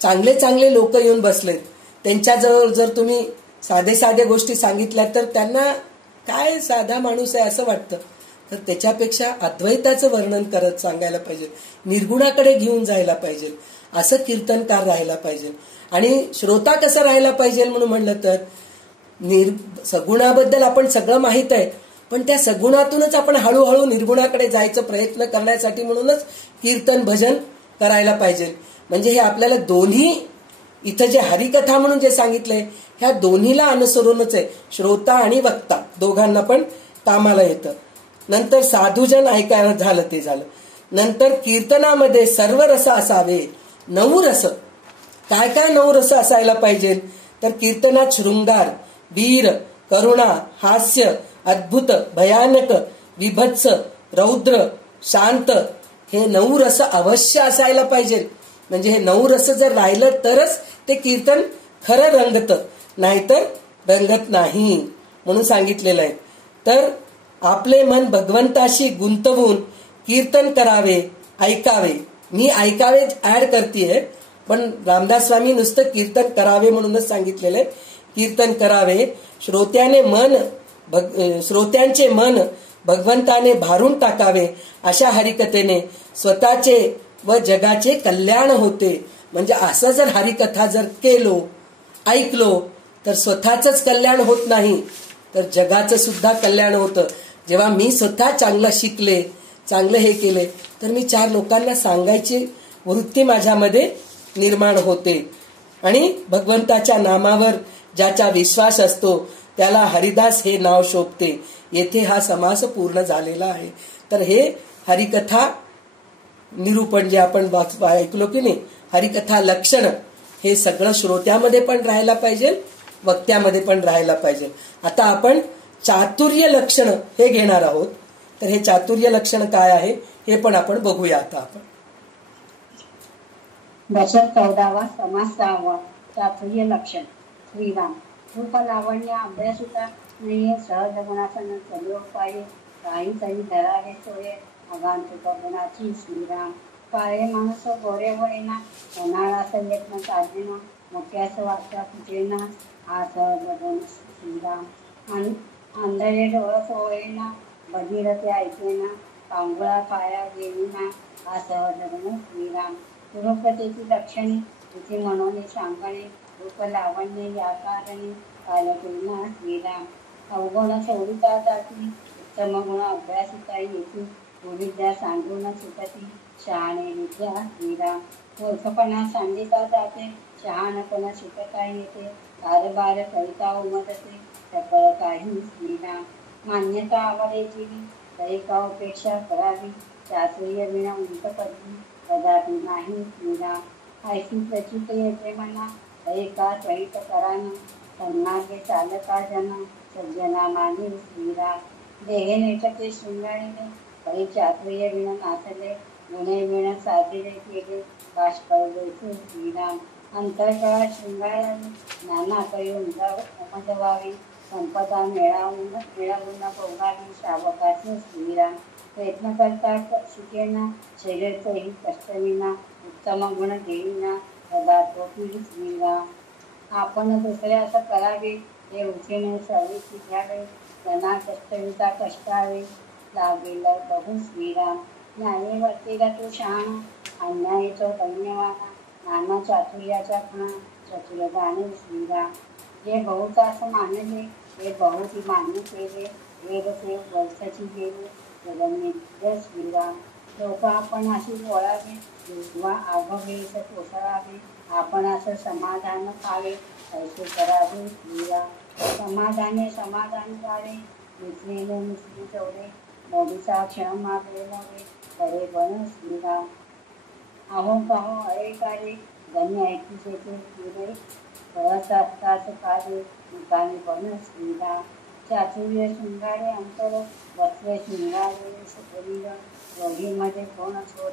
चांगले चांगले लोक येऊन बसलेत त्यांच्याजवळ जर तुम्ही साधे गोष्टी सांगितल्या तर त्यांना काय साधा माणूस आहे असं वाटतं. तर त्याच्यापेक्षा अद्वैताचं वर्णन करत सांगायला पाहिजे, निर्गुणाकडे घेऊन जायला पाहिजे. असं कीर्तनकार राहायला पाहिजे. आणि श्रोता कसं राहायला पाहिजे म्हणून म्हणलं तर, सगुणाबद्दल आपण सगळं माहित आहे, पण त्या सगुणातूनच आपण हळूहळू निर्गुणाकडे जायचा प्रयत्न करण्यासाठी म्हणूनच कीर्तन भजन करायला पाहिजे. म्हणजे हे आपल्याला दोन्ही इथं जे हरिकथा म्हणून जे सांगितलंय ह्या दोन्हीला अनुसरूनच आहे. श्रोता आणि वक्ता दोघांना पण कामाला येतं. नंतर साधूजन ऐकायला झालं ते झालं. नंतर कीर्तनामध्ये सर्व रस असावे. 9 रस. काय काय 9 रस असायला पाहिजे तर, कीर्तनात शृंगार, वीर, करुणा, हास्य, अद्भुत, भयानक, विभत्स, रौद्र, शांत, हे 9 रस अवश्य असायला पाहिजे. म्हणजे हे 9 रस जर राहिलं तरच ते कीर्तन खरं रंगतं, नाहीतर रंगत नाही म्हणून सांगितलेलं आहे. तर आपले मन भगवंताशी गुंतवून कीर्तन करावे, ऐकावे. मी ऐकावे ऍड करतेय, पण रामदास स्वामी नुसतं कीर्तन करावे म्हणूनच सांगितलेलं आहे. कीर्तन करावे. श्रोत्यांचे मन भगवंताने भारून टाकावे. अशा हरिकथेने स्वतःचे व जगाचे कल्याण होते. म्हणजे असं जर हरिकथा जर केलो, ऐकलो, तर स्वतःच कल्याण होत नाही तर जगाचं सुद्धा कल्याण होतं. जेव्हा मी स्वतः चांगलं शिकले, चांगलं हे केले, तर मी 4 लोकांना सांगायची वृत्ती माझ्यामध्ये निर्माण होते. आणि भगवंताच्या नामावर ज्याचा विश्वास असतो त्याला हरिदास हे नाव शोभते. येथे हा समास पूर्ण झालेला आहे. तर हे हरिकथा निरूपण जे आपण ऐकलो की नाही, हरिकथा लक्षण, हे सगळं श्रोत्यामध्ये पण राहायला पाहिजे, वक्त्यामध्ये पण राहायला पाहिजे. आता आपण चातुर्य लक्षण हे घेणार आहोत. तर हे चातुर्य लक्षण काय आहे हे पण आपण बघूया. आता आपण दशक 14वा समास 6वा चातुर्य लक्षण. श्रीराम रूप लावण्य अभ्यासिता नाही, सहज गुणासन सर्वोपाये, काही तरी धरावे सोये, अगांतुक गुणाची. श्रीराम काळे माणूस गोरे होईना, उन्हाळा संयत्न साधेना, मोठ्यास वाचा कुठेना, हा सहज गुण. श्रीराम आंधळे डोळस होईना, बधीर ते ऐकेना, कांगुळा काया गेलीना, हा सहज गुण. श्रीराम पुरोगतीची लक्षणे इथे म्हणून सांगणे, रूप लावण्य या कारणे कालकेना. श्रीराम अवगुण सोडिता जाती, उत्तम गुण अभ्यासिता येते, विद्या सांगून सुटती, शहाणे विद्या. श्रीराम मूर्खपणा सांगिता जाते, शहाणपणा शिकता येते, कारभार करिता उमटते, सकळ काही. श्रीराम मान्यता आवडायची तरी का उपेक्षा करावी, चातुर्य विना उंट पडली कदापि नाही. श्रीराम ऐशी प्रचित येते म्हणा, तरी का सहित कराना, सन्मार्गे चालका जना, सज्जना माने. श्रीराम देहे नेटके शृंगारिले, तरी चातुर्य विना नाचले, गुणे विना साधिले केले, काश कळले. श्रीराम अंतरकळा शृंगाराने, नाना करी उमजवावी, संपदा मिळवून भोगावी श्रावकाचे. श्रीराम प्रयत्न करता शिकेना, शरीरचंही कष्ट विना, उत्तम गुण देईना सदा तो श्रीराम. आपण दुसरे असं करावे हे उचेने सर्विसी घ्यावे. त्यांना कष्टविता कष्टावे लागेल बहु श्रीराम. न्याय वर्तीला तू शहाणा अन्यायचो धन्यवाना. नाना चातुर्याच्या खुणा चतुर जाणे श्रीराम. जे बहुत असं मानले हे बहुती मान्य केले. वेद ते वर्षाची गेले जगन्य श्रीराम. लोक आपण अशी बोलावे किंवा आगवेस कोसळावे. आपण असं समाधान पावे ऐसे करावे श्रीराम. समाधाने समाधान झाले मिसळीने मिसळी चौरे. मोडीचा क्षण मागले मोरे बरे बन श्रीराम. अहो पाहो अरे कारे धन्य ऐकूच येते श्रीरे. परस असताच कारे मुकाने बन श्रीराम. चातुर्य शृंगारे अंतर वस्त्रे शृंगारे शरीर. दोघीमध्ये कोण छोर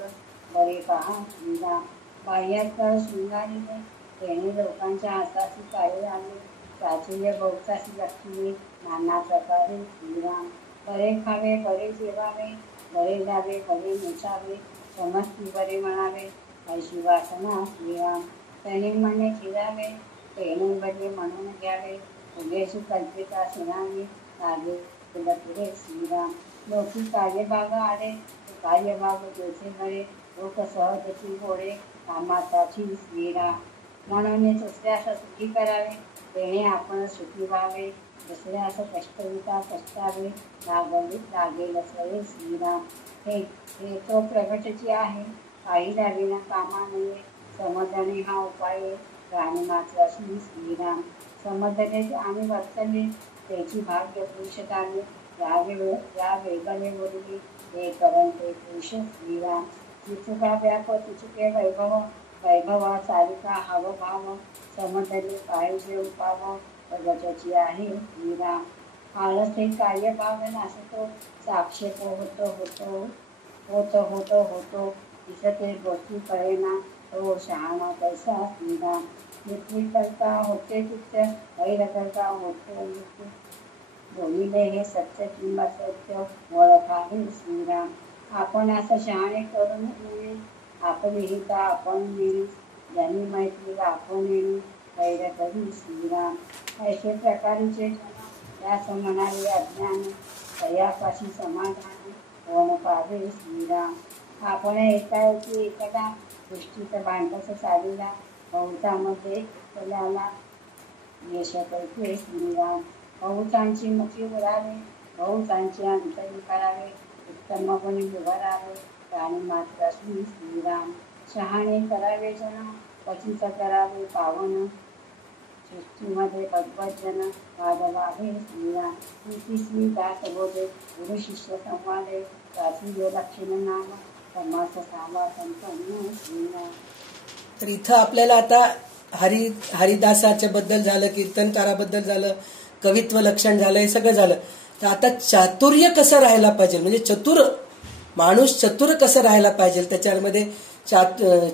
बरे पहा श्रीराम. बाह्यात शृंगारीने तेणे लोकांच्या हाताशी काळे आले. चातुर्य बहुताशी लक्ष्मी नाना प्रकारे श्रीराम. बरे खावे बरे जेवावे बरे जावे बरे नेसावे. समस्ती बरे म्हणावे ऐशी वासना श्रीराम. त्याने मने फिरावे तेणे बरे म्हणून घ्यावे. उगेशी कल्पिता सुनामी लागे पुढे श्रीराम. लोकी कार्यभाग आले कार्यभाग जोसे बरे. लोक सहजची घोडे कामाताची श्रीराम. म्हणून दुसऱ्यास सुखी करावे तेणे आपण सुखी व्हावे. दुसऱ्यास कष्टविता कष्टावे लागेल सवे श्रीराम. हे तो प्रगटची आहे काही लाविना कामा नये. समजणे हा उपाय प्राणी मात्र श्रीराम. समजले आणि वर्तले त्याची भाग्य पुरुषताने. या वेगने बोलली हे करंते पुरुष श्रीराम. तिचुका व्याप तिचुके वैभव वैभवा सारिका हावभाव. समजले पाहिजे उपाव प्रगटची आहे श्रीराम. आळस हे कार्यभाव नासतो साक्षेप होतो होतो होतो होतो होतो. दिसते गोष्टी कळेना तो शहाणा कैसा श्रीराम. मृत्यू करता होते चित्त ऐर करता होतो मृत्यू. बोलिले हे सत्य किंवा सत्य ओळख आहे श्रीराम. आपण असं शहाणे करून मिळेल आपण हिता आपण मिळू. ज्यांनी मैत्रीला आपण येऊ ऐर करी श्रीराम. ऐसे प्रकारचे जन यास म्हणाले अज्ञान. तयापाशी समाधान होण पावे श्रीराम. आपण एकाएकी एकदा दृष्टीचं भांडस चालीला बहुतामध्ये कल्याला यश कैसे श्रीराम. बहुतांची मुखी उरावे बहुतांची अंतरी करावे. उत्तम गुणी उभारावे प्राणी मात्र श्रीराम. शहाणे करावे जन पतित करावे पावन. सृष्टीमध्ये भगवत जन वादवावे श्रीराम. श्री दास बोधे गुरु शिष्य संवादे. प्राचीन लक्षण नाम समास सावा संपन्न श्रीराम. तर इथं आपल्याला आता हरिदासाच्या बद्दल झालं, कीर्तनकाराबद्दल झालं, कवित्व लक्षण झालं, हे सगळं झालं. तर आता चातुर्य कसं राहायला पाहिजे म्हणजे चतुर माणूस चतुर कसं राहायला पाहिजे त्याच्यामध्ये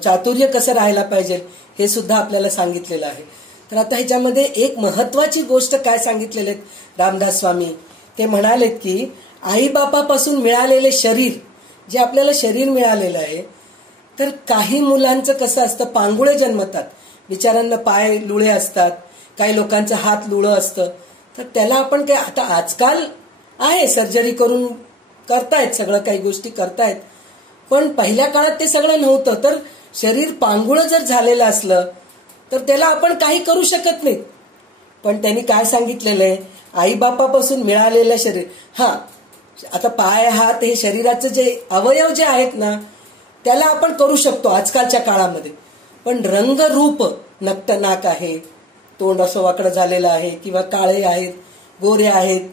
चातुर्य कसं राहायला पाहिजे हे सुद्धा आपल्याला सांगितलेलं आहे. तर आता ह्याच्यामध्ये एक महत्वाची गोष्ट काय सांगितलेले आहेत रामदास स्वामी. ते म्हणालेत की आईबापापासून मिळालेले शरीर जे आपल्याला शरीर मिळालेलं आहे. तर काही मुलांचं कसं असतं पांगुळे जन्मतात. बिचारांना पाय लुळे असतात. काही लोकांचं हात लुळं असतं. तर त्याला आपण काय आता आजकाल आहे सर्जरी करून करतायत सगळं काही गोष्टी करतायत. पण पहिल्या काळात ते सगळं नव्हतं. तर शरीर पांगुळं जर झालेलं असलं तर त्याला आपण काही करू शकत नाही. पण त्यांनी काय सांगितलेलं आहे आईबापापासून मिळालेलं शरीर. हा आता पाय हात हे शरीराचं जे अवयव जे आहेत ना त्याला आपण करू शकतो आजकालच्या काळामध्ये. पण रंग रूप नक्त नाक आहे, तोंड असं वाकडं झालेलं आहे किंवा काळे आहेत, गोरे आहेत,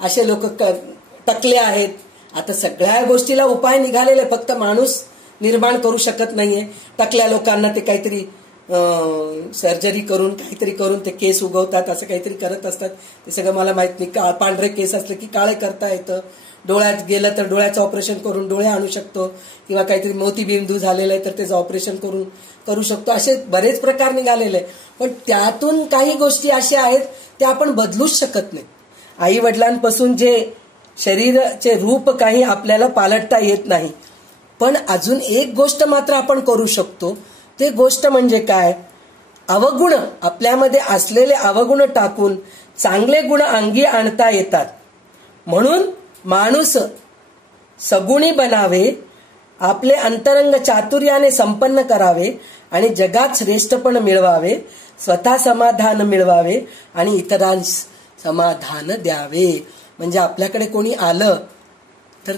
असे लोक टकले आहेत. आता सगळ्या गोष्टीला उपाय निघालेले. फक्त माणूस निर्माण करू शकत नाहीये. टकल्या लोकांना ते काहीतरी सर्जरी करून काहीतरी करून ते केस उगवतात असं काहीतरी करत असतात. ते सगळं मला माहित नाही. पांढरे केस असले की काळे करता येतं. डोळ्यात गेलं तर डोळ्याचं ऑपरेशन करून डोळे आणू शकतो किंवा काहीतरी मोतीबिंदू झालेलं आहे तर त्याचं ऑपरेशन करू शकतो. असे बरेच प्रकार निघालेले. पण त्यातून काही गोष्टी अशा आहेत त्या आपण बदलूच शकत नाही. आई वडिलांपासून जे शरीराचे रूप काही आपल्याला पालटता येत नाही. पण अजून एक गोष्ट मात्र आपण करू शकतो. ते गोष्ट म्हणजे काय? अवगुण, आपल्यामध्ये असलेले अवगुण टाकून चांगले गुण अंगी आणता येतात. म्हणून माणूस सगुणी बनावे, आपले अंतरंग चातुर्याने संपन्न करावे आणि जगात श्रेष्ठपण मिळवावे, स्वतः समाधान मिळवावे आणि इतरांस समाधान द्यावे. म्हणजे आपल्याकडे कोणी आलं तर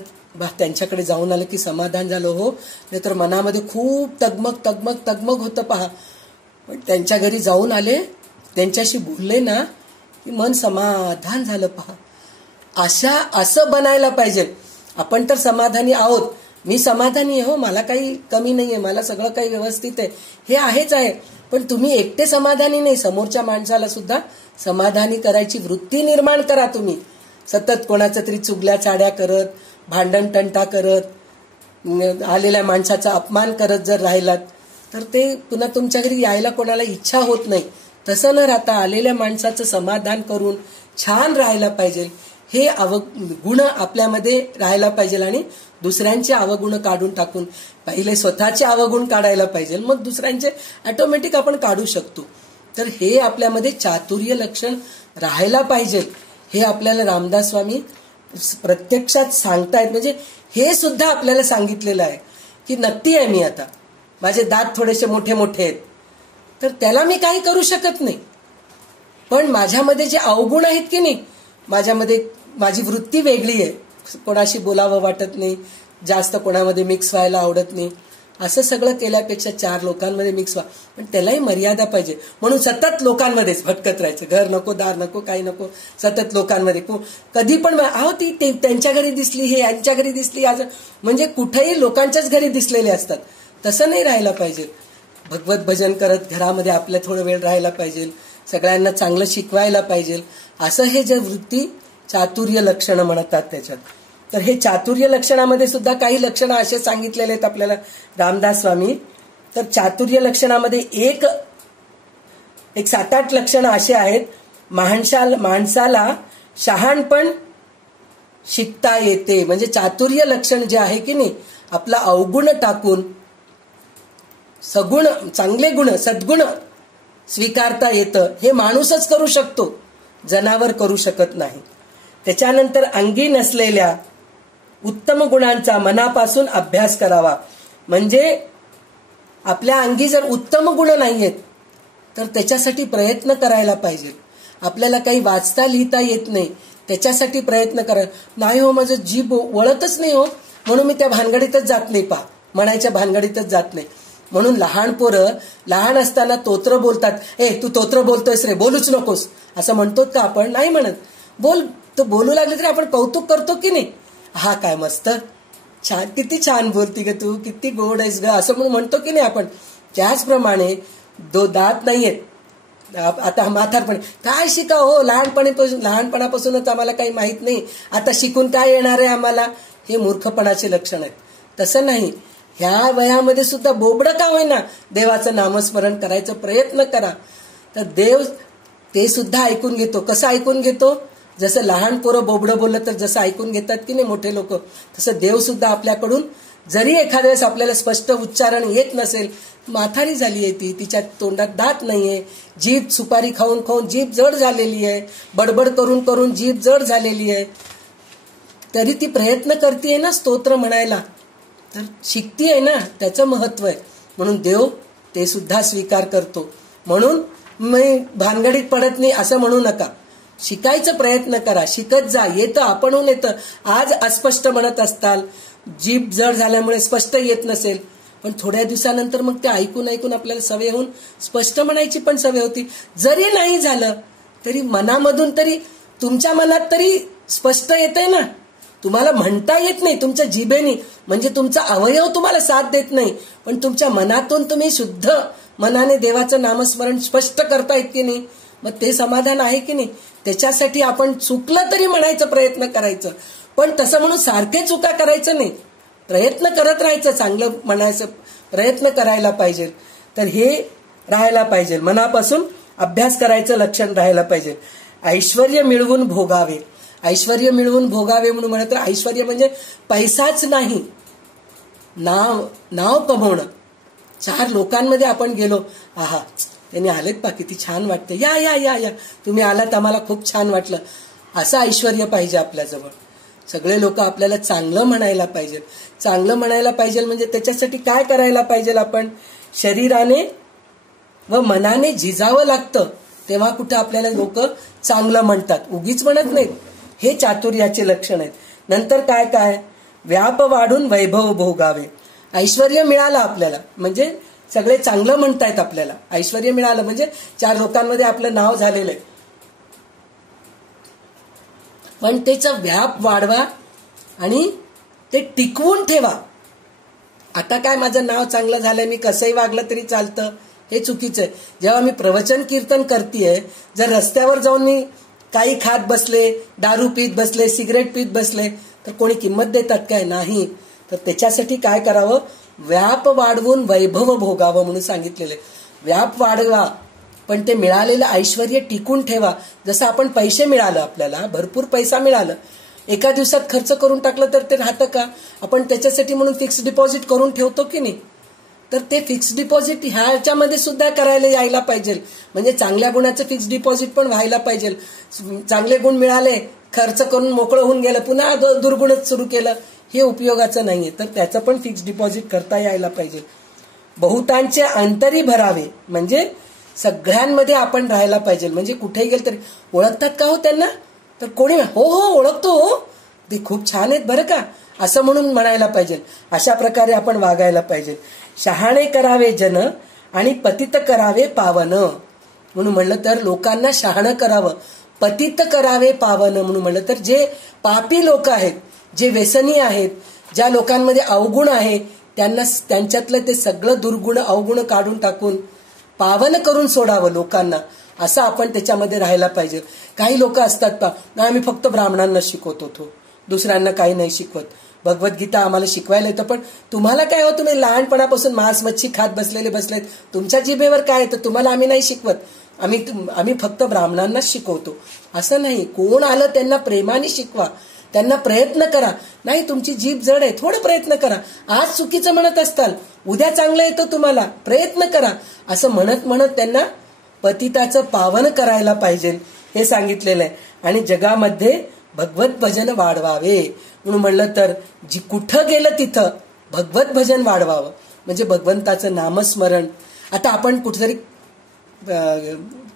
त्यांच्याकडे जाऊन आलं की समाधान झालं हो, नाहीतर मनामध्ये खूप तगमग तगमग तगमग होतं पहा. पण त्यांच्या घरी जाऊन आले, त्यांच्याशी बोलले ना की मन समाधान झालं पहा. असं बनायला पाहिजे. आपण तर समाधानी आहोत, मी समाधानी आहे हो, मला काही कमी नाही आहे, मला सगळं काही व्यवस्थित आहे, हे आहेच आहे. पण तुम्ही एकटे समाधानी नाही, समोरच्या माणसाला सुद्धा समाधानी करायची वृत्ती निर्माण करा. तुम्ही सतत कोणाचं तरी चुगल्या चाड्या करत, भांडण टंटा करत, आलेल्या माणसाचा अपमान करत जर राहिलात तर ते पुन्हा तुमच्या घरी यायला कोणाला इच्छा होत नाही. तसं न राहता आलेल्या माणसाचं समाधान करून छान राहायला पाहिजे. हे गुण आपल्यामध्ये राहायला पाहिजे आणि दुसऱ्यांचे अवगुण काढून टाकून पहिले स्वतःचे अवगुण काढायला पाहिजे, मग दुसऱ्यांचे ऑटोमॅटिक आपण काढू शकतो. तर हे आपल्यामध्ये चातुर्य लक्षण राहायला पाहिजे. हे आपल्याला रामदास स्वामी प्रत्यक्षात सांगतायत. म्हणजे हे सुद्धा आपल्याला सांगितलेलं आहे की नक्की आहे मी, आता माझे दात थोडेसे मोठे मोठे आहेत तर त्याला मी काही करू शकत नाही. पण माझ्यामध्ये जे अवगुण आहेत की नाही, माझ्यामध्ये माझी वृत्ती वेगळी आहे, कोणाशी बोलावं वाटत नाही, जास्त कोणामध्ये मिक्स व्हायला आवडत नाही, असं सगळं केल्यापेक्षा 4 लोकांमध्ये मिक्स व्हा. पण त्यालाही मर्यादा पाहिजे. म्हणून सतत लोकांमध्येच भटकत राहायचं, घर नको, दार नको, काही नको, सतत लोकांमध्ये. कधी पण आहो ती त्यांच्या घरी दिसली, हे यांच्या घरी दिसली, आज म्हणजे कुठेही लोकांच्याच घरी दिसलेले असतात. तसं नाही राहायला पाहिजे. भगवत भजन करत घरामध्ये आपल्या थोडं वेळ राहायला पाहिजे, सगळ्यांना चांगलं शिकवायला पाहिजे. असं हे जे वृत्ती चातुर्य लक्षणं म्हणतात त्याच्यात. तर हे चातुर्य लक्षणामध्ये सुद्धा काही लक्षणं असे सांगितलेले आहेत आपल्याला रामदास स्वामी. तर चातुर्य लक्षणामध्ये एक 7-8 लक्षणं असे आहेत. माणसाला शहाणपण शिकता येते. म्हणजे चातुर्य लक्षण जे आहे की नाही, आपला अवगुण टाकून सगुण, चांगले गुण, सद्गुण स्वीकारता येतं. हे माणूसच करू शकतो, जनावर करू शकत नाही. त्याच्यानंतर अंगी नसलेल्या उत्तम गुणांचा मनापासून अभ्यास करावा. म्हणजे आपल्या अंगी जर उत्तम गुण नाहीयेत तर त्याच्यासाठी प्रयत्न करायला पाहिजे. आपल्याला काही वाचता लिहिता येत नाही, त्याच्यासाठी प्रयत्न करा. नाही हो, माझं जीभ वळतच नाही हो, म्हणून मी त्या भानगडीतच जात नाही, पहा म्हणायच्या भानगडीतच जात नाही. म्हणून लहान पोरं लहान असताना तोत्र बोलतात. तू तोत्र बोलतोयस रे, बोलूच नकोस, असं म्हणतो का आपण? नाही म्हणत. बोल, तो बोलू लागले तरी आपण कौतुक करतो की नाही, हा काय मस्त, छान, किती छान बोलती ग तू, किती गोड आहेस ग, असं म्हणून म्हणतो की नाही आपण. त्याचप्रमाणे दात नाहीयेत, आता म्हातारपणी काय शिका हो, लहानपणापासूनच आम्हाला काही माहित नाही, आता शिकून काय येणार आहे आम्हाला, हे मूर्खपणाचे लक्षण आहेत. तसं नाही. ह्या वयामध्ये सुद्धा बोबडं का होईना देवाचं नामस्मरण करायचा प्रयत्न करा. तर देव ते सुद्धा ऐकून घेतो. कसं ऐकून घेतो? जसं लहान पोरं बोबडं बोललं तर जसं ऐकून घेतात की नाही मोठे लोक, तसं देव सुद्धा आपल्याकडून, जरी एखाद्या वेळेस आपल्याला स्पष्ट उच्चारण येत नसेल, म्हातारी झाली आहे ती, तिच्या तोंडात दात नाहीये, जीभ सुपारी खाऊन खाऊन जीभ जड झालेली आहे, बडबड करून करून जीभ जड झालेली आहे, तरी ती प्रयत्न करते ना स्तोत्र म्हणायला, तर शिकती आहे ना, त्याचं महत्व आहे. म्हणून देव ते सुद्धा स्वीकार करतो. म्हणून मी भानगडीत पडत नाही असं म्हणू नका. शिकायचा प्रयत्न करा, शिकत जा. येतं, आपणहून येतं. आज अस्पष्ट म्हणत असताल, जीभ जड झाल्यामुळे स्पष्ट येत नसेल, पण थोड्या दिवसानंतर मग ते ऐकून ऐकून आपल्याला सवय होऊन स्पष्ट म्हणायची पण सवय होती. जरी नाही झालं तरी मनामधून तरी, तुमच्या मनात तरी स्पष्ट येतंय ना. तुम्हाला म्हणता येत नाही तुमच्या जिभेनी, म्हणजे तुमचा अवयव तुम्हाला साथ देत नाही, पण तुमच्या मनातून तुम्ही शुद्ध मनाने देवाचं नामस्मरण स्पष्ट करतायत की नाही, मग ते समाधान आहे की नाही. त्याच्यासाठी आपण चुकलं तरी म्हणायचा प्रयत्न करायचं, पण तसं म्हणून सारखे चुका करायचं नाही, प्रयत्न करत राहायचं, चांगलं म्हणायचं प्रयत्न करायला पाहिजे. तर हे राहायला पाहिजे, मनापासून अभ्यास करायचं लक्षण राहायला पाहिजे. ऐश्वर्य मिळवून भोगावे. ऐश्वर्य मिळवून भोगावे म्हणून म्हणत, ऐश्वर्य म्हणजे पैसाच नाही, नाव कमवणं. 4 लोकांमध्ये आपण गेलो, आहा त्यांनी आलेत पा, किती छान वाटतं, या या या या तुम्ही आलात, आम्हाला खूप छान वाटलं, असं ऐश्वर्य पाहिजे आपल्याजवळ. सगळे लोक आपल्याला चांगलं म्हणायला पाहिजे. चांगलं म्हणायला पाहिजे म्हणजे त्याच्यासाठी काय करायला पाहिजे? आपण शरीराने व मनाने झिजावं लागतं, तेव्हा कुठं आपल्याला लोक चांगलं म्हणतात, उगीच म्हणत नाहीत. हे चातुर्याचे लक्षण आहेत. नंतर काय काय? व्याप वाढून वैभव भोगावे. ऐश्वर्य मिळालं आपल्याला म्हणजे सगळे चांगलं म्हणतायत आपल्याला. ऐश्वर्य मिळालं म्हणजे 4 लोकांमध्ये आपलं नाव झालेलं आहे, पण त्याचा व्याप वाढवा आणि ते टिकवून ठेवा. आता काय माझं नाव चांगलं झालंय, मी कसंही वागलं तरी चालतं, हे चुकीचं आहे. जेव्हा मी प्रवचन कीर्तन करतेय, जर रस्त्यावर जाऊन मी काही खात बसले, दारू पीत बसले, सिगरेट पीत बसले, तर कोणी किंमत देतात काय? नाही. तर त्याच्यासाठी काय करावं? व्याप वाढवून वैभव भोगावं म्हणून सांगितलेलं आहे. व्याप वाढवा पण ते मिळालेलं ऐश्वर्य टिकून ठेवा. जसं आपण पैसे मिळालं, आपल्याला भरपूर पैसा मिळालं, एका दिवसात खर्च करून टाकलं तर ते राहतं का? आपण त्याच्यासाठी म्हणून फिक्स डिपॉझिट करून ठेवतो की नाही? तर ते फिक्स डिपॉझिट ह्याच्यामध्ये सुद्धा करायला यायला पाहिजे. म्हणजे चांगल्या गुणाचं फिक्स डिपॉझिट पण व्हायला पाहिजे. चांगले गुण मिळाले, खर्च करून मोकळं होऊन गेलं, पुन्हा दुर्गुणच सुरू केलं, हे उपयोगाचं नाहीये. तर त्याचं पण फिक्स डिपॉझिट करता यायला पाहिजे. बहुतांचे अंतरी भरावे म्हणजे सगळ्यांमध्ये आपण राहायला पाहिजे. म्हणजे कुठेही गेलं तरी ओळखतात का हो त्यांना? तर कोणी हो हो ओळखतो, हो ते खूप छान आहेत बरं का, असं म्हणून म्हणायला पाहिजे. अशा प्रकारे आपण वागायला पाहिजे. शहाणे करावे जन आणि पतित करावे पावन म्हणून म्हणलं तर लोकांना शहाणं करावं, पतित करावे पावन म्हणून म्हणलं तर जे पापी लोक आहेत, जे व्यसनी आहेत, ज्या लोकांमध्ये अवगुण आहे, त्यांना त्यांच्यातलं ते सगळं दुर्गुण अवगुण काढून टाकून पावन करून सोडावं लोकांना, असं आपण त्याच्यामध्ये राहायला पाहिजे. काही लोक असतात पा, नाही आम्ही फक्त ब्राह्मणांना शिकवत होतो, दुसऱ्यांना काही नाही शिकवत. भगवद्गीता आम्हाला शिकवायला येतं, पण तुम्हाला काय हो, तुम्ही लहानपणापासून मांस मच्छी खात बसलेत, तुमच्या जिभेवर काय येतं, तुम्हाला आम्ही नाही शिकवत, आम्ही फक्त ब्राह्मणांनाच शिकवतो. असं नाही. कोण आलं त्यांना प्रेमाने शिकवा, त्यांना प्रयत्न करा. नाही तुमची जीभ जड आहे, थोडं प्रयत्न करा. आज चुकीचं म्हणत असताल, उद्या चांगलं येतं तुम्हाला, प्रयत्न करा, असं म्हणत म्हणत त्यांना पतिताचं पावन करायला पाहिजे, हे सांगितलेलं आहे. आणि जगामध्ये भगवत भजन वाढवावे म्हणून म्हणलं तर कुठं गेलं तिथं भगवत भजन वाढवावं, म्हणजे भगवंताचं नामस्मरण. आता आपण कुठेतरी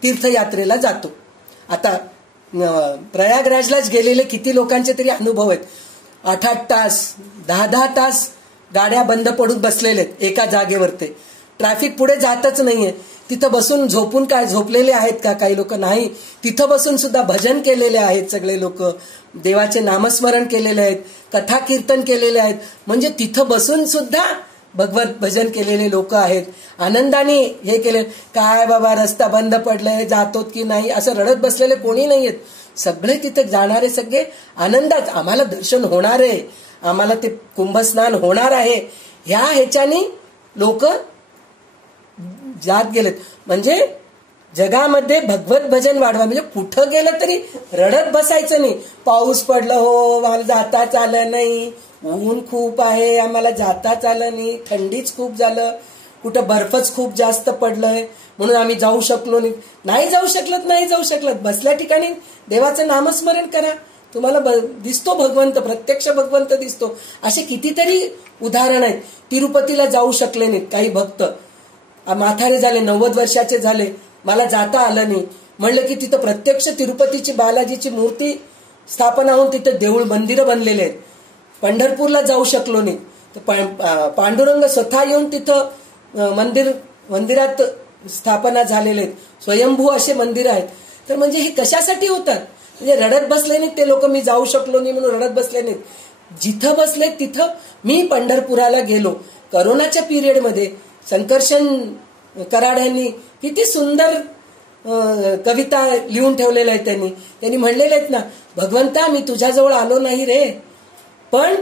तीर्थयात्रेला जातो. आता प्रयागराजलाच गेलेले किती लोकांचे तरी अनुभव आहेत. 8-8 तास 10-10 तास गाड्या बंद पडून बसलेले आहेत एका जागेवर. ते ट्रॅफिक पुढे जातच नाहीये. तिथं बसून झोपून काय झोपलेले आहेत का काही लोक? नाही, तिथं बसून सुद्धा भजन केलेले आहेत सगळे लोक, देवाचे नामस्मरण केलेले आहेत, कथा कीर्तन केलेले आहेत. म्हणजे तिथं बसून सुद्धा भगवत भजन केलेले लोक आहेत. आनंदाने हे केले. काय बाबा रस्ता बंद पडलाय, जातोत की नाही असं रडत बसलेले कोणी नाहीयेत. सगळे तिथे जाणारे सगळे आनंदात, आम्हाला दर्शन होणार आहे, आम्हाला ते कुंभस्नान होणार आहे, ह्या ह्याच्याने लोक जात गेलेत. म्हणजे जगामध्ये भगवत भजन वाढवा. म्हणजे कुठं गेलं तरी रडत बसायचं नाही. पाऊस पडलं, हो मला जाताच आलं नाही, ऊन खूप आहे आम्हाला जाताच आलं नाही, थंडीच खूप झालं, कुठं बर्फच खूप जास्त पडलंय म्हणून आम्ही जाऊ शकलो नाही. नाही जाऊ शकलत, बसल्या ठिकाणी देवाचं नामस्मरण करा, तुम्हाला दिसतो भगवंत, प्रत्यक्ष भगवंत दिसतो. असे कितीतरी उदाहरण आहेत. तिरुपतीला जाऊ शकले नाहीत काही भक्त, म्हातारे झाले, 90 वर्षाचे झाले, मला जाता आलं नाही. म्हणलं की तिथं प्रत्यक्ष तिरुपतीची बालाजीची मूर्ती स्थापना होऊन तिथं देऊळ मंदिरं बनलेले आहेत. पंढरपूरला जाऊ शकलो नाही, तर पांडुरंग स्वतः येऊन तिथं मंदिरात स्थापना झालेले आहेत. स्वयंभू असे मंदिर आहेत. तर म्हणजे हे कशासाठी होतात? म्हणजे रडत बसले नाहीत ते लोक, मी जाऊ शकलो नाही म्हणून रडत बसले नाहीत. जिथं बसले तिथं. मी पंढरपुराला गेलो करोनाच्या पिरियडमध्ये, संकर्षण कराड यांनी किती सुंदर कविता लिहून ठेवलेल्या आहेत. त्यांनी म्हणलेले आहेत ना, भगवंता मी तुझ्याजवळ आलो नाही रे, पण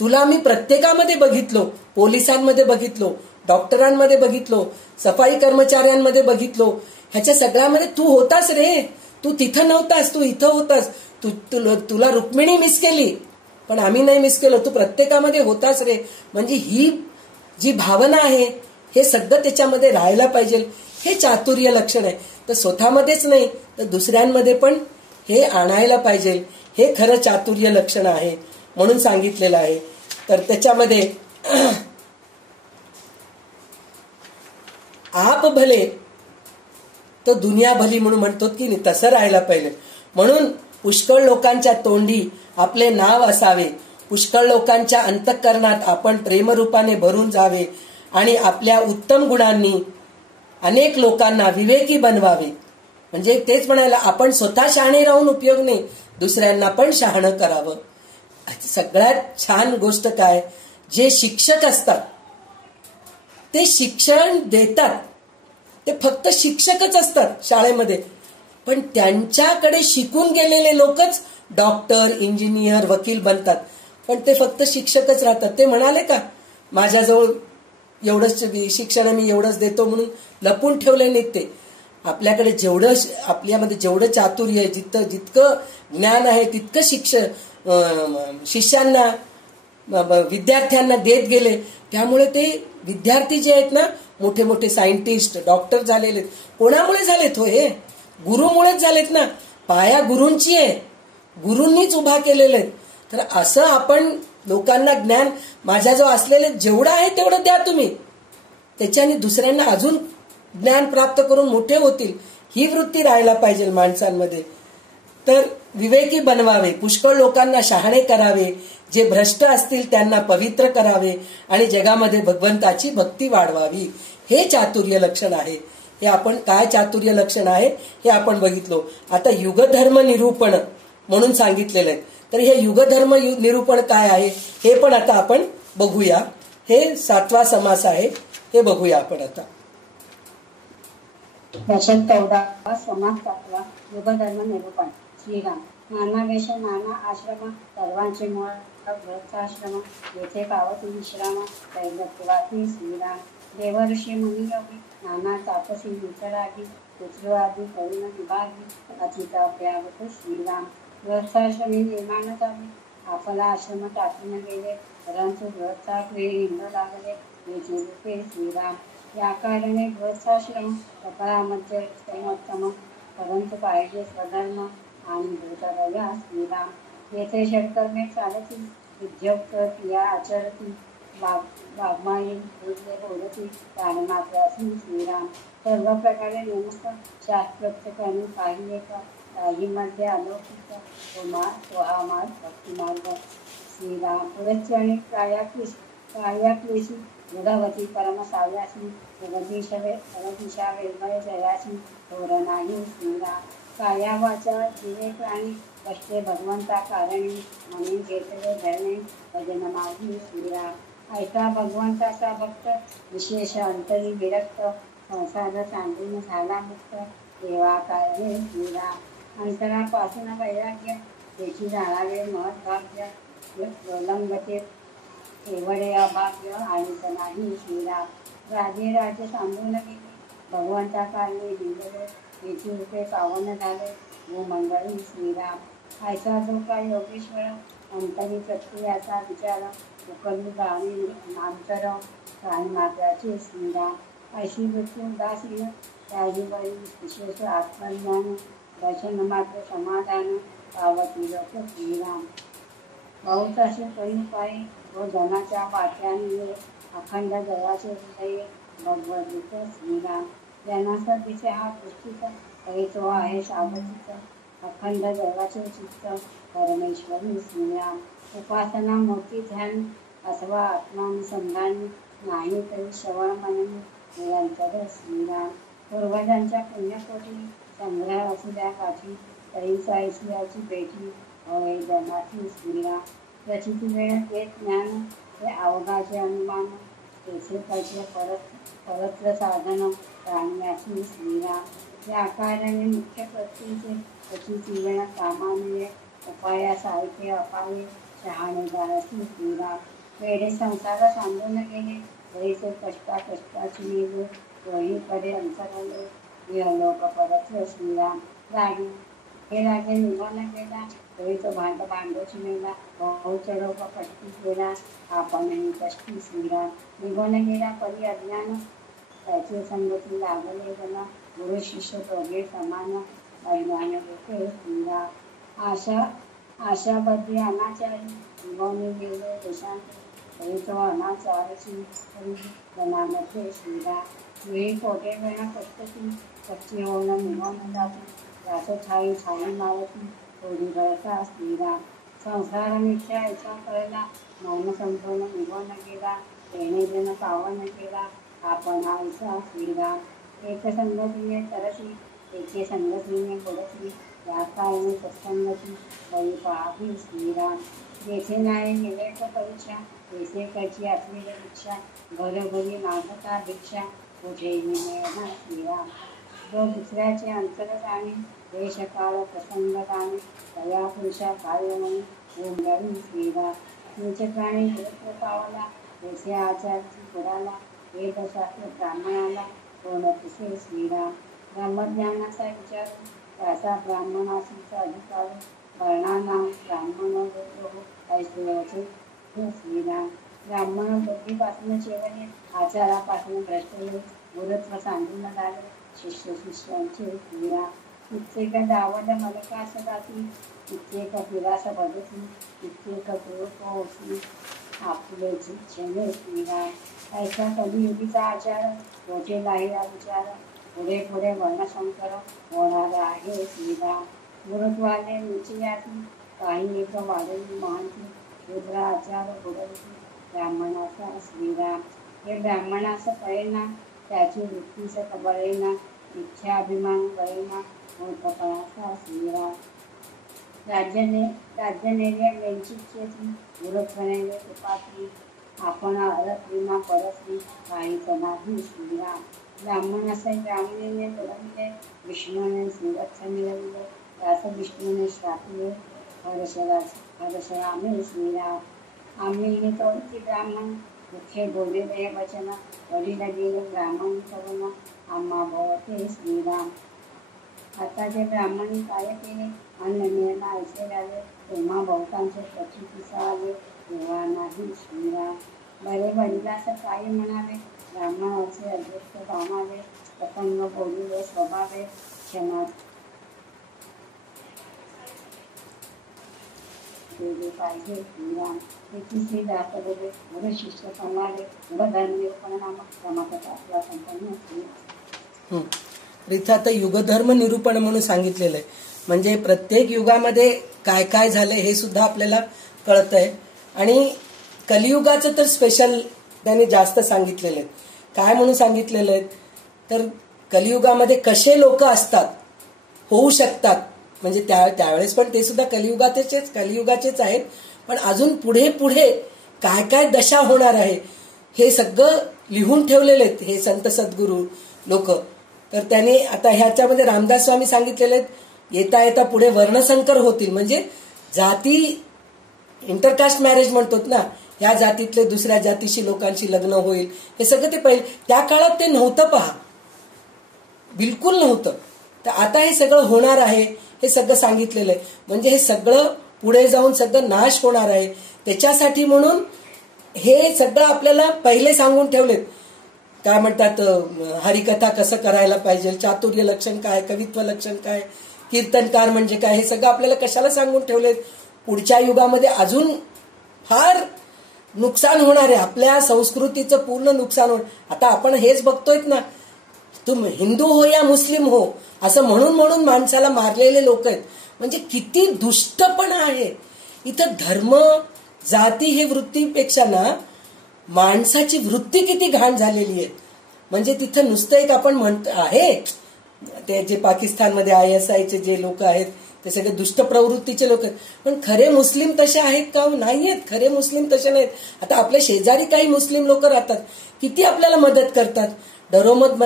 तुला मी प्रत्येकामध्ये बघितलो, पोलिसांमध्ये बघितलो, डॉक्टरांमध्ये बघितलो, सफाई कर्मचाऱ्यांमध्ये बघितलो, ह्याच्या सगळ्यामध्ये तू होतास रे. तू तिथं नव्हतास, तू इथं होतास. तुला रुक्मिणी मिस केली, पण आम्ही नाही मिस केलं, तू प्रत्येकामध्ये होताच रे. म्हणजे ही जी भावना आहे हे सगळं त्याच्यामध्ये राहायला पाहिजे. हे चातुर्य लक्षण आहे. तर स्वतःमध्येच नाही तर दुसऱ्यांमध्ये पण हे आणायला पाहिजे. हे खरं चातुर्य लक्षण आहे म्हणून सांगितलेलं आहे. तर त्याच्यामध्ये आप भले तर दुनिया भली म्हणून म्हणतो की नाही, तसं राहायला पाहिजे. म्हणून पुष्कळ लोकांच्या तोंडी आपले नाव असावे, पुष्कळ लोकांच्या अंतःकरणात आपण प्रेमरूपाने भरून जावे आणि आपल्या उत्तम गुणांनी अनेक लोकांना विवेकी बनवावे. म्हणजे तेच म्हणायला, आपण स्वतः शहाणे राहून उपयोग नाही, दुसऱ्यांना पण शहाणं करावं. सगळ्यात छान गोष्ट काय, जे शिक्षक असतात ते शिक्षण देतात, ते फक्त शिक्षकच असतात शाळेमध्ये, पण त्यांच्याकडे शिकून गेलेले लोकच डॉक्टर, इंजिनियर, वकील बनतात. पण ते फक्त शिक्षकच राहतात. ते म्हणाले का माझ्याजवळ एवढंच शिक्षण मी एवढंच देतो म्हणून लपून ठेवले नाहीत. ते आपल्याकडे जेवढं, आपल्यामध्ये जेवढं चातुर्य आहे, जितकं ज्ञान आहे तितकं शिष्यांना, विद्यार्थ्यांना देत गेले. त्यामुळे ते विद्यार्थी जे आहेत ना, मोठे मोठे सायंटिस्ट, डॉक्टर झालेले कोणामुळे झालेत हो? हे गुरुमुळेच झालेत ना. पाया गुरूंची आहे, गुरूंनीच उभा केलेले आहेत. तर असं आपण लोकांना ज्ञान, माझ्याजवळ असलेले जेवढं आहे तेवढं द्या तुम्ही, त्याच्याने दुसऱ्यांना अजून ज्ञान प्राप्त करून मोठे होतील. ही वृत्ती राहायला पाहिजे माणसांमध्ये. तर विवेकी बनवावे, पुष्कळ लोकांना शहाणे करावे, जे भ्रष्ट असतील त्यांना पवित्र करावे आणि जगामध्ये भगवंताची भक्ती वाढवावी. हे चातुर्य लक्षण आहे. हे आपण काय चातुर्य लक्षण आहे हे आपण बघितलो. आता युगधर्म निरूपण म्हणून सांगितलेलं आहे. तर हे युगधर्म निरूपण काय आहे हे पण आता आपण बघूया. हे 7वा समास आहे, हे बघूया आपण आता. दशक 14 समास 7वा युगधर्म निरूपण. श्रीराम. नाना वेश नाना आश्रम सर्वांचे मूळ गृहस्थाश्रम, येथे पावती विश्राम दैवत्वाती श्रीराम. देव ऋषी मुनी योगी नाना तापसी विचरागी, पुत्रवादी करुण विभागी अचित अभ्यागत श्रीराम. गृहस्थाश्रमी निर्माण झाले, आपला आश्रम टाकून गेले, परंतु गृहस्थाकडे हिंड लागले, याचे रूपे श्रीराम. या कारणे गृहस्थाश्रम कपाळामध्ये उत्तमोत्तम, परंतु पाहिजे स्वधर्म आणि भूतदया श्रीराम. येथे षटकर्मे चालती, उद्योग क्रिया आचरती, वाग्माई बोलते बोलती, प्राणमात्रासी श्रीराम. सर्व प्रकारे नियमस्थ शास्त्रोक्त करणे काही एक, काही मध्ये अलौकिक, तो हा मार्ग भक्तिमार्ग श्रीराम. पुरस्चरणी कायाक्लेशी भगवती परम साव्यासी, जगदीशा वेदमय जयासी, थोर नाही श्रीराम. काया वाचा जीवे प्राणी कष्टे भगवंता कारणी, म्हणून घेतले धरणे भजन मागी श्रीराम. ऐका भगवंताचा भक्त, विशेष अंतरी विरक्त, संसार सांडून झाला मुक्त, देवा कारणे श्रीराम. अंतरापासून वैराग्य, त्याची जाणावे महत्भाग्य, प्रलंगते एवढे अभाग्य आणि नाही श्रीराम. राजे राजे सांगून गेले, भगवंता कारणे हिंडले, त्याची रूपे पावन झाले, वो मंगळी श्रीराम. ऐसा जो काय योगेश्वर, अंतरी प्रक्रियाचा विचार, उकलू गाणी नामतर, प्राणमात्राचे श्रीराम. ऐशी मृत्यू उदासीन, त्याही वरी विशेष आत्मज्ञान, दर्शन मात्र समाधान, पावती लोक श्रीराम. बहुत असे करून पायी व जनाच्या वाट्याने, अखंड जगाचे हृदय भगवद्गीत श्रीराम. ज्ञानाचा दिसे हा दृष्टीचा, तरी तो आहे सावधीचा, अखंड जगाचे चित्त परमेश्वरी श्रीराम. उपासना मोठी ध्यान, अथवा आत्मानुसंधान, नाही तरी श्रवण मनन निरंतर श्रीराम. पूर्वजांच्या पुण्यकोटी संग्रह असू द्या काठी, तरी ऐश्वर्याची भेटी हवे जनाची श्रीराम. प्रचिती वेळ ते ज्ञान, ते अवघाचे अनुमान, तेथे पैसे परत्र साधन प्राण्याची श्रीराम. या कारणे मुख्य प्रत्येचे प्रचिती वेळ कामाने, उपाया साहित्य अपाये शहाणे जाण्याची श्रीराम. वेडे संसार सांगून गेले, तरीचे कष्टाची निघे, तोही कडे अंतरले, लोक परत श्रीराम. गाडी हे राजे निघून गेला तरी तो भांडोशी मेला भाऊ चढो कष्टी गेला आपणही कष्टी श्रीराम निघून गेला परी अज्ञान त्याचे संगती लागले जण गुरु शिष्य दोघे समान अज्ञान होते श्रीराम आशाबद्धी अनाचारी निघून गेले देशांत तरी तो अनाचारची जनामध्ये श्रीराम वेळी कोठे वेळा कष्टती कच्ची होणं निघून जाते त्याच छाई छाई मावती थोडी बळका श्रीराम संसार मिथ्या ऐसा कळला मौन संपूर्ण निघून गेला येणे जन पावन केला आपण ऐसा श्रीराम एक संगतीने तरसी एके संगतीने पडसी या काळने सत्संगती बळी पाहावी श्रीराम जेथे नाही विवेक परीक्षा तेथे त्याची असलेली दीक्षा घरोघरी मागता भिक्षा कुठेही मिळणार श्रीराम जो दुसऱ्याचे अंतर जाणे देश काळ प्रसंग गाणे तया पुरुषा कार्य म्हणून ओंगारी श्रीराम तुमचे प्राणी गुरुत्व पावला जैसे आचारची पुराला वेदशास्त्र ब्राह्मणाला कोण तिसे श्रीराम ब्रह्मज्ञानाचा विचार त्याचा ब्राह्मणाशीचा अधिकार वर्णांना ब्राह्मण हो ऐश्वर्याचे श्रीराम ब्राह्मण बुद्धीपासून चेवणे आचारापासून भ्रष्टले गुरुत्व सांगून झाले शिष्य शिष्यांचे श्रीराम कित्येक दावद मलकास जाती कित्येक पिरास बदती कित्येक गुरुपोशी आपलेची छेने श्रीराम ऐसा कलियुगीचा आचार मोठे लाहिरा विचार पुढे पुढे वर्णशंकर होणारा आहे श्रीराम गुरुत्वाने निश्चयाची काही एक वाढवली महांती शूद्र आचार बुडवती ब्राह्मणाचा श्रीराम हे ब्राह्मणास कळेना त्याची वृत्तीस कबळेना इच्छाभिमान कळेना मूर्खपणाचा श्रीराम राज्यनेले वेंचिच्छेती गुरुत्वनेले कृपाती आपण अरत्रिमा परस्त्री काहीच नाही श्रीराम ब्राह्मणास ब्राह्मणीने बुडविले विष्णूने श्रीरक्ष मिळविले त्यास विष्णूने श्रापिले हर्षरामे श्रीराम आम्ही तोडती ब्राह्मण मुखे बोलिले वचन वडील गेले ब्राह्मण करून आम्हा भवते श्रीराम आता जे ब्राह्मणी काय केले अन्न मिळणं ऐसे झाले तेव्हा बहुतांचे पक्षी पिसाळले तेव्हा नाही श्रीराम बरे वडिलास काय म्हणावे ब्राह्मणाचे अदृष्ट कामावे प्रसंग बोलिले स्वभावे क्षमा पाहिजे श्रीराम एकीचे दाखवले गुरु शिष्य संवादे गुरुधर्म नामक क्रमांक आपला संपन्न श्रीराम इथं आता युगधर्म निरूपण म्हणून सांगितलेलं आहे म्हणजे प्रत्येक युगामध्ये काय काय झालंय हे सुद्धा आपल्याला कळतंय आणि कलियुगाचं तर स्पेशल त्यांनी जास्त सांगितलेलं आहे काय म्हणून सांगितलेलं आहे तर कलियुगामध्ये कसे लोक असतात होऊ शकतात म्हणजे त्यावेळेस पण ते सुद्धा कलियुगाचेच आहेत पण अजून पुढे पुढे काय काय दशा होणार आहे हे सगळं लिहून ठेवलेले आहेत हे संत सद्गुरू लोक तर त्यांनी आता ह्याच्यामध्ये रामदास स्वामी सांगितलेले आहेत येता येता पुढे वर्णसंकर होतील म्हणजे जाती इंटरकास्ट मॅरेज म्हणतात ना या जातीतले दुसऱ्या जातीशी लोकांशी लग्न होईल हे सगळं ते पहिले त्या काळात ते नव्हतं पहा बिलकुल नव्हतं तर आता हे सगळं होणार आहे हे सगळं सांगितलेलं आहे म्हणजे हे सगळं पुढे जाऊन सगळं नाश होणार आहे त्याच्यासाठी म्हणून हे सगळं आपल्याला पहिले सांगून ठेवलेत काय म्हणतात हरिकथा कसं करायला पाहिजे चातुर्य लक्षण काय कवित्व लक्षण काय कीर्तनकार म्हणजे काय हे सगळं आपल्याला कशाला सांगून ठेवलेत पुढच्या युगामध्ये अजून फार नुकसान होणार आहे आपल्या संस्कृतीचं पूर्ण नुकसान होणार आता आपण हेच बघतोय ना तुम हिंदू हो या मुस्लिम हो असं म्हणून म्हणून माणसाला मारलेले लोक आहेत म्हणजे किती दुष्टपणा आहे इथं धर्म जाती हे वृत्तीपेक्षा ना माणसाची वृत्ती किती घाण झालेली आहे म्हणजे तिथं नुसतं एक आपण म्हणतो आहे ते जे पाकिस्तानमध्ये ISIचे जे लोक आहेत ते सगळे दुष्ट प्रवृत्तीचे लोक आहेत पण खरे मुस्लिम तसे आहेत का नाही आहेत खरे मुस्लिम तसे नाहीत आता आपल्या शेजारी काही मुस्लिम लोक राहतात किती आपल्याला मदत करतात डरो मत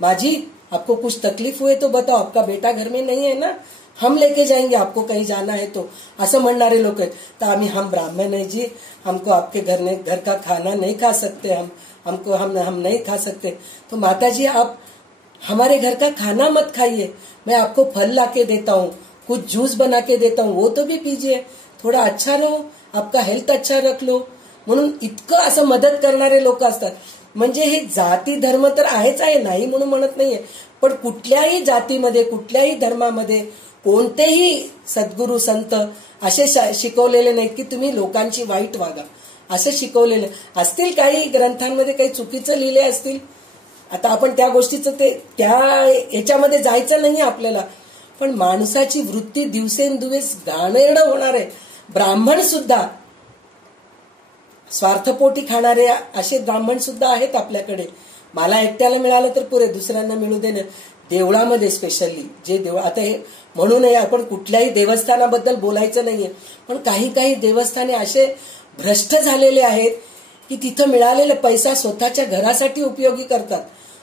माजी आपको कुछ तकलीफ हुए तो बताओ आपका बेटा घर में नहीं है ना हम लेके जाएंगे आपको कहीं जाना है तो असं म्हणणारे लोक आहेत तर हम ब्राह्मण है जी हमको आपके घर का खाना नहीं खा सकते हम नहीं खा सकते तो माता जी आप हमारे घर का खाना मत खाइए मैं आपको फल लाके देता हूँ कुछ जूस बना के देता हूँ, वो तो भी पीजिए, थोडा अच्छा रहो, आपका हेल्थ अच्छा रख लो. म्हणून इतकं असं मदत करणारे लोक असतात. म्हणजे हे जाती धर्म तर आहेच आहे, नाही म्हणून म्हणत नाहीये, पण कुठल्याही जातीमध्ये कुठल्याही धर्मामध्ये कोणतेही सद्गुरू संत असे शिकवलेले नाहीत की तुम्ही लोकांची वाईट वागा, असं शिकवलेलं असतील. काही ग्रंथांमध्ये काही चुकीचं लिहिले असतील, आता आपण त्या गोष्टीचं त्या याच्यामध्ये जायचं नाही आपल्याला. पण माणसाची वृत्ती दिवसेंदिवस घाणेरडं होणार आहे. ब्राह्मण सुद्धा स्वार्थपोटी खाणारे असे ब्राह्मण सुद्धा आहेत आपल्याकडे. मला एकट्याला मिळालं तर पुरे, दुसऱ्यांना मिळू दे ना. देवळामध्ये स्पेशली जे देवळ, आता हे म्हणू नये आपण कुठल्याही देवस्थानाबद्दल बोलायचं नाहीये, पण काही काही देवस्थाने असे भ्रष्ट झालेले आहेत की तिथं मिळालेला पैसा स्वतःच्या घरासाठी उपयोगी करतात,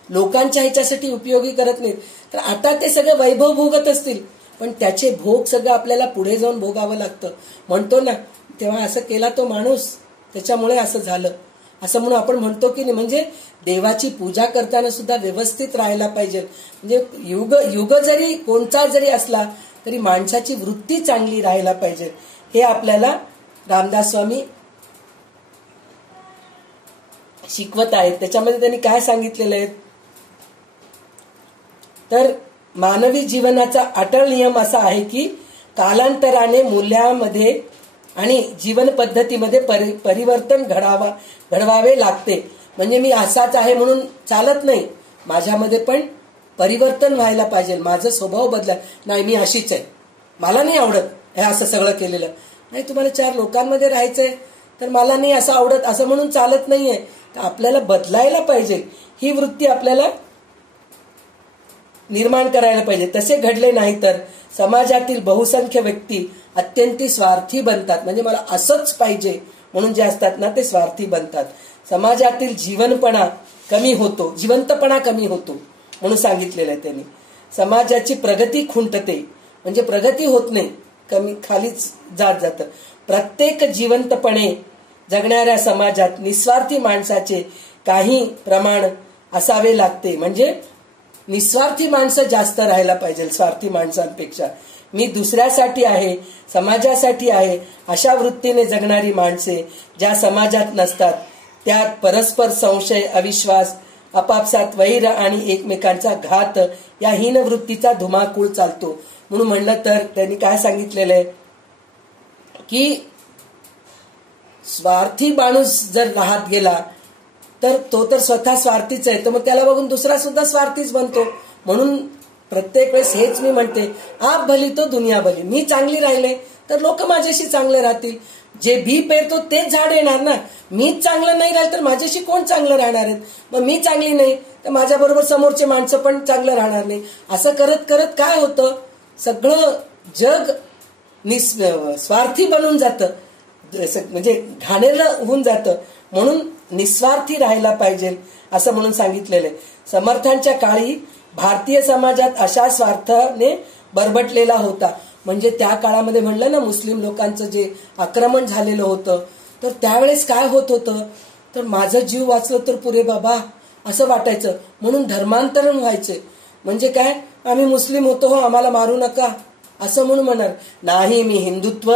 लोकांच्या ह्याच्यासाठी उपयोगी करत नाहीत. तर आता ते सगळं वैभव भोगत असतील, पण त्याचे भोग सगळं आपल्याला पुढे जाऊन भोगावं लागतं. म्हणतो ना, तेव्हा असं केला तो माणूस, त्याच्यामुळे असं झालं, असं म्हणून आपण म्हणतो की नाही. म्हणजे देवाची पूजा करताना सुद्धा व्यवस्थित राहायला पाहिजे. म्हणजे युग जरी कोणता जरी असला तरी माणसाची वृत्ती चांगली राहायला पाहिजे. हे आपल्याला रामदास स्वामी शिकवत आहेत. त्याच्यामध्ये त्यांनी काय सांगितलेलं आहे तर मानवी जीवनाचा अटळ नियम असा आहे की कालांतराने मूल्यामध्ये आणि जीवन पद्धतीमध्ये परिवर्तन घडवावे लागते. म्हणजे मी असाच आहे म्हणून चालत नाही, माझ्यामध्ये पण परिवर्तन व्हायला पाहिजे. माझा स्वभाव बदला, नाही मी अशीच आहे, मला नाही आवडत हे असं सगळं केलेलं. नाही, तुम्हाला 4 लोकांमध्ये राहायचंय तर मला नाही असं आवडत असं म्हणून चालत नाहीये. तर आपल्याला बदलायला पाहिजे, ही वृत्ती आपल्याला निर्माण करायला पाहिजे. तसे घडले नाही तर समाजातील बहुसंख्य व्यक्ती अत्यंत स्वार्थी बनतात. म्हणजे मला असंच पाहिजे म्हणून जे असतात ना ते स्वार्थी बनतात. समाजातील जिवंतपणा कमी होतो म्हणून सांगितलेलं आहे त्यांनी. समाजाची प्रगती खुंटते, म्हणजे प्रगती होत नाही, कमी खालीच जातं. प्रत्येक जिवंतपणे जगणाऱ्या समाजात निस्वार्थी माणसाचे काही प्रमाण असावे लागते. म्हणजे निस्वार्थी माणसं जास्त राहायला पाहिजे स्वार्थी माणसांपेक्षा. मी दुसऱ्यासाठी आहे, समाजासाठी आहे, अशा वृत्तीने जगणारी माणसे ज्या समाजात नसतात त्यात परस्पर संशय, अविश्वास, आपापसात वैर आणि एकमेकांचा घात या हीन वृत्तीचा धुमाकूळ चालतो. म्हणून म्हणलं तर त्यांनी काय सांगितलेलं आहे की स्वार्थी माणूस जर राहत गेला तर तो तर स्वतः स्वार्थीच आहे, तर मग त्याला बघून दुसरा सुद्धा स्वार्थीच बनतो. म्हणून प्रत्येक वेळेस हेच मी म्हणते, आप भली तो दुनिया भली. मी चांगली राहिले तर लोक माझ्याशी चांगले राहतील. जे बी पेरतो तेच झाड येणार ना. मीच चांगलं नाही राहिलं तर माझ्याशी कोण चांगलं राहणार आहेत. मग मी चांगली नाही तर माझ्या बरोबर समोरचे माणसं पण चांगलं राहणार नाही. असं करत करत काय होतं, सगळं जग स्वार्थी बनून जातं, म्हणजे घाणेरडं होऊन जातं. म्हणून निस्वार्थी राहायला पाहिजे असं म्हणून सांगितलेलं आहे. समर्थांच्या काळी भारतीय समाजात अशा स्वार्थाने बरबटलेला होता. म्हणजे त्या काळामध्ये म्हणलं ना, मुस्लिम लोकांचं जे आक्रमण झालेलं होतं, तर त्यावेळेस काय होत होतं तर माझं जीव वाचलं तर पुरे बाबा असं वाटायचं. म्हणून धर्मांतरण व्हायचे. म्हणजे काय, आम्ही मुस्लिम होतो हो, आम्हाला मारू नका असं म्हणून म्हणणार नाही. मी हिंदुत्व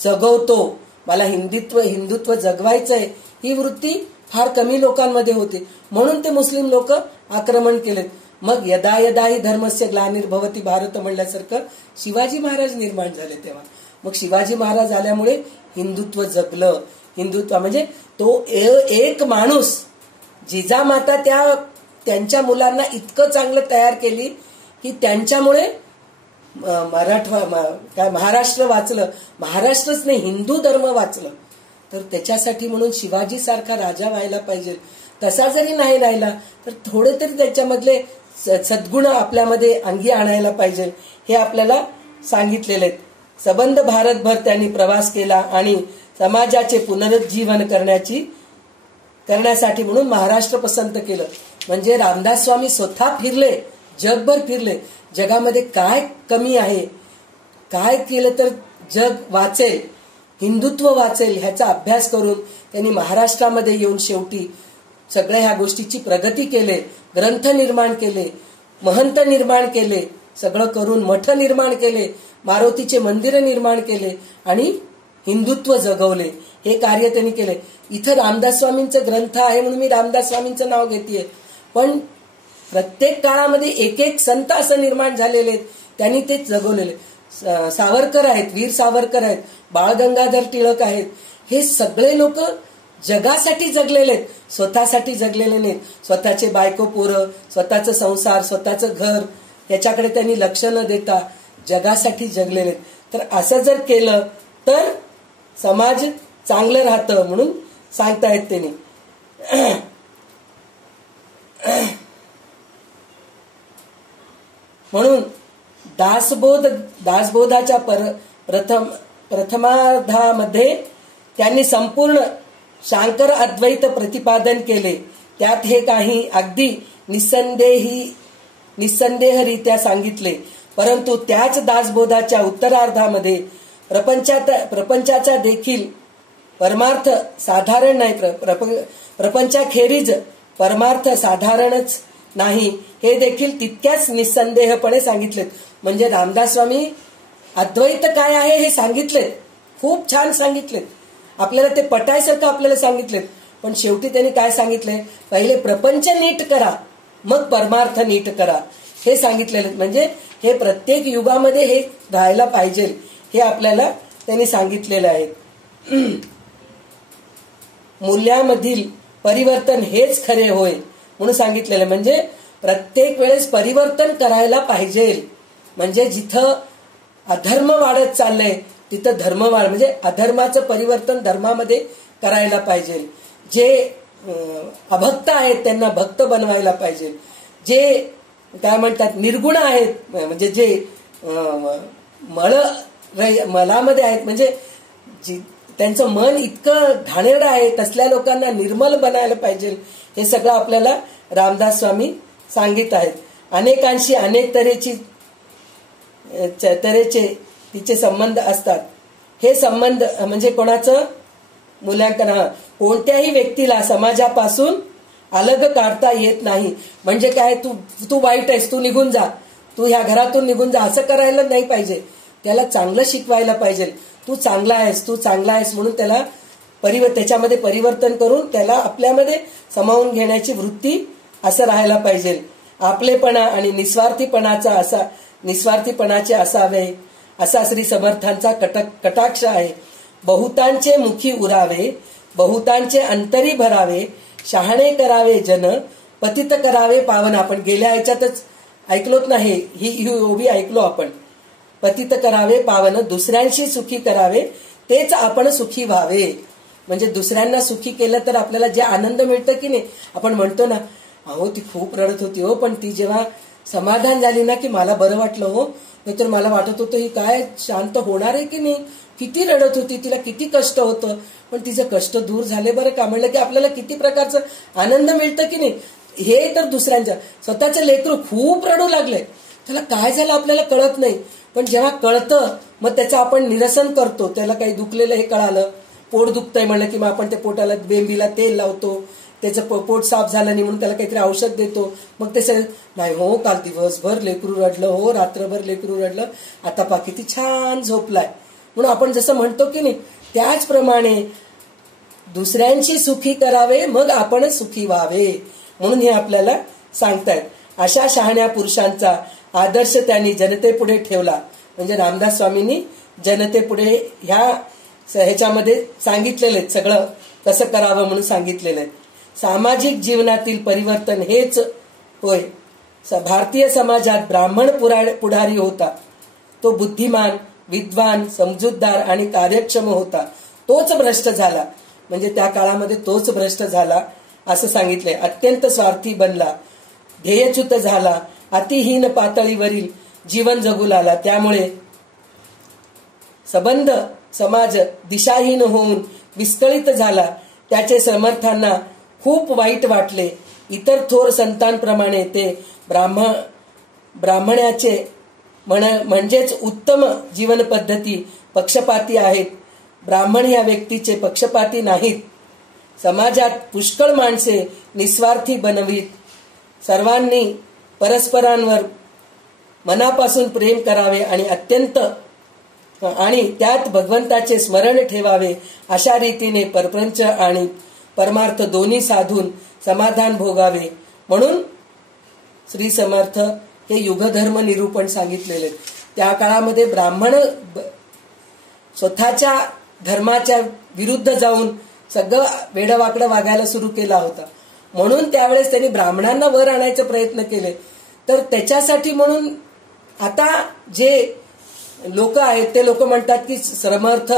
जगवतो, मला हिंदुत्व जगवायचंय, ही वृत्ती फार कमी लोकांमध्ये होती. म्हणून ते मुस्लिम लोक आक्रमण केलेत. मग यदा यदा ही धर्मस्य ग्लानिर्भवती भारत म्हणल्यासारखं शिवाजी महाराज निर्माण झाले. तेव्हा मग शिवाजी महाराज आल्यामुळे हिंदुत्व जगलं. हिंदुत्व म्हणजे तो एक माणूस, जिजामाता त्यांच्या मुलांना इतकं चांगलं तयार केली की त्यांच्यामुळे महाराष्ट्र वाचलं. महाराष्ट्रच नाही, हिंदू धर्म वाचलं. तर त्याच्यासाठी म्हणून शिवाजी सारखा राजा व्हायला पाहिजे. तसा जरी नाही राहिला तर थोडे तरी त्याच्यामधले सद्गुण आपल्यामध्ये अंगी आणायला पाहिजे. हे आपल्याला सांगितलेले आहेत. सबंध भारतभर त्यांनी प्रवास केला आणि समाजाचे पुनरुज्जीवन करण्यासाठी म्हणून महाराष्ट्र पसंत केलं. म्हणजे रामदास स्वामी स्वतः फिरले, जगभर फिरले. जगामध्ये काय कमी आहे, काय केलं तर जग वाचेल, हिंदुत्व वाचेल, ह्याचा अभ्यास करून त्यांनी महाराष्ट्रामध्ये येऊन शेवटी सगळ्या ह्या गोष्टीची प्रगती केले. ग्रंथ निर्माण केले, महंत निर्माण केले, सगळं करून मठ निर्माण केले मारुतीचे मंदिर निर्माण केले आणि हिंदुत्व जगवले. हे कार्य त्यांनी केले. इथं रामदास स्वामींचं ग्रंथ आहे म्हणून मी रामदास स्वामींचं नाव घेतेय, पण प्रत्येक काळामध्ये एक एक संत असं निर्माण झालेले आहेत, त्यांनी ते जगवलेले. सावरकर आहेत, वीर सावरकर आहेत, बाळ गंगाधर टिळक आहेत. हे सगळे लोक जगासाठी जगलेले आहेत, स्वतःसाठी जगलेले नाहीत. स्वतःचे बायको पोरं, स्वतःचं संसार, स्वतःचं घर याच्याकडे त्यांनी लक्ष न देता जगासाठी जगलेले आहेत. तर असं जर केलं तर समाज चांगलं राहतं म्हणून सांगतायत त्यांनी. म्हणून दासबोधाच्या प्रथमार्धामध्ये त्यांनी संपूर्ण शांकर अद्वैत प्रतिपादन केले. त्यात हे काही अगदी निसंदेहरित्या सांगितले. परंतु त्याच दासबोधाच्या उत्तरार्धामध्ये प्रपंचाचा देखील परमार्थ साधारण नाही, प्रपंचाखेरीज परमार्थ साधारणच नाही हे देखील तितक्याच निसंदेहपणे सांगितलेत. म्हणजे रामदास स्वामी अद्वैत काय आहे हे सांगितलेत, खूप छान सांगितलेत. आपल्याला ते पटायसारखं आपल्याला सांगितलेत. पण शेवटी त्यांनी काय सांगितलंय, पहिले प्रपंच नीट करा मग परमार्थ नीट करा हे सांगितलेले. म्हणजे हे प्रत्येक युगामध्ये हे राहायला पाहिजे हे आपल्याला त्यांनी सांगितलेलं आहे. मूल्यामधील परिवर्तन हेच खरे होय म्हणून सांगितलेलं. म्हणजे प्रत्येक वेळेस परिवर्तन करायला पाहिजे. म्हणजे जिथं अधर्म वाढत चाललंय तिथं धर्म वाढ, म्हणजे अधर्माचं परिवर्तन धर्मामध्ये करायला पाहिजे. जे अभक्त आहेत त्यांना भक्त बनवायला पाहिजे. जे काय म्हणतात निर्गुण आहेत, म्हणजे जे मलामध्ये आहेत, म्हणजे त्यांचं मन इतकं घाणेरडं आहे, तसल्या लोकांना निर्मल बनायला पाहिजे. हे सगळं आपल्याला रामदास स्वामी सांगित आहेत. अनेकांशी अनेक तऱ्हेचे तिचे संबंध असतात. हे संबंध म्हणजे कोणाचं मूल्यांकन, कोणत्याही व्यक्तीला समाजापासून अलग काढता येत नाही. म्हणजे काय, तू वाईट आहेस, तू निघून जा, तू ह्या घरातून निघून जा, असं करायला नाही पाहिजे. त्याला चांगलं शिकवायला पाहिजे. तू चांगला आहेस म्हणून त्याला त्याच्यामध्ये परिवर्तन करून त्याला आपल्यामध्ये सामावून घेण्याची वृत्ती असं राहायला पाहिजे. आपलेपणा आणि निस्वार्थीपणाचे असावे असा श्री समर्थांचा कटाक्ष आहे. बहुतांचे मुखी उरावे, बहुतांचे अंतरी भरावे, शहाणे करावे जन, पतित करावे पावन. आपण गेल्या ह्याच्यातच ऐकलोत नाही, ही ओवी ऐकलो आपण. पतित करावे पावन, दुसऱ्यांशी सुखी करावे, तेच आपण सुखी व्हावे. म्हणजे दुसऱ्यांना सुखी केलं तर आपल्याला जे आनंद मिळतं की नाही. आपण म्हणतो ना, अहो ती खूप रडत होती हो, पण ती जेव्हा समाधान झाली ना की मला बरं वाटलं हो, नाहीतर मला वाटत होतं ही काय शांत होणार आहे की नाही, किती रडत होती, तिला किती कष्ट होतं, पण तिचं कष्ट दूर झाले बरं का. म्हणलं की आपल्याला किती प्रकारचं आनंद मिळतं की नाही. हे तर दुसऱ्यांच्या, स्वतःचं लेकरू खूप रडू लागलंय, त्याला काय झालं आपल्याला कळत नाही, पण जेव्हा कळतं मग त्याचं आपण निरसन करतो. त्याला काही दुखलेलं हे कळालं, पोट दुखतंय म्हणलं की मग आपण ते पोटाला बेंबीला तेल लावतो, त्याचं पोट साफ झालं नाही म्हणून त्याला काहीतरी औषध देतो. मग ते नाही हो, काल दिवसभर लेकरू रडलं हो, रात्रभर लेकरू रडलं, आता पा किती छान झोपलाय म्हणून आपण जसं म्हणतो की नाही, त्याचप्रमाणे दुसऱ्यांची सुखी करावे मग आपण सुखी व्हावे म्हणून हे आपल्याला सांगतायत. अशा शहाण्या पुरुषांचा आदर्श त्यांनी जनतेपुढे ठेवला. म्हणजे रामदास स्वामींनी जनतेपुढे ह्याच्यामध्ये सांगितलेलं सगळं कसं करावं म्हणून सांगितलेलं आहे. सामाजिक जीवनातील परिवर्तन हेच होय. भारतीय समाजात ब्राह्मण पुढारी होता. तो बुद्धिमान, विद्वान, समजूतदार आणि कार्यक्षम होता. तोच भ्रष्ट झाला. म्हणजे त्या काळामध्ये तोच भ्रष्ट झाला असं सांगितलंय. अत्यंत स्वार्थी बनला, ध्येयच्युत झाला, अतिहीन पातळीवरील जीवन जगू लागला. त्यामुळे संबंध समाज दिशाहीन होऊन विस्कळीत झाला. त्याचे समर्थांना खूप वाईट वाटले. इतर थोर संतांप्रमाणे ते ब्राह्मणाचे म्हणजेच उत्तम जीवन पद्धती पक्षपाती आहेत. ब्राह्मण या व्यक्तीचे पक्षपाती नाहीत. समाजात पुष्कळ माणसे निस्वार्थी बनवीत. सर्वांनी परस्परांवर मनापासून प्रेम करावे आणि अत्यंत आणि त्यात भगवंताचे स्मरण ठेवावे, अशा रीतीने परप्रंच आणि परमार्थ दोन्ही साधून समाधान भोगावे. म्हणून श्री समर्थ हे युगधर्म निरूपण सांगितलेले. त्या काळामध्ये ब्राह्मण स्वतःच्या धर्माच्या विरुद्ध जाऊन सगळं वेडवाकडं वागायला सुरू केला होता. म्हणून त्यावेळेस त्यांनी ब्राह्मणांना वर आणायचे प्रयत्न केले. तर त्याच्यासाठी म्हणून आता जे लोक आहेत ते लोक म्हणतात की समर्थ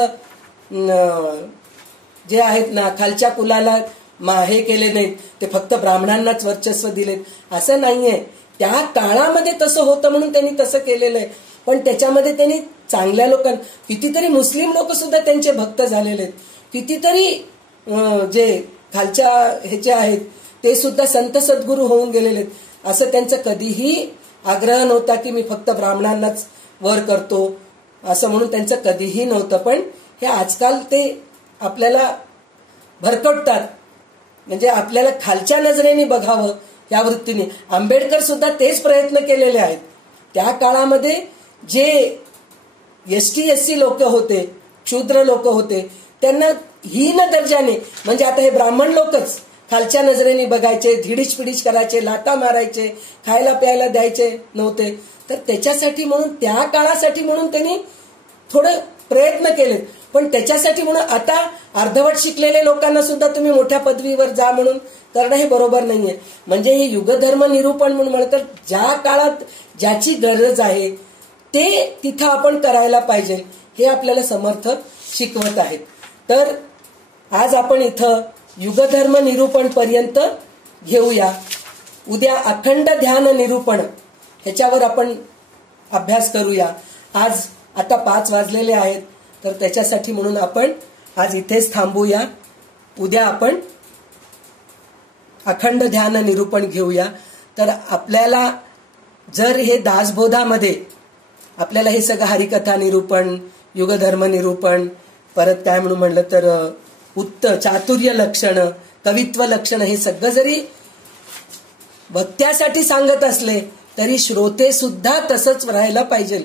जे आहेत ना खालच्या कुलाला हे केले नाहीत, ते फक्त ब्राह्मणांनाच वर्चस्व दिले. असं नाहीये. त्या काळामध्ये तसं होतं म्हणून त्यांनी तसं केलेलं आहे. पण त्याच्यामध्ये त्यांनी चांगल्या लोकांना, कितीतरी मुस्लिम लोक सुद्धा त्यांचे भक्त झालेले आहेत. कितीतरी जे खालच्या ह्याचे आहेत ते सुद्धा संत सद्गुरू होऊन गेलेले आहेत. असं त्यांचं कधीही आग्रह नव्हता की मी फक्त ब्राह्मणांनाच वर करतो असं म्हणून त्यांचं कधीही नव्हतं. पण हे आजकाल ते आपल्याला भरकटतात, म्हणजे आपल्याला खालच्या नजरेने बघावं या वृत्तीने. आंबेडकर सुद्धा तेच प्रयत्न केलेले आहेत. त्या काळामध्ये जे ST SC लोक होते, क्षुद्र लोक होते, त्यांना हीन दर्जाने, म्हणजे आता हे ब्राह्मण लोकच खालच्या नजरेने बघायचे, धिडीच पिडीच करायचे, लाथा मारायचे, खायला प्यायला द्यायचे नव्हते. तर त्याच्यासाठी म्हणून त्या काळासाठी म्हणून त्यांनी थोडे प्रयत्न केले. पण त्याच्यासाठी म्हणून आता अर्धवट शिकलेल्या लोकांना सुद्धा तुम्ही मोठ्या पदवीवर जा म्हणून करणं हे बरोबर नाहीये. म्हणजे हे युगधर्म निरूपण म्हणून म्हणतात, ज्या काळात ज्याची गरज आहे ते तिथं आपण करायला पाहिजे, हे आपल्याला समर्थ शिकवत आहेत. तर आज आपण इथं युगधर्म निरूपण पर्यंत घेऊया. उद्या अखंड ध्यान निरूपण ह्याच्यावर आपण अभ्यास करूया. आज आता 5 वाजलेले आहेत, तर त्याच्यासाठी म्हणून आपण आज इथेच थांबूया. उद्या आपण अखंड ध्यान निरूपण घेऊया. तर आपल्याला जर हे दासबोधामध्ये आपल्याला हे सगळं हरिकथा निरूपण, युगधर्म निरूपण, परत काय म्हणून म्हणलं तर चातुर्य लक्षण, कवित्व लक्षण, हे सगळं जरी भक्त्यासाठी सांगत असले तरी श्रोते सुद्धा तसंच राहायला पाहिजे.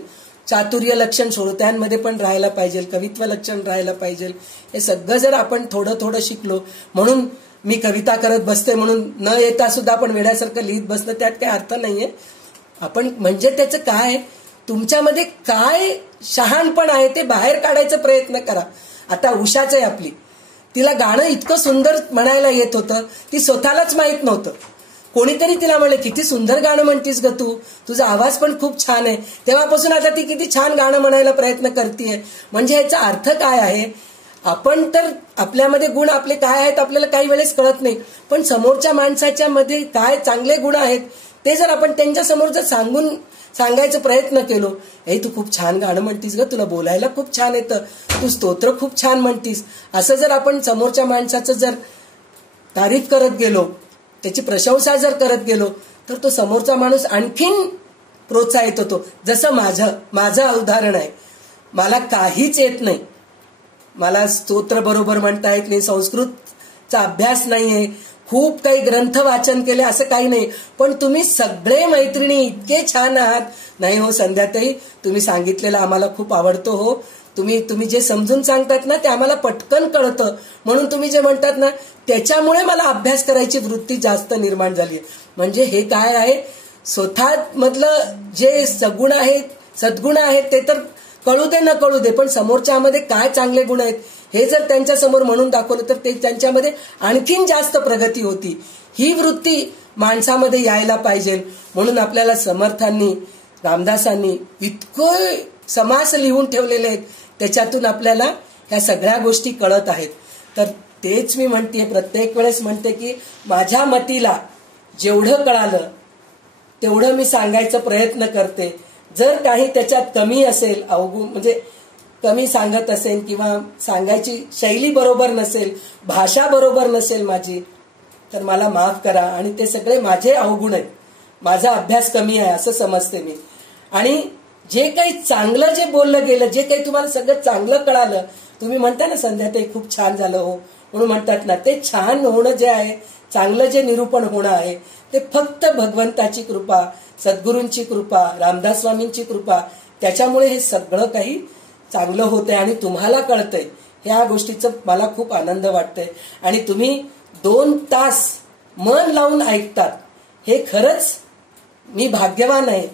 चातुर्य लक्षण श्रोत्यांमध्ये पण राहायला पाहिजे, कवित्व लक्षण राहायला पाहिजे. हे सगळं जर आपण थोडं थोडं शिकलो, म्हणून मी कविता करत बसते म्हणून न येता सुद्धा आपण वेड्यासारखं लिहित बसलं, त्यात काही अर्थ नाहीये. आपण म्हणजे त्याचं काय, तुमच्यामध्ये काय शहाणपण आहे ते बाहेर काढायचा प्रयत्न करा. आता उषाच आहे आपली, तिला गाणं इतकं सुंदर म्हणायला येत होतं, ती स्वतःलाच माहित नव्हतं. कोणीतरी तिला म्हणले, किती सुंदर गाणं म्हणतीस ग तू, तुझा आवाज पण खूप छान आहे. तेव्हापासून आता ती किती छान गाणं म्हणायला प्रयत्न करते. म्हणजे याचा अर्थ काय आहे, आपण तर आपल्यामध्ये गुण आपले काय आहेत आपल्याला काही वेळेस कळत नाही, पण समोरच्या माणसाच्या मध्ये काय चांगले गुण आहेत ते जर आपण त्यांच्या समोर जर सांगायचा प्रयत्न केलो, हे तू खूप छान गाणं म्हणतीस ग, तुला बोलायला खूप छान येतं, तू स्तोत्र खूप छान म्हणतीस, असं जर आपण समोरच्या माणसाचं जर तारीफ करत गेलो, त्याची प्रशंसा जर करत गेलो, तर तो समोरचा माणूस आणखीन प्रोत्साहित होतो. जसं माझं उदाहरण आहे. मला काहीच येत नाही, मला स्तोत्र बरोबर म्हणता येत नाही, संस्कृतचा अभ्यास नाहीये, खूप काही ग्रंथ वाचन केले असं काही नाही, पण तुम्ही सगळे मैत्रिणी इतके छान आहात. नाही हो संध्याताई, तुम्ही सांगितलेलं आम्हाला खूप आवडतो हो, तुम्ही जे समजून सांगतात ना ते आम्हाला पटकन कळतं, म्हणून तुम्ही जे म्हणतात ना त्याच्यामुळे मला अभ्यास करायची वृत्ती जास्त निर्माण झाली. म्हणजे हे काय आहे, स्वतः मधलं जे सगुण आहेत, सद्गुण आहेत ते तर कळू दे न कळू दे, पण समोरच्यामध्ये काय चांगले गुण आहेत हे जर त्यांच्या समोर म्हणून दाखवलं तर ते त्यांच्यामध्ये आणखीन जास्त प्रगती होती. ही वृत्ती माणसामध्ये यायला पाहिजे. म्हणून आपल्याला समर्थांनी, रामदासांनी इतकं समास लिहून ठेवलेले आहेत, त्याच्यातून आपल्याला ह्या सगळ्या गोष्टी कळत आहेत. तर तेच मी म्हणते, प्रत्येक वेळेस म्हणते की माझ्या मतीला जेवढं कळालं तेवढं मी सांगायचा प्रयत्न करते. जर काही त्याच्यात कमी असेल, अवगुण म्हणजे कमी सांगत असेल किंवा सांगायची शैली बरोबर नसेल, भाषा बरोबर नसेल माझी, तर मला माफ करा. आणि ते सगळे माझे अवगुण आहेत, माझा अभ्यास कमी आहे असं समजते मी. आणि जे काही चांगलं जे बोललं गेलं, जे काही तुम्हाला सगळं चांगलं कळालं, तुम्ही म्हणता ना संध्या ते खूप छान झालं हो म्हणून म्हणतात ना, ते छान होणं जे आहे, चांगलं जे निरूपण होणं आहे, ते फक्त भगवंताची कृपा, सद्गुरूंची कृपा, रामदास स्वामींची कृपा, त्याच्यामुळे हे सगळं काही चांगलं होतंय आणि तुम्हाला कळतंय, ह्या गोष्टीचं मला खूप आनंद वाटतंय. आणि तुम्ही 2 तास मन लावून ऐकतात, हे खरंच मी भाग्यवान आहे.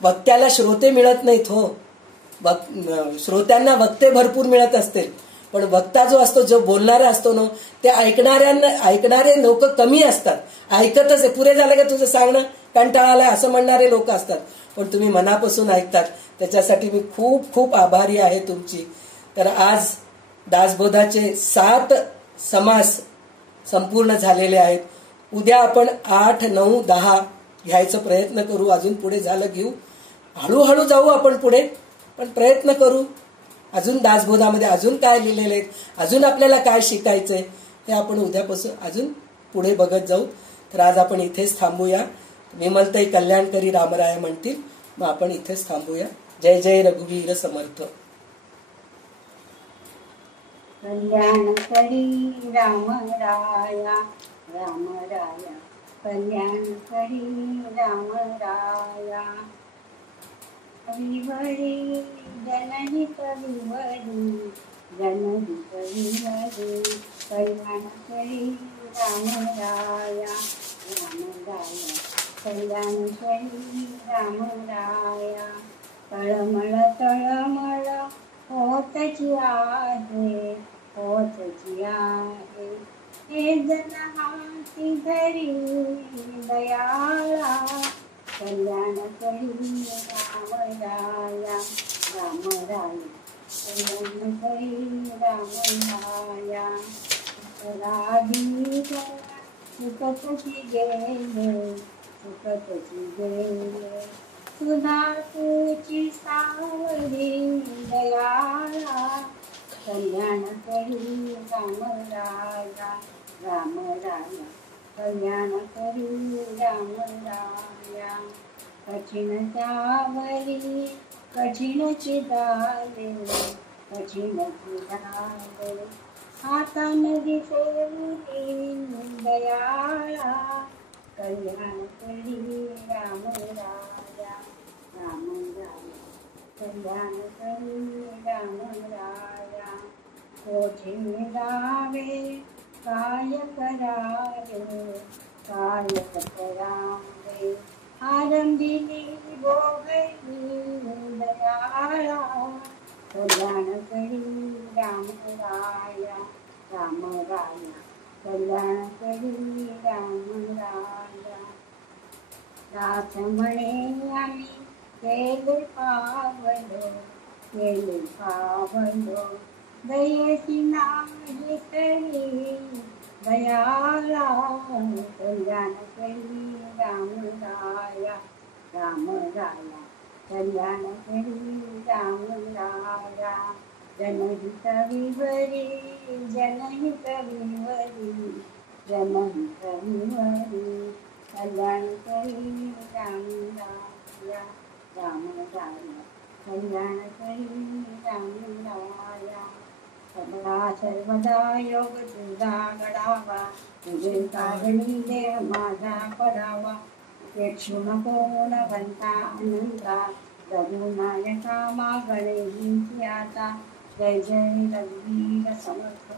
वक्त्याला श्रोते मिळत नाहीत हो, श्रोत्यांना वक्ते भरपूर मिळत असतील, पण वक्ता जो असतो, जो बोलणारा असतो ना, ते ऐकणारे लोक कमी असतात. ऐकतच पुरे झालं का तुझं सांगणं, कंटाळा आलाय असं म्हणणारे लोक असतात. पण तुम्ही मनापासून ऐकतात, त्याच्यासाठी मी खूप खूप आभारी आहे तुमची. तर आज दासबोधाचे 7 समास संपूर्ण झालेले आहेत. उद्या आपण 8, 9, 10 घ्यायचा प्रयत्न करू. अजून पुढे झालं घेऊ, हळूहळू जाऊ आपण पुढे, पण प्रयत्न करू. अजून दासबोधामध्ये अजून काय लिहिलेले आहेत, अजून आपल्याला काय शिकायचंय, हे आपण उद्यापासून अजून पुढे बघत जाऊ. तर आज आपण इथेच थांबूया. विमलताई कल्याणकरी रामराय म्हणतील, मग आपण इथेच थांबूया. जय जय रघुवीर समर्थ. कल्याण करी राम राया, राम राया कल्याण करी राम राया. विवरी जनहित विवरी, जनहित विवरी कल्याण करी राम राया, राम राया कल्याण करी राम राया. तळमळ तळमळ होतची आहे, होतची आहे, हे जन हाती धरी दयाळा. कल्याण करी राम राया, राम राया कल्याण करी राम राया. राधी सुखतची गेले, सुखतची गेले, सुधा तुझी सावरी दयाळा. कल्याण करी राम राया, राम राया कल्याण करी राम राया. कठीण त्यावरी कठीणची दाले, कठीणची दाले, हाताने दिसेली दयाळा. कल्याण करी राम राया, राम राया कल्याण करी राम राया. कोठे जावे काय करावे, काय करावे, आरंभिली भोगली दयाळा. कल्याण करी राम राया, राम राया कल्याण करी राम राया. दास म्हणे आम्ही केले पावलो, केले पावलो, दयेची नाही तरी दयाळा. कल्याण करी राम राया, राम राया कल्याण करी राम राया. जनहित विवरी, जनहित विवरी, जनहित विवरी कल्याण करी राम राया, राम राया कल्याण करी राम राया. सदा सर्वदा योग तुझा घडावा, तुझे कारणी देह माझा पडावा. पेक्षू नको न बनता अनंता, रघुनायका मागणे हिंची आता. जय जय रघुवीर समर्थ.